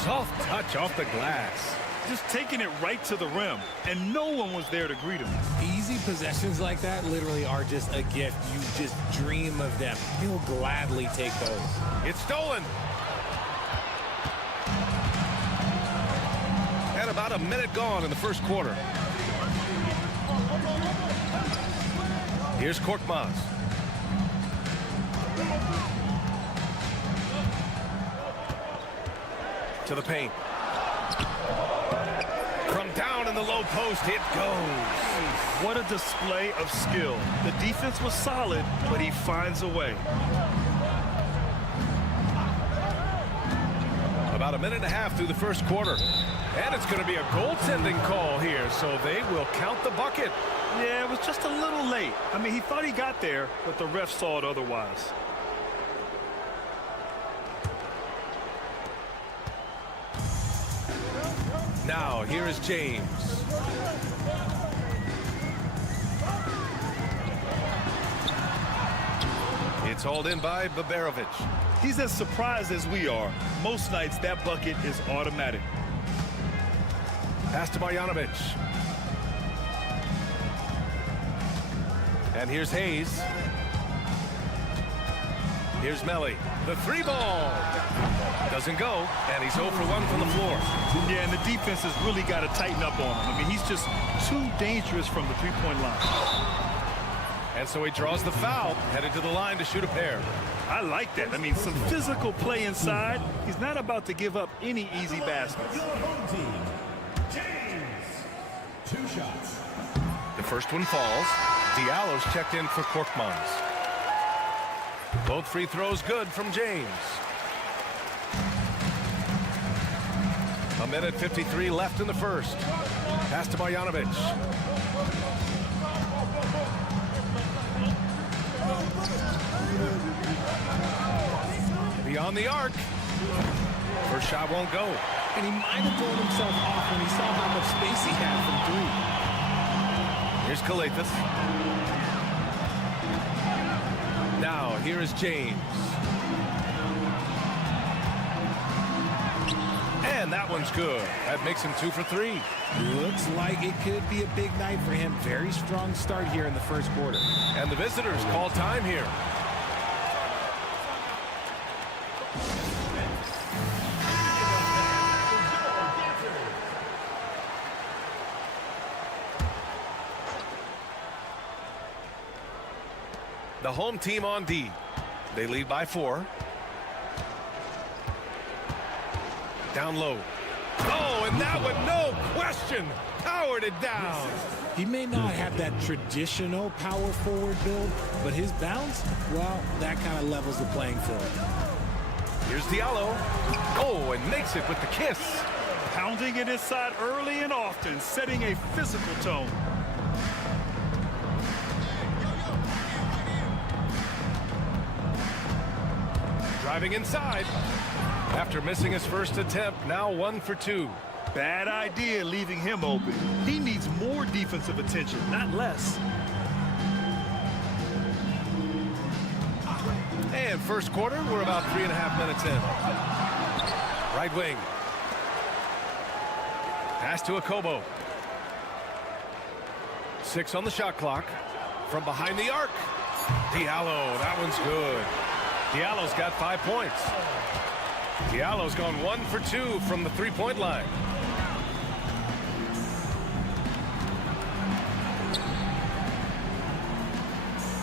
Soft touch off the glass. Just taking it right to the rim, and no one was there to greet him. Easy possessions like that literally are just a gift. You just dream of them. He'll gladly take those. It's stolen. And about a minute gone in the first quarter. Here's Korkmaz. To the paint. From down in the low post, it goes. What a display of skill. The defense was solid, but he finds a way. About a minute and a half through the first quarter. And it's going to be a goaltending call here, so they will count the bucket. Yeah, it was just a little late. I mean, he thought he got there, but the ref saw it otherwise. Now, here is James. It's hauled in by Baberovic. He's as surprised as we are. Most nights, that bucket is automatic. Pass to Marjanovic. And here's Hayes. Here's Melli. The 3-ball. Doesn't go, and he's 0 for 1 from the floor. Yeah, and the defense has really got to tighten up on him. I mean, he's just too dangerous from the three-point line. And so he draws the foul, headed to the line to shoot a pair. I like that. I mean, some physical play inside. He's not about to give up any easy baskets. Your home team, James. 2 shots. The first one falls. Diallo's checked in for Korkmaz. Both free throws good from James. A minute 53 left in the first. Pass to Marjanovic. Beyond the arc. First shot won't go. And he might have thrown himself off when he saw how much space he had from 3. Here's Kalathis. Now, here is James. And that one's good. That makes him 2 for 3. Looks like it could be a big night for him. Very strong start here in the first quarter. And the visitors call time here. The home team on D. They lead by 4. Down low. Oh, and that one, no question, powered it down. He may not have that traditional power forward build, but his bounce, well, that kind of levels the playing field. Here's Diallo. Oh, and makes it with the kiss. Pounding it inside early and often, setting a physical tone. Driving inside. After missing his first attempt, now 1 for 2. Bad idea leaving him open. He needs more defensive attention, not less. And first quarter, we're about 3.5 minutes in. Right wing. Pass to Akobo. 6 on the shot clock. From behind the arc. Diallo, that one's good. Diallo's got 5 points. Diallo's gone 1 for 2 from the 3-point line.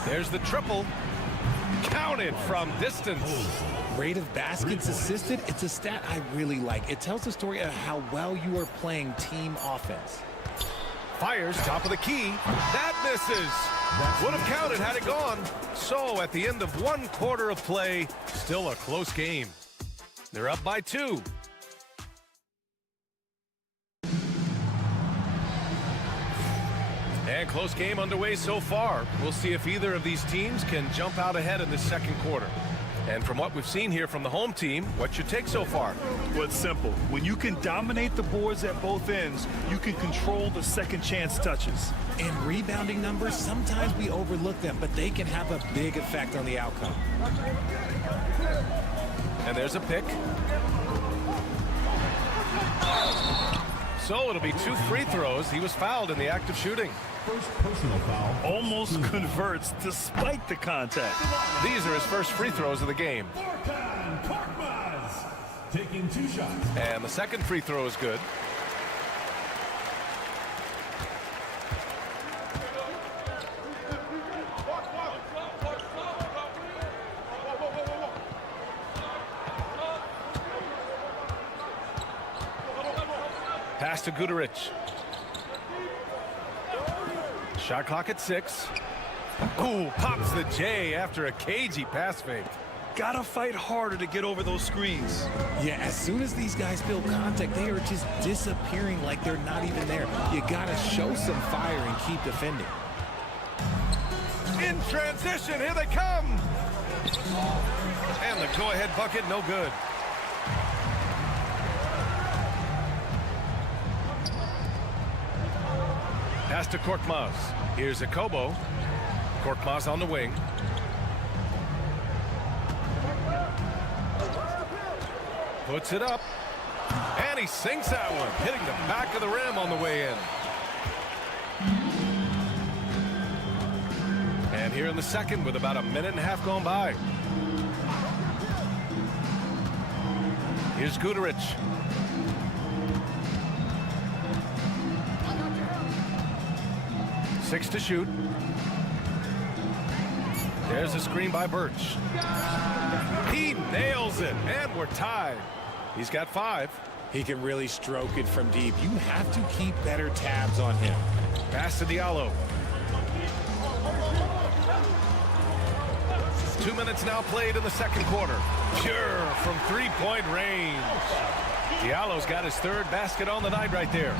There's the triple. Counted from distance. Rate of baskets assisted, it's a stat I really like. It tells the story of how well you are playing team offense. Fires top of the key. That misses. Would have counted had it gone. So at the end of 1 quarter of play, still a close game. They're up by 2. And close game underway so far. We'll see if either of these teams can jump out ahead in this second quarter. And from what we've seen here from the home team, what's your take so far? Well, it's simple. When you can dominate the boards at both ends, you can control the second chance touches. In rebounding numbers, sometimes we overlook them, but they can have a big effect on the outcome. And there's a pick. So it'll be 2 free throws. He was fouled in the act of shooting. First personal foul. Almost converts despite the contact. These are his first free throws of the game. Taking 2 shots. And the second free throw is good. Pass to Guduric. Shot clock at 6. Ooh, pops the J after a cagey pass fake. Gotta fight harder to get over those screens. Yeah, as soon as these guys feel contact, they are just disappearing like they're not even there. You gotta show some fire and keep defending. In transition, here they come. And the go-ahead bucket, no good. Pass to Korkmaz. Here's Akobo. Korkmaz on the wing. Puts it up. And he sinks that one, hitting the back of the rim on the way in. And here in the second with about a minute and a half gone by. Here's Guduric. Six to shoot. There's a screen by Birch. He nails it, and we're tied. He's got 5. He can really stroke it from deep. You have to keep better tabs on him. Pass to Diallo. 2 minutes now played in the second quarter. Pure from 3-point range. Diallo's got his 3rd basket on the night right there.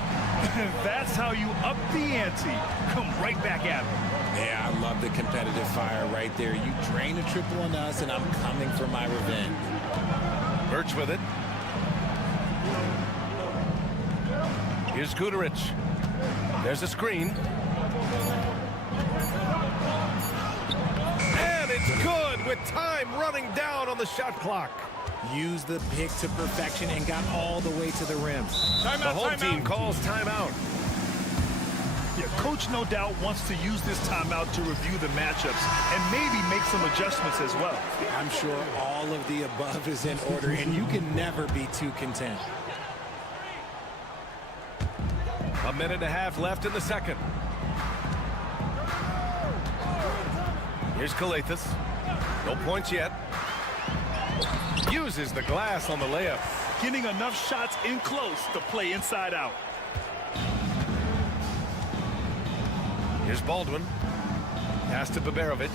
That's how you up the ante. Come right back at him. Yeah, I love the competitive fire right there. You drain a triple on us, and I'm coming for my revenge. Birch with it. Here's Guduric. There's a screen. And it's good with time running down on the shot clock. Use the pick to perfection and got all the way to the rim. The home team calls timeout. Yeah, coach no doubt wants to use this timeout to review the matchups and maybe make some adjustments as well. I'm sure all of the above is in order, and you can never be too content. A minute and a half left in the second. Here's Kalathis. No points yet. Uses the glass on the layup. Getting enough shots in close to play inside out. Here's Baldwin. Pass to Baberovic.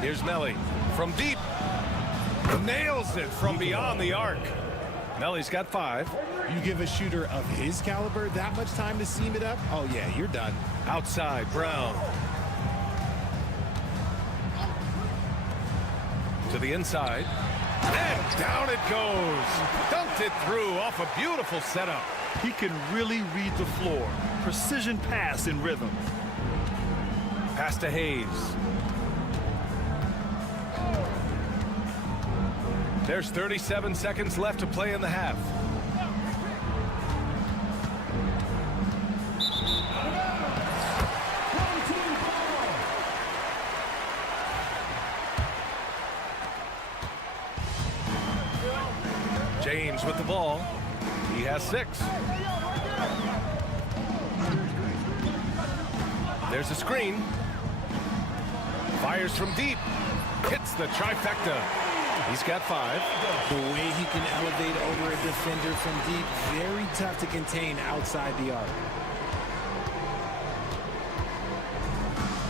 Here's Melly from deep. Nails it from beyond the arc. Melly's got 5. You give a shooter of his caliber that much time to seam it up? Oh, yeah, you're done. Outside, Brown. To the inside. And down it goes. Dunked it through off a beautiful setup. He can really read the floor. Precision pass in rhythm. Pass to Hayes. There's 37 seconds left to play in the half. James with the ball. He has 6. There's a screen. Fires from deep. Hits the trifecta. He's got 5. The way he can elevate over a defender from deep, very tough to contain outside the arc.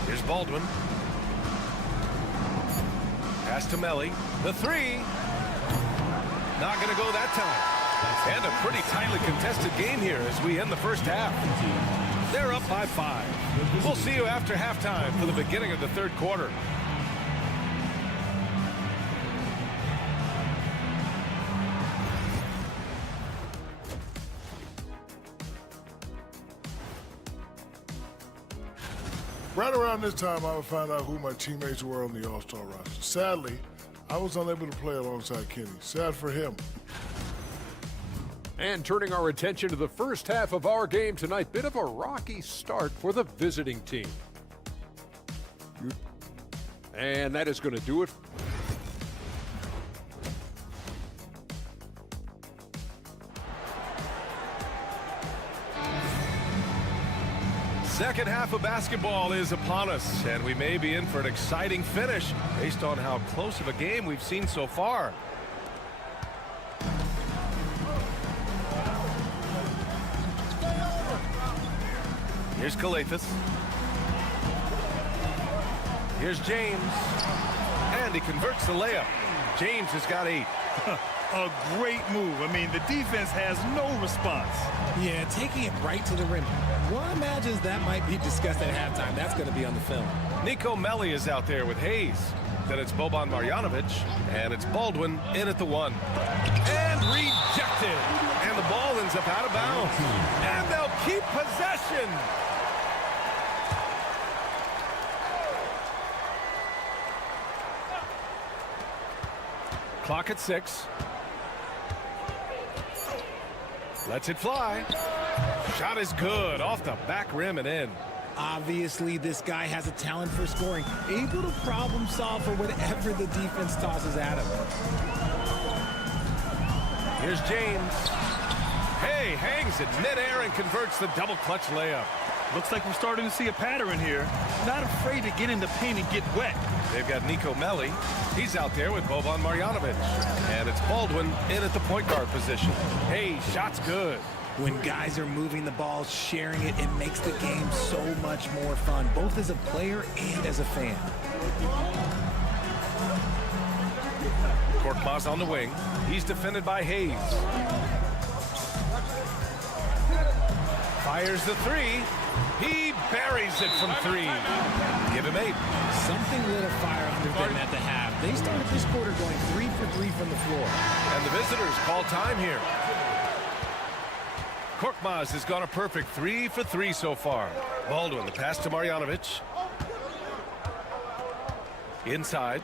Here's Baldwin. Pass to Melli. The 3. Not going to go that time. And a pretty tightly contested game here as we end the first half. They're up by 5. We'll see you after halftime for the beginning of the third quarter. Right around this time, I would find out who my teammates were on the All-Star roster. Sadly, I was unable to play alongside Kenny. Sad for him. And turning our attention to the first half of our game tonight, bit of a rocky start for the visiting team. And that is going to do it. Second half of basketball is upon us, and we may be in for an exciting finish based on how close of a game we've seen so far. Here's Kalathis. Here's James. And he converts the layup. James has got 8. A great move. I mean, the defense has no response. Yeah, taking it right to the rim. One imagines that might be discussed at halftime. That's going to be on the film. Nico Melli is out there with Hayes. Then it's Boban Marjanovic. And it's Baldwin in at the 1. And rejected. And the ball ends up out of bounds. And they'll keep possession. Clock at 6. Lets it fly. Shot is good. Off the back rim and in. Obviously, this guy has a talent for scoring. Able to problem solve for whatever the defense tosses at him. Here's James. Hey, hangs it midair and converts the double clutch layup. Looks like we're starting to see a pattern here. Not afraid to get in the paint and get wet. They've got Nico Melli. He's out there with Boban Marjanovic. And it's Baldwin in at the point guard position. Hey, shot's good. When guys are moving the ball, sharing it, it makes the game so much more fun, both as a player and as a fan. Korkmaz on the wing. He's defended by Hayes. Fires the 3. He buries it from 3. Give him 8. Something lit a fire under them at the half. They started this quarter going 3 for 3 from the floor. And the visitors call time here. Korkmaz has gone a perfect 3 for 3 so far. Baldwin, the pass to Marjanovic. Inside.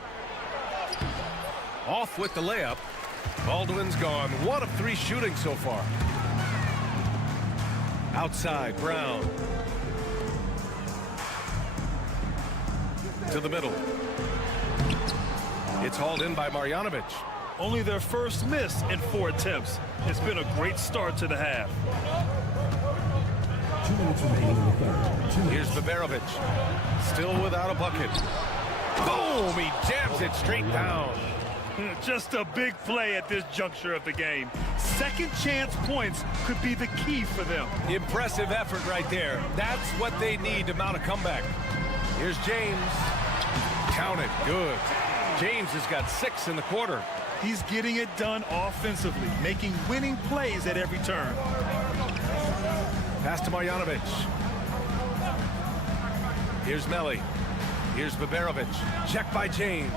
Off with the layup. Baldwin's gone 1 of 3 shooting so far. Outside, Brown. To the middle. It's hauled in by Marjanovic. Only their first miss in 4 attempts. It's been a great start to the half. 2 minutes remaining in the third. Here's Baberovic. Still without a bucket. Boom! He jams it straight down. Just a big play at this juncture of the game. Second chance points could be the key for them. Impressive effort right there. That's what they need to mount a comeback. Here's James. Count it. Good. James has got 6 in the quarter. He's getting it done offensively, making winning plays at every turn. Pass to Marjanovic. Here's Melli. Here's Baberovic. Check by James.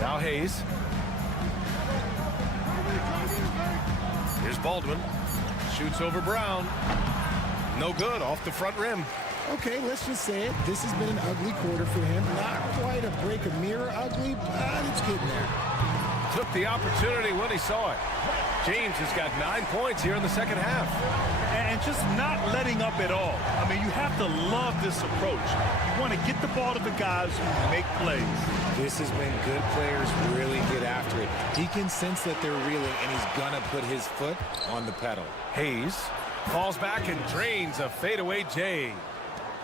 Now Hayes. Here's Baldwin. Shoots over Brown. No good. Off the front rim. Okay, let's just say it. This has been an ugly quarter for him. Not quite a break a mirror ugly, but it's getting there. Took the opportunity when he saw it. James has got 9 points here in the second half. And just not letting up at all. I mean, you have to love this approach. You want to get the ball to the guys who make plays. This is when good players really get after it. He can sense that they're reeling, and he's going to put his foot on the pedal. Hayes falls back and drains a fadeaway J.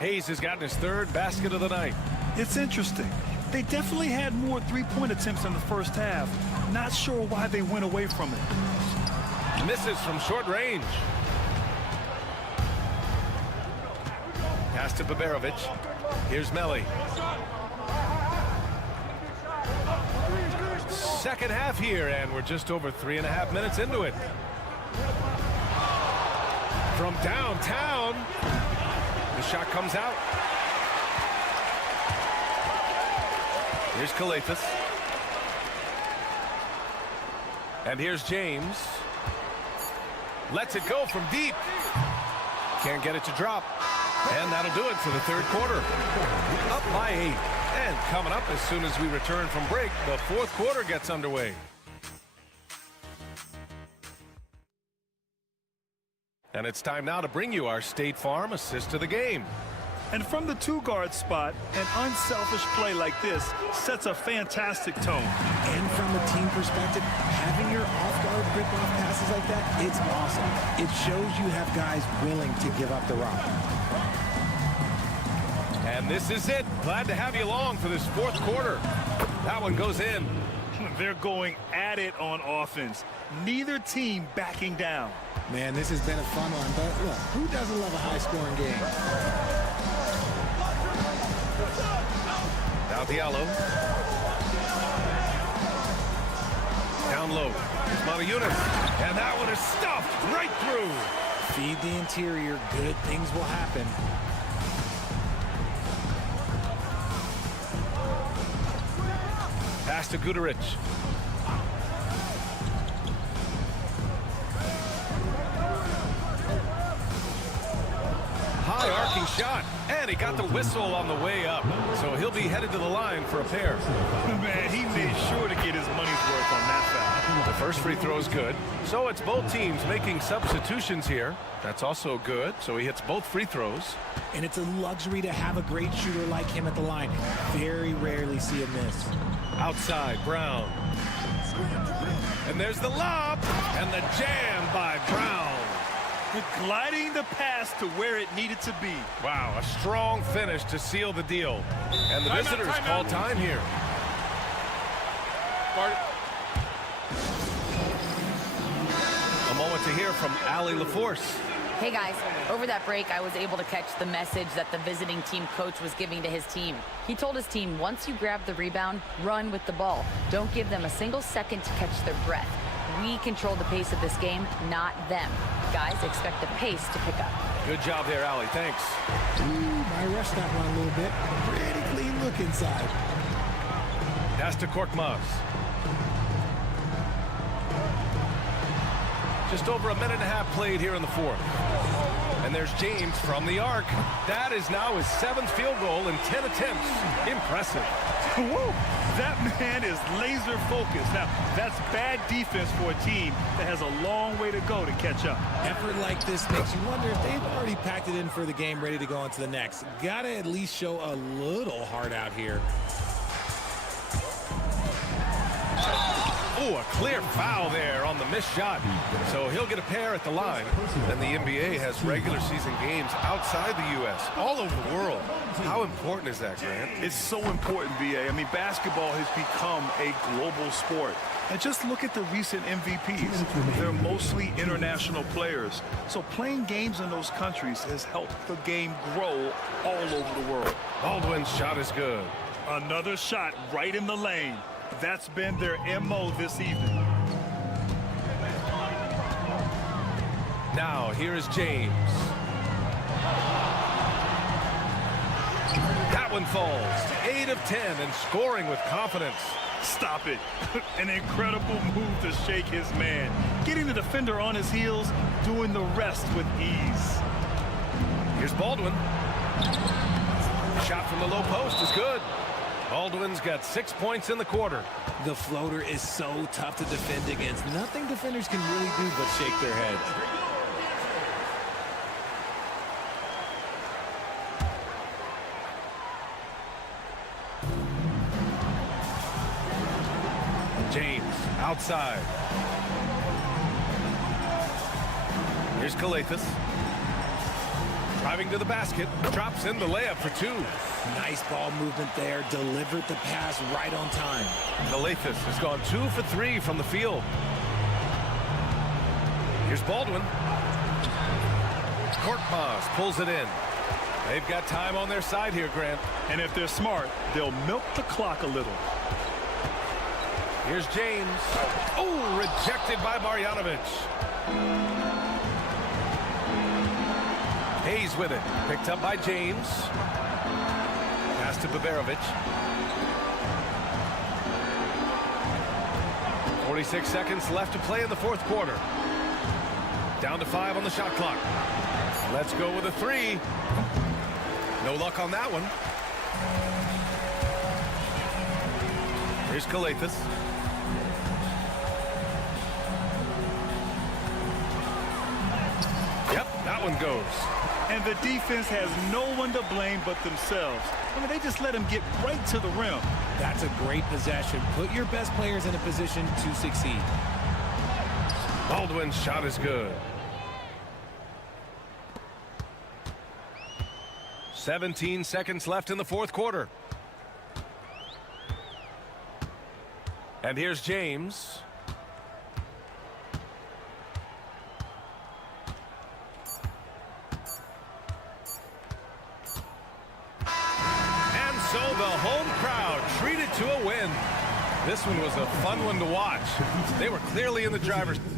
Hayes has gotten his third basket of the night. It's interesting. They definitely had more three-point attempts in the first half. Not sure why they went away from it. Misses from short range. Pass to Baberovic. Here's Melli. Second half here, and we're just over 3.5 minutes into it. From downtown, the shot comes out. Here's Calafis. And here's James. Lets it go from deep. Can't get it to drop. And that'll do it for the third quarter. Up by 8. And coming up as soon as we return from break, the fourth quarter gets underway. And it's time now to bring you our State Farm assist to the game. And from the two-guard spot, an unselfish play like this sets a fantastic tone. And from a team perspective, having your off-guard rip-off passes like that, it's awesome. It shows you have guys willing to give up the rock. And this is it. Glad to have you along for this fourth quarter. That one goes in. They're going at it on offense. Neither team backing down. Man, this has been a fun one, but look, who doesn't love a high-scoring game? Now Diallo. Down low. Here's Motayunas. And that one is stuffed right through. Feed the interior. Good things will happen. Pass to Guduric. High arcing shot, and he got the whistle on the way up. So he'll be headed to the line for a pair. Man, he made sure to get his money's worth on that foul. The first free throw is good. So it's both teams making substitutions here. That's also good. So he hits both free throws. And it's a luxury to have a great shooter like him at the line. Very rarely see a miss. Outside, Brown. And there's the lob, and the jam by Brown. Gliding the pass to where it needed to be. Wow, a strong finish to seal the deal. And the visitors call time here. A moment to hear from Allie LaForce. Hey guys, over that break, I was able to catch the message that the visiting team coach was giving to his team. He told his team, once you grab the rebound, run with the ball. Don't give them a single second to catch their breath. We control the pace of this game, not them. Guys, expect the pace to pick up. Good job there, Allie. Thanks. I rushed that one a little bit. Pretty clean look inside. Pass to Korkmaz. Just over a minute and a half played here in the fourth. And there's James from the arc. That is now his 7th field goal in 10 attempts. Impressive. Whoa, that man is laser focused. Now, that's bad defense for a team that has a long way to go to catch up. Effort like this makes you wonder if they've already packed it in for the game, ready to go on to the next. Gotta at least show a little heart out here. Oh, a clear foul there on the missed shot. So he'll get a pair at the line. And the NBA has regular season games outside the U.S., all over the world. How important is that, Grant? It's so important, VA. I mean, basketball has become a global sport. And just look at the recent MVPs. They're mostly international players. So playing games in those countries has helped the game grow all over the world. Baldwin's shot is good. Another shot right in the lane. That's been their MO this evening. Now, here is James. That one falls. 8 of 10 and scoring with confidence. Stop it. An incredible move to shake his man. Getting the defender on his heels, doing the rest with ease. Here's Baldwin. Shot from the low post is good. Baldwin's got 6 points in the quarter. The floater is so tough to defend against. Nothing defenders can really do but shake their heads. James outside. Here's Calafis. Driving to the basket, drops in the layup for two. Nice ball movement there. Delivered the pass right on time. Calathes has gone 2 for 3 from the field. Here's Baldwin. Korkmaz pulls it in. They've got time on their side here, Grant. And if they're smart, they'll milk the clock a little. Here's James. Oh, rejected by Marjanovic. Hayes with it. Picked up by James. Pass to Baberovic. 46 seconds left to play in the fourth quarter. Down to 5 on the shot clock. Let's go with a 3. No luck on that one. Here's Calathes. Yep, that one goes. And the defense has no one to blame but themselves. I mean, they just let him get right to the rim. That's a great possession. Put your best players in a position to succeed. Baldwin's shot is good. 17 seconds left in the fourth quarter. And here's James. And so the home crowd treated to a win. This one was a fun one to watch. They were clearly in the driver's seat.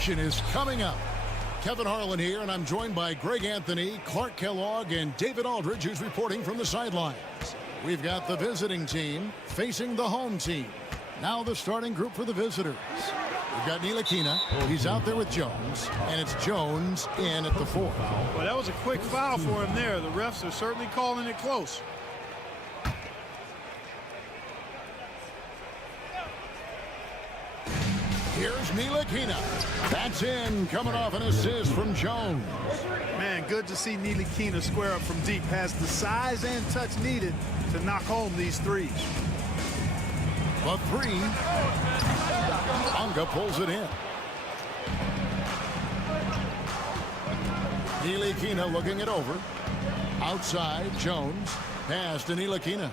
action is coming up. Kevin Harlan here, and I'm joined by Greg Anthony, Clark Kellogg, and David Aldridge, who's reporting from the sidelines. We've got the visiting team facing the home team. Now the starting group for the visitors. We've got Ntilikina. He's out there with Jones, and it's Jones in at the 4. Well, that was a quick foul for him there. The refs are certainly calling it close. Here's Ntilikina. That's in, coming off an assist from Jones. Man, good to see Ntilikina square up from deep. Has the size and touch needed to knock home these threes. The 3. Onga pulls it in. Ntilikina looking it over. Outside, Jones. Pass to Ntilikina.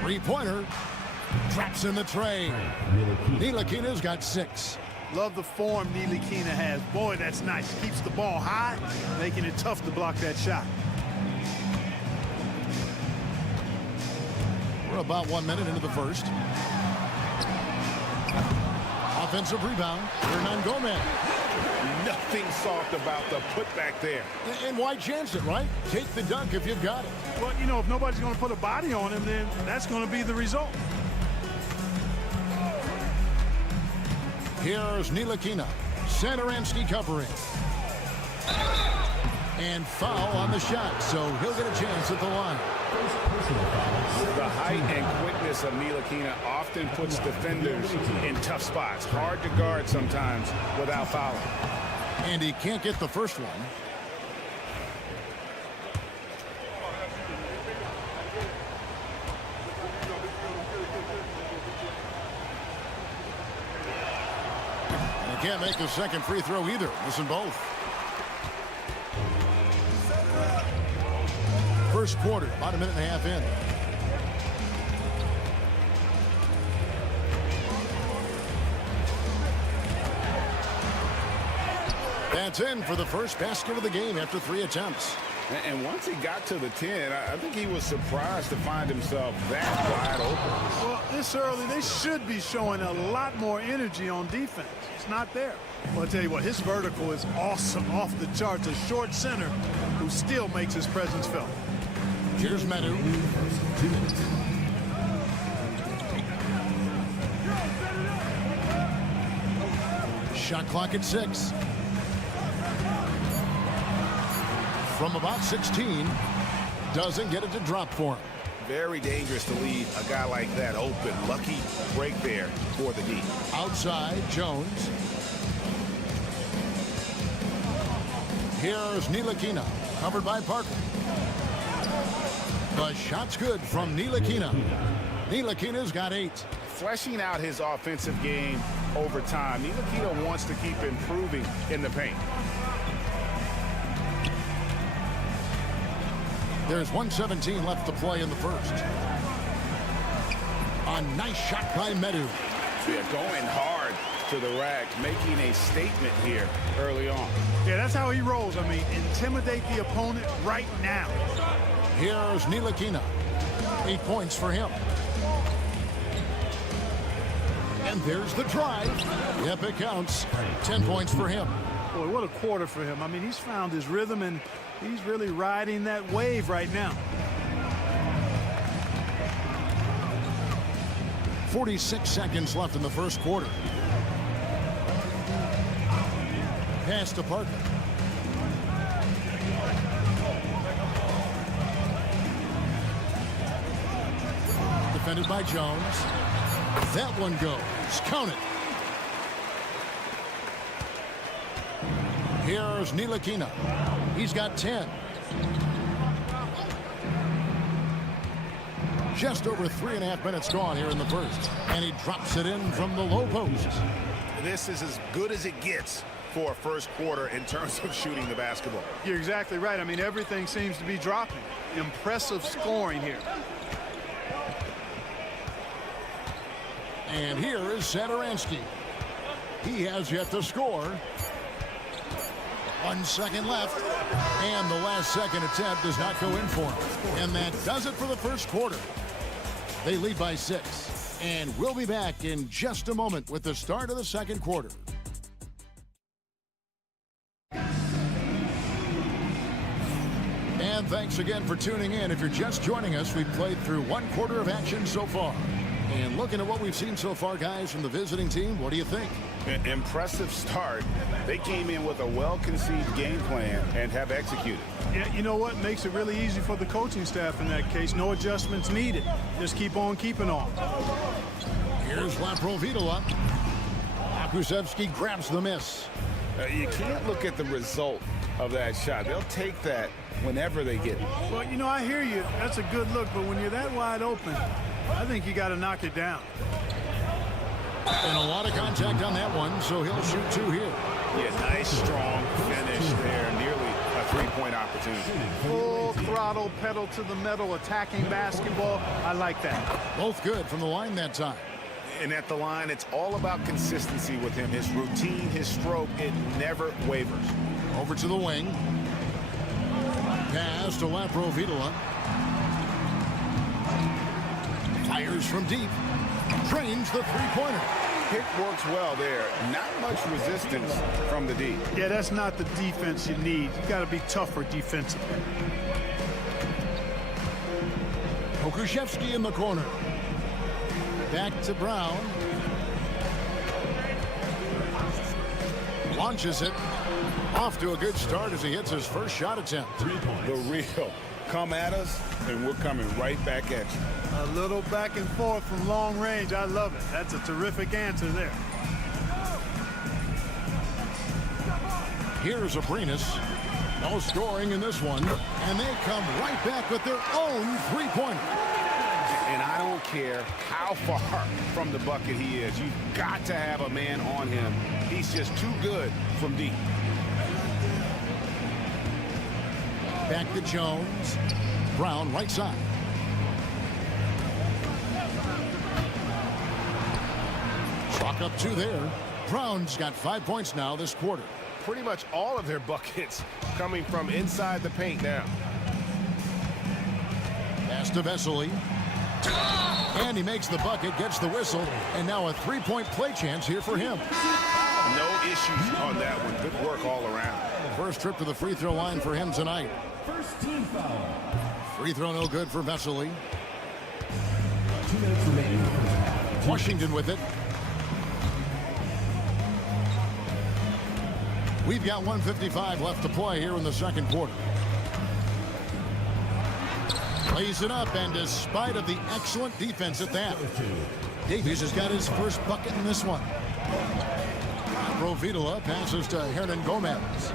Three-pointer. Traps in the tray. Ntilikina's got 6. Love the form Ntilikina has. Boy, that's nice. Keeps the ball high, making it tough to block that shot. We're about 1 minute into the first. Offensive rebound. Hernangomez. Nothing soft about the putback there. And why chance it, right? Take the dunk if you've got it. Well, you know, if nobody's going to put a body on him, then that's going to be the result. Here's Ntilikina. Satoransky covering. And foul on the shot, so he'll get a chance at the line. The height and quickness of Ntilikina often puts defenders in tough spots. Hard to guard sometimes without fouling. And he can't get the first one. And he can't make the second free throw either. Listen both. First quarter, about a minute and a half in. That's in for the first basket of the game after 3 attempts. And once he got to the 10, I think he was surprised to find himself that wide open. Well, This early, they should be showing a lot more energy on defense. It's not there. Well, I'll tell you what, his vertical is awesome, off the charts. A short center who still makes his presence felt. Here's Medu. Shot clock at 6. From about 16, doesn't get it to drop for him. Very dangerous to leave a guy like that open. Lucky break there for the D. Outside, Jones. Here's Ntilikina, covered by Parker. The shot's good from Ntilikina. Ntilikina's got 8. Fleshing out his offensive game over time. Ntilikina wants to keep improving in the paint. There's 1:17 left to play in the first. A nice shot by Medu. Yeah, going hard to the rack, making a statement here early on. Yeah, that's how he rolls. I mean, intimidate the opponent right now. Here's Ntilikina. 8 points for him. And there's the drive. Yep, it counts. 10 points for him. Boy, what a quarter for him. I mean, he's found his rhythm, and he's really riding that wave right now. 46 seconds left in the first quarter. Pass to Parker. Defended by Jones. That one goes. Count it. Here's Ntilikina. He's got 10. Just over 3.5 minutes gone here in the first. And he drops it in from the low post. This is as good as it gets for a first quarter in terms of shooting the basketball. You're exactly right. I mean, everything seems to be dropping. Impressive scoring here. And here is Satoransky. He has yet to score. 1 second left. And the last second attempt does not go in for him. And that does it for the first quarter. They lead by 6. And we'll be back in just a moment with the start of the second quarter. And thanks again for tuning in. If you're just joining us, we've played through 1 quarter of action so far. And looking at what we've seen so far, guys, from the visiting team, what do you think? An impressive start. They came in with a well-conceived game plan and have executed. Yeah, you know what? Makes it really easy for the coaching staff in that case. No adjustments needed. Just keep on keeping on. Here's Laprovitola. Akusevsky grabs the miss. You can't look at the result of that shot. They'll take that whenever they get it. Well, you know, I hear you. That's a good look, but when you're that wide open, I think you got to knock it down. And a lot of contact on that one, so he'll shoot 2 here. Yeah, nice, strong finish there. Nearly a 3-point opportunity. Full throttle, pedal to the metal, attacking basketball. I like that. Both good from the line that time. And at the line, it's all about consistency with him. His routine, his stroke, it never wavers. Over to the wing. Pass to Laprovitola. Fires from deep. Drains the 3-pointer. Pick works well there. Not much resistance from the D. Yeah, that's not the defense you need. You got to be tougher defensively. Pokuševski in the corner. Back to Brown. Launches it. Off to a good start as he hits his first shot attempt. The real. Come at us, and we're coming right back at you. A little back and forth from long range. I love it. That's a terrific answer there. Here's Abrinas. No scoring in this one. And they come right back with their own 3-pointer. And I don't care how far from the bucket he is. You've got to have a man on him. He's just too good from deep. Back to Jones. Brown right side. Chalk up 2 there. Brown's got 5 points now this quarter. Pretty much all of their buckets coming from inside the paint now. Pass to Vesely. And he makes the bucket, gets the whistle, and now a three-point play chance here for him. No issues on that one. Good work all around. First trip to the free throw line for him tonight. First team foul. Free throw no good for Vesely. 2 minutes remaining in the first half. Washington with it. We've got 1:55 left to play here in the second quarter. Lays it up, and despite of the excellent defense at that, Davies has got his first bucket in this one. Provitola passes to Hernan Gomez.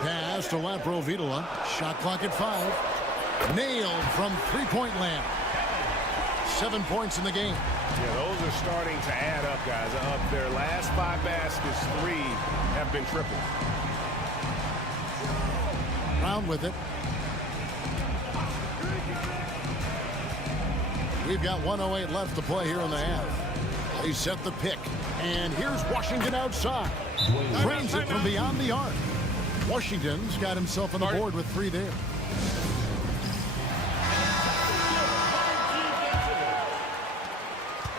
Pass to Provitola. Shot clock at 5. Nailed from three-point land. 7 points in the game. Yeah, those are starting to add up, guys. Up their last 5 baskets, 3 have been triple. Brown with it. We've got 1:08 left to play here in the half. They set the pick. And here's Washington outside. Drains it from beyond the arc. Washington's got himself on the board with 3 there.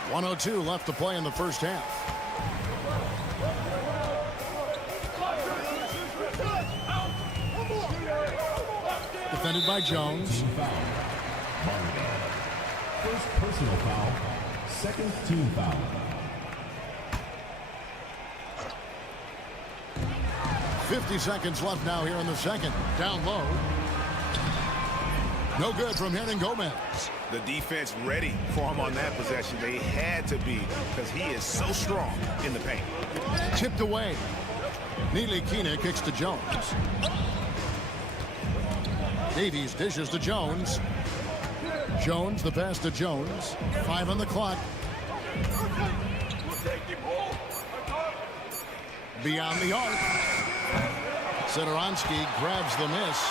.102 left to play in the first half. Defended by Jones. First personal foul. Second team foul. .50 seconds left now here in the second. Down low. No good from Hernan Gomez. The defense ready for him on that possession. They had to be, because he is so strong in the paint. Tipped away. Ntilikina kicks to Jones. Davies dishes to Jones. Jones, the pass to Jones. 5 on the clock. Beyond the arc. Setoransky grabs the miss.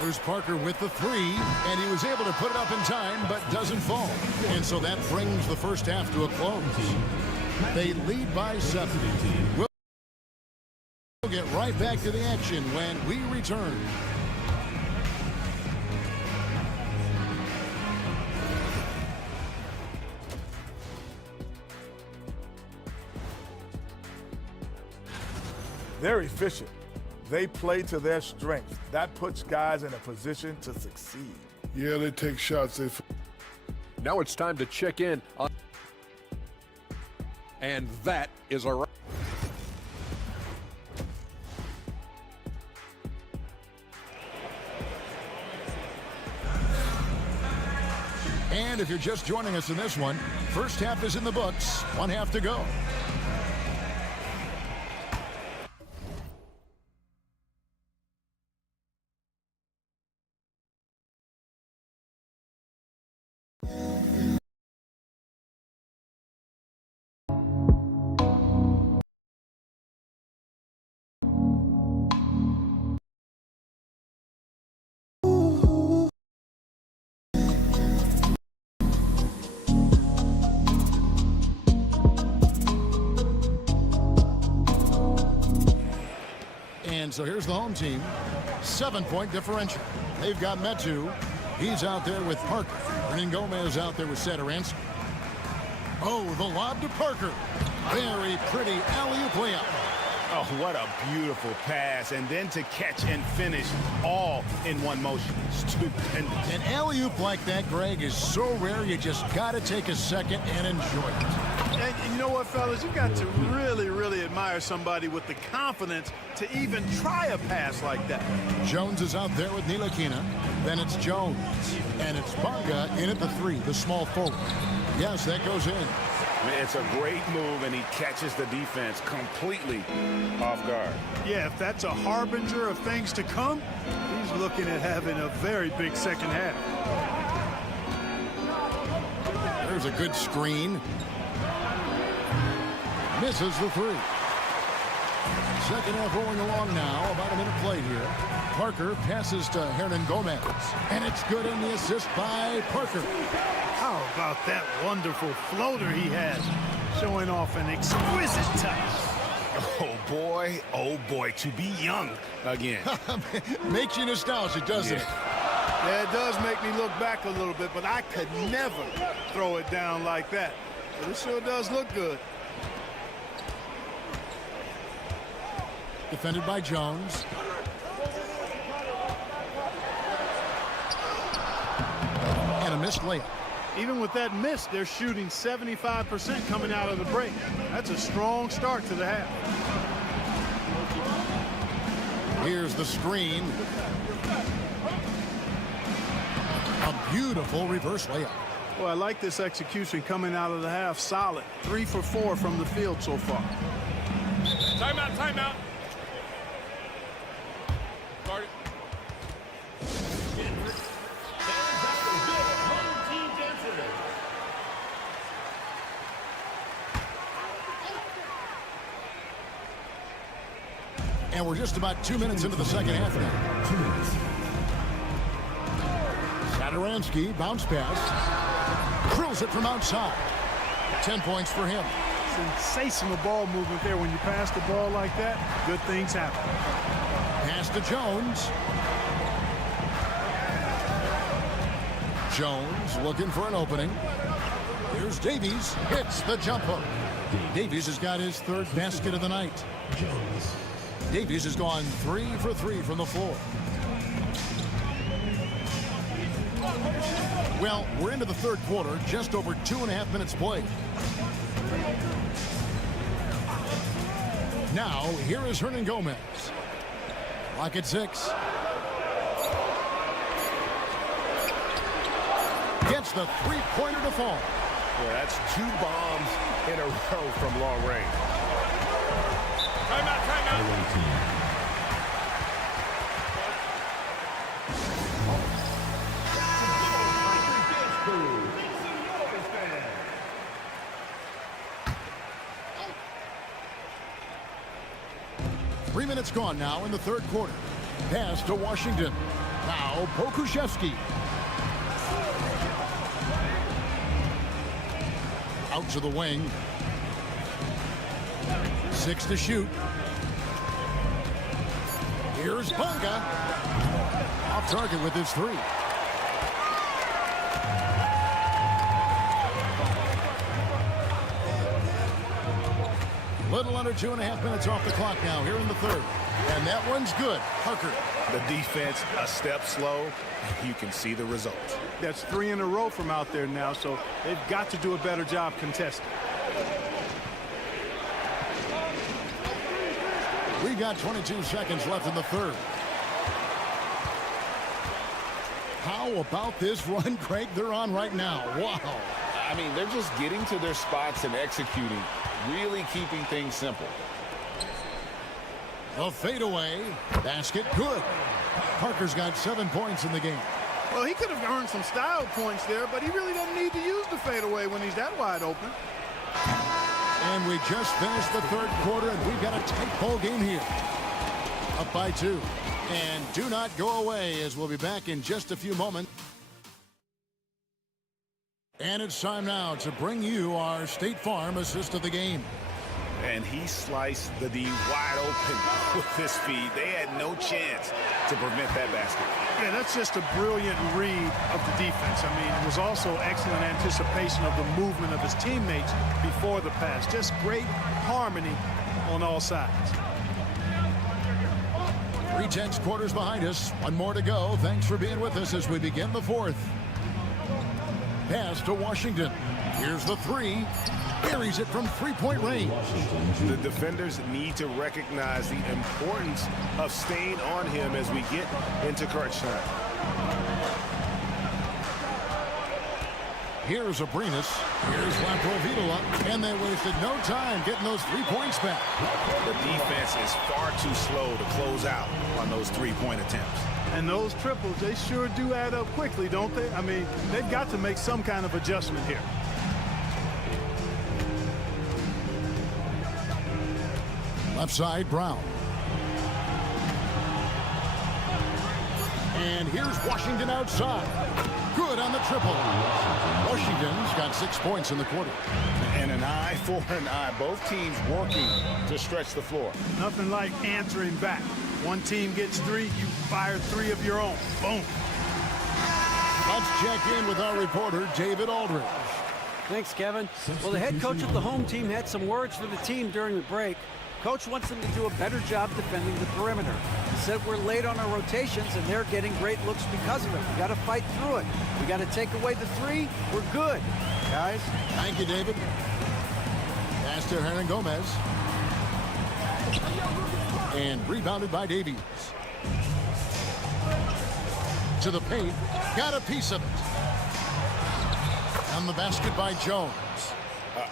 There's Parker with the 3, and he was able to put it up in time, but doesn't fall. And so that brings the first half to a close. They lead by 7. We'll get right back to the action when we return. They're efficient. They play to their strength. That puts guys in a position to succeed. Yeah, they take shots. Now it's time to check in on, and that is a wrap. And if you're just joining us in this one, first half is in the books. 1 half to go. And so here's the home team. 7-point differential. They've got Metu. He's out there with Parker. Hernan Gomez out there with Setoransky. Oh, the lob to Parker. Very pretty alley-oop layup. Oh, what a beautiful pass. And then to catch and finish all in one motion. Stupendous. An alley-oop like that, Greg, is so rare you just got to take a second and enjoy it. And you know what, fellas? You got to really, really admire somebody with the confidence to even try a pass like that. Jones is out there with Ntilikina. Then it's Jones. And it's Bonga in at the 3, the small forward. Yes, that goes in. It's a great move, and he catches the defense completely off guard. Yeah, if that's a harbinger of things to come, he's looking at having a very big second half. There's a good screen. Misses the 3. Second half rolling along now. About a minute played here. Parker passes to Hernan Gomez. And it's good in the assist by Parker. How about that wonderful floater he has, showing off an exquisite touch. Oh boy, to be young again. Makes you nostalgic, doesn't it? Yeah, it does make me look back a little bit, but I could never throw it down like that. But it sure does look good. Defended by Jones. And a missed layup. Even with that miss, they're shooting 75% coming out of the break. That's a strong start to the half. Here's the screen. A beautiful reverse layup. Well, I like this execution coming out of the half. Solid. 3 for 4 from the field so far. Timeout, timeout. Started. And we're just about 2 minutes into the second half now. 2 minutes. Satoransky, bounce pass. Drills it from outside. 10 points for him. Sensational ball movement there. When you pass the ball like that, good things happen. Pass to Jones. Jones looking for an opening. Here's Davies. Hits the jump hook. Davies has got his 3rd basket of the night. Davies has gone 3 for 3 from the floor. Well, we're into the 3rd quarter, just over 2.5 minutes played. Now, here is Hernan Gomez. Lock at 6. Gets the 3-pointer to fall. Yeah, that's 2 bombs in a row from long range. Timeout, timeout. Three minutes gone now in the 3rd quarter. Pass to Washington. Now Pokuševski. Out to the wing. 6 to shoot. Here's Bonga. Off target with his 3. Little under 2.5 minutes off the clock now here in the 3rd. And that one's good. Parker. The defense a step slow. You can see the result. That's 3 in a row from out there now, so they've got to do a better job contesting. We got 22 seconds left in the 3rd. How about this run, Craig, they're on right now? Wow. I mean, they're just getting to their spots and executing, really keeping things simple. The fadeaway. Basket good. Parker's got 7 points in the game. Well, he could have earned some style points there, but he really doesn't need to use the fadeaway when he's that wide open. And we just finished the 3rd quarter, and we've got a tight ball game here. Up by 2. And do not go away, as we'll be back in just a few moments. And it's time now to bring you our State Farm assist of the game. And he sliced the D wide open with his feed. They had no chance to prevent that basket. Yeah, that's just a brilliant read of the defense. I mean, it was also excellent anticipation of the movement of his teammates before the pass. Just great harmony on all sides. 3/10 quarters behind us. 1 more to go. Thanks for being with us as we begin the 4th. Pass to Washington. Here's the 3. Buries it from 3-point range. The defenders need to recognize the importance of staying on him as we get into crunch time. Here's Abrinas. Here's Laprovitola. And they wasted no time getting those 3 points back. The defense is far too slow to close out on those 3-point attempts. And those triples, they sure do add up quickly, don't they? I mean, they've got to make some kind of adjustment here. Left side, Brown. And here's Washington outside. Good on the triple. Washington's got 6 points in the quarter. And an eye for an eye. Both teams working to stretch the floor. Nothing like answering back. One team gets 3, you fire 3 of your own. Boom. Let's check in with our reporter, David Aldridge. Thanks, Kevin. Well, the head coach of the home team had some words for the team during the break. Coach wants them to do a better job defending the perimeter. He said we're late on our rotations, and they're getting great looks because of it. We got to fight through it. We got to take away the 3. We're good, guys. Thank you, David. Pass to Hernan Gomez. And rebounded by Davies. To the paint. Got a piece of it. On the basket by Jones.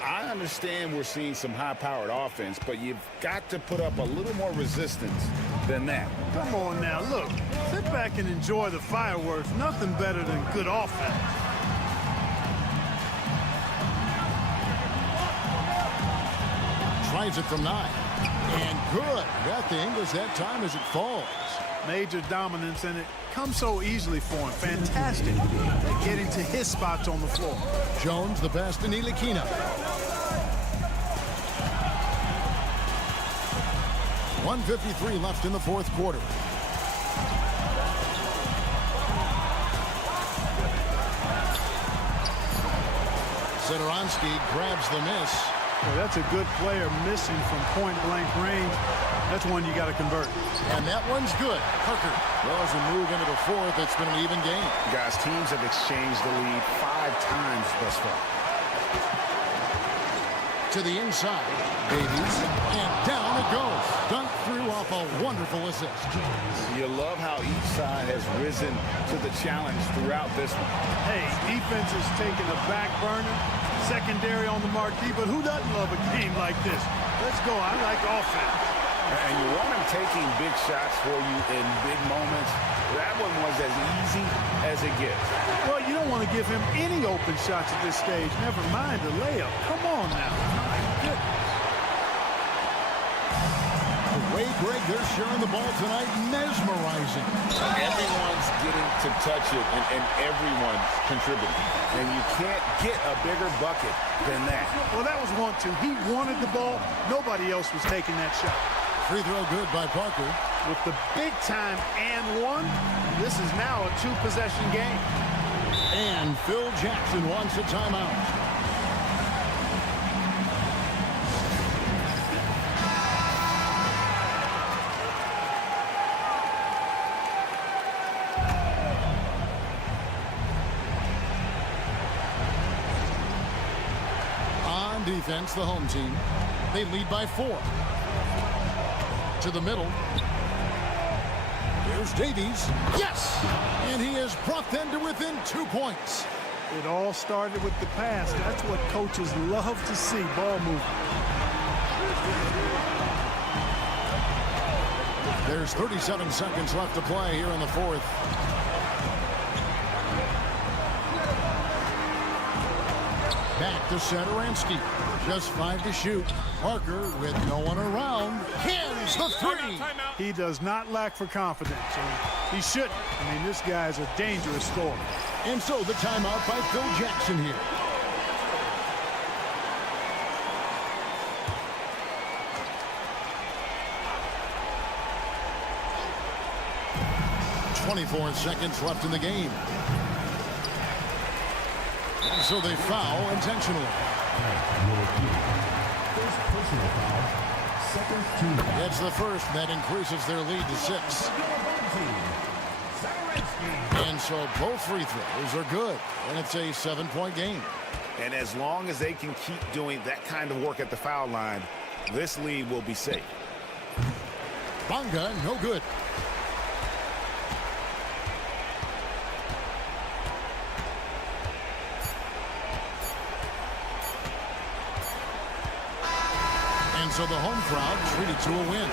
I understand we're seeing some high-powered offense, but you've got to put up a little more resistance than that. Come on now, look. Sit back and enjoy the fireworks. Nothing better than good offense. Tries it from 9. And good. Got the Ingles that time as it falls. Major dominance, and it comes so easily for him. Fantastic at getting to his spots on the floor. Jones, the pass to Ntilikina. 1:53 left in the fourth quarter. Satoransky grabs the miss. Well, that's a good player missing from point-blank range. That's one you got to convert. And that one's good. Parker. Well, as we move into the fourth, it's been an even game. Guys, teams have exchanged the lead 5 times thus far. To the inside. Davies. And down it goes. Dunk through off a wonderful assist. You love how each side has risen to the challenge throughout this one. Hey, defense is taking a back burner. Secondary on the marquee, but who doesn't love a game like this? Let's go. I like offense. And you want him taking big shots for you in big moments. That one was as easy as it gets. Well, you don't want to give him any open shots at this stage. Never mind a layup. Come on now. My goodness. The way, Greg, they're sharing the ball tonight, mesmerizing. Everyone's getting to touch it, and everyone's contributing. And you can't get a bigger bucket than that. Well, that was 1-2. He wanted the ball. Nobody else was taking that shot. Free throw good by Parker. With the big time and one, this is now a 2-possession game. And Phil Jackson wants a timeout. On defense, the home team. They lead by 4. To the middle. Here's Davies. Yes! And he has brought them to within 2 points. It all started with the pass. That's what coaches love to see, ball movement. There's 37 seconds left to play here in the fourth. Back to Satoransky. Just 5 to shoot. Parker, with no one around, hits the 3. He does not lack for confidence. He shouldn't. I mean, this guy's a dangerous scorer. And so the timeout by Phil Jackson here. .24 seconds left in the game. And so they foul intentionally. That's the first. That increases their lead to 6. And so both free throws are good. And it's a 7-point game. And as long as they can keep doing that kind of work at the foul line, this lead will be safe. Bonga, no good. And so the home crowd treated to a win.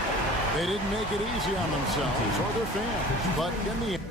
They didn't make it easy on themselves or their fans, but in the end,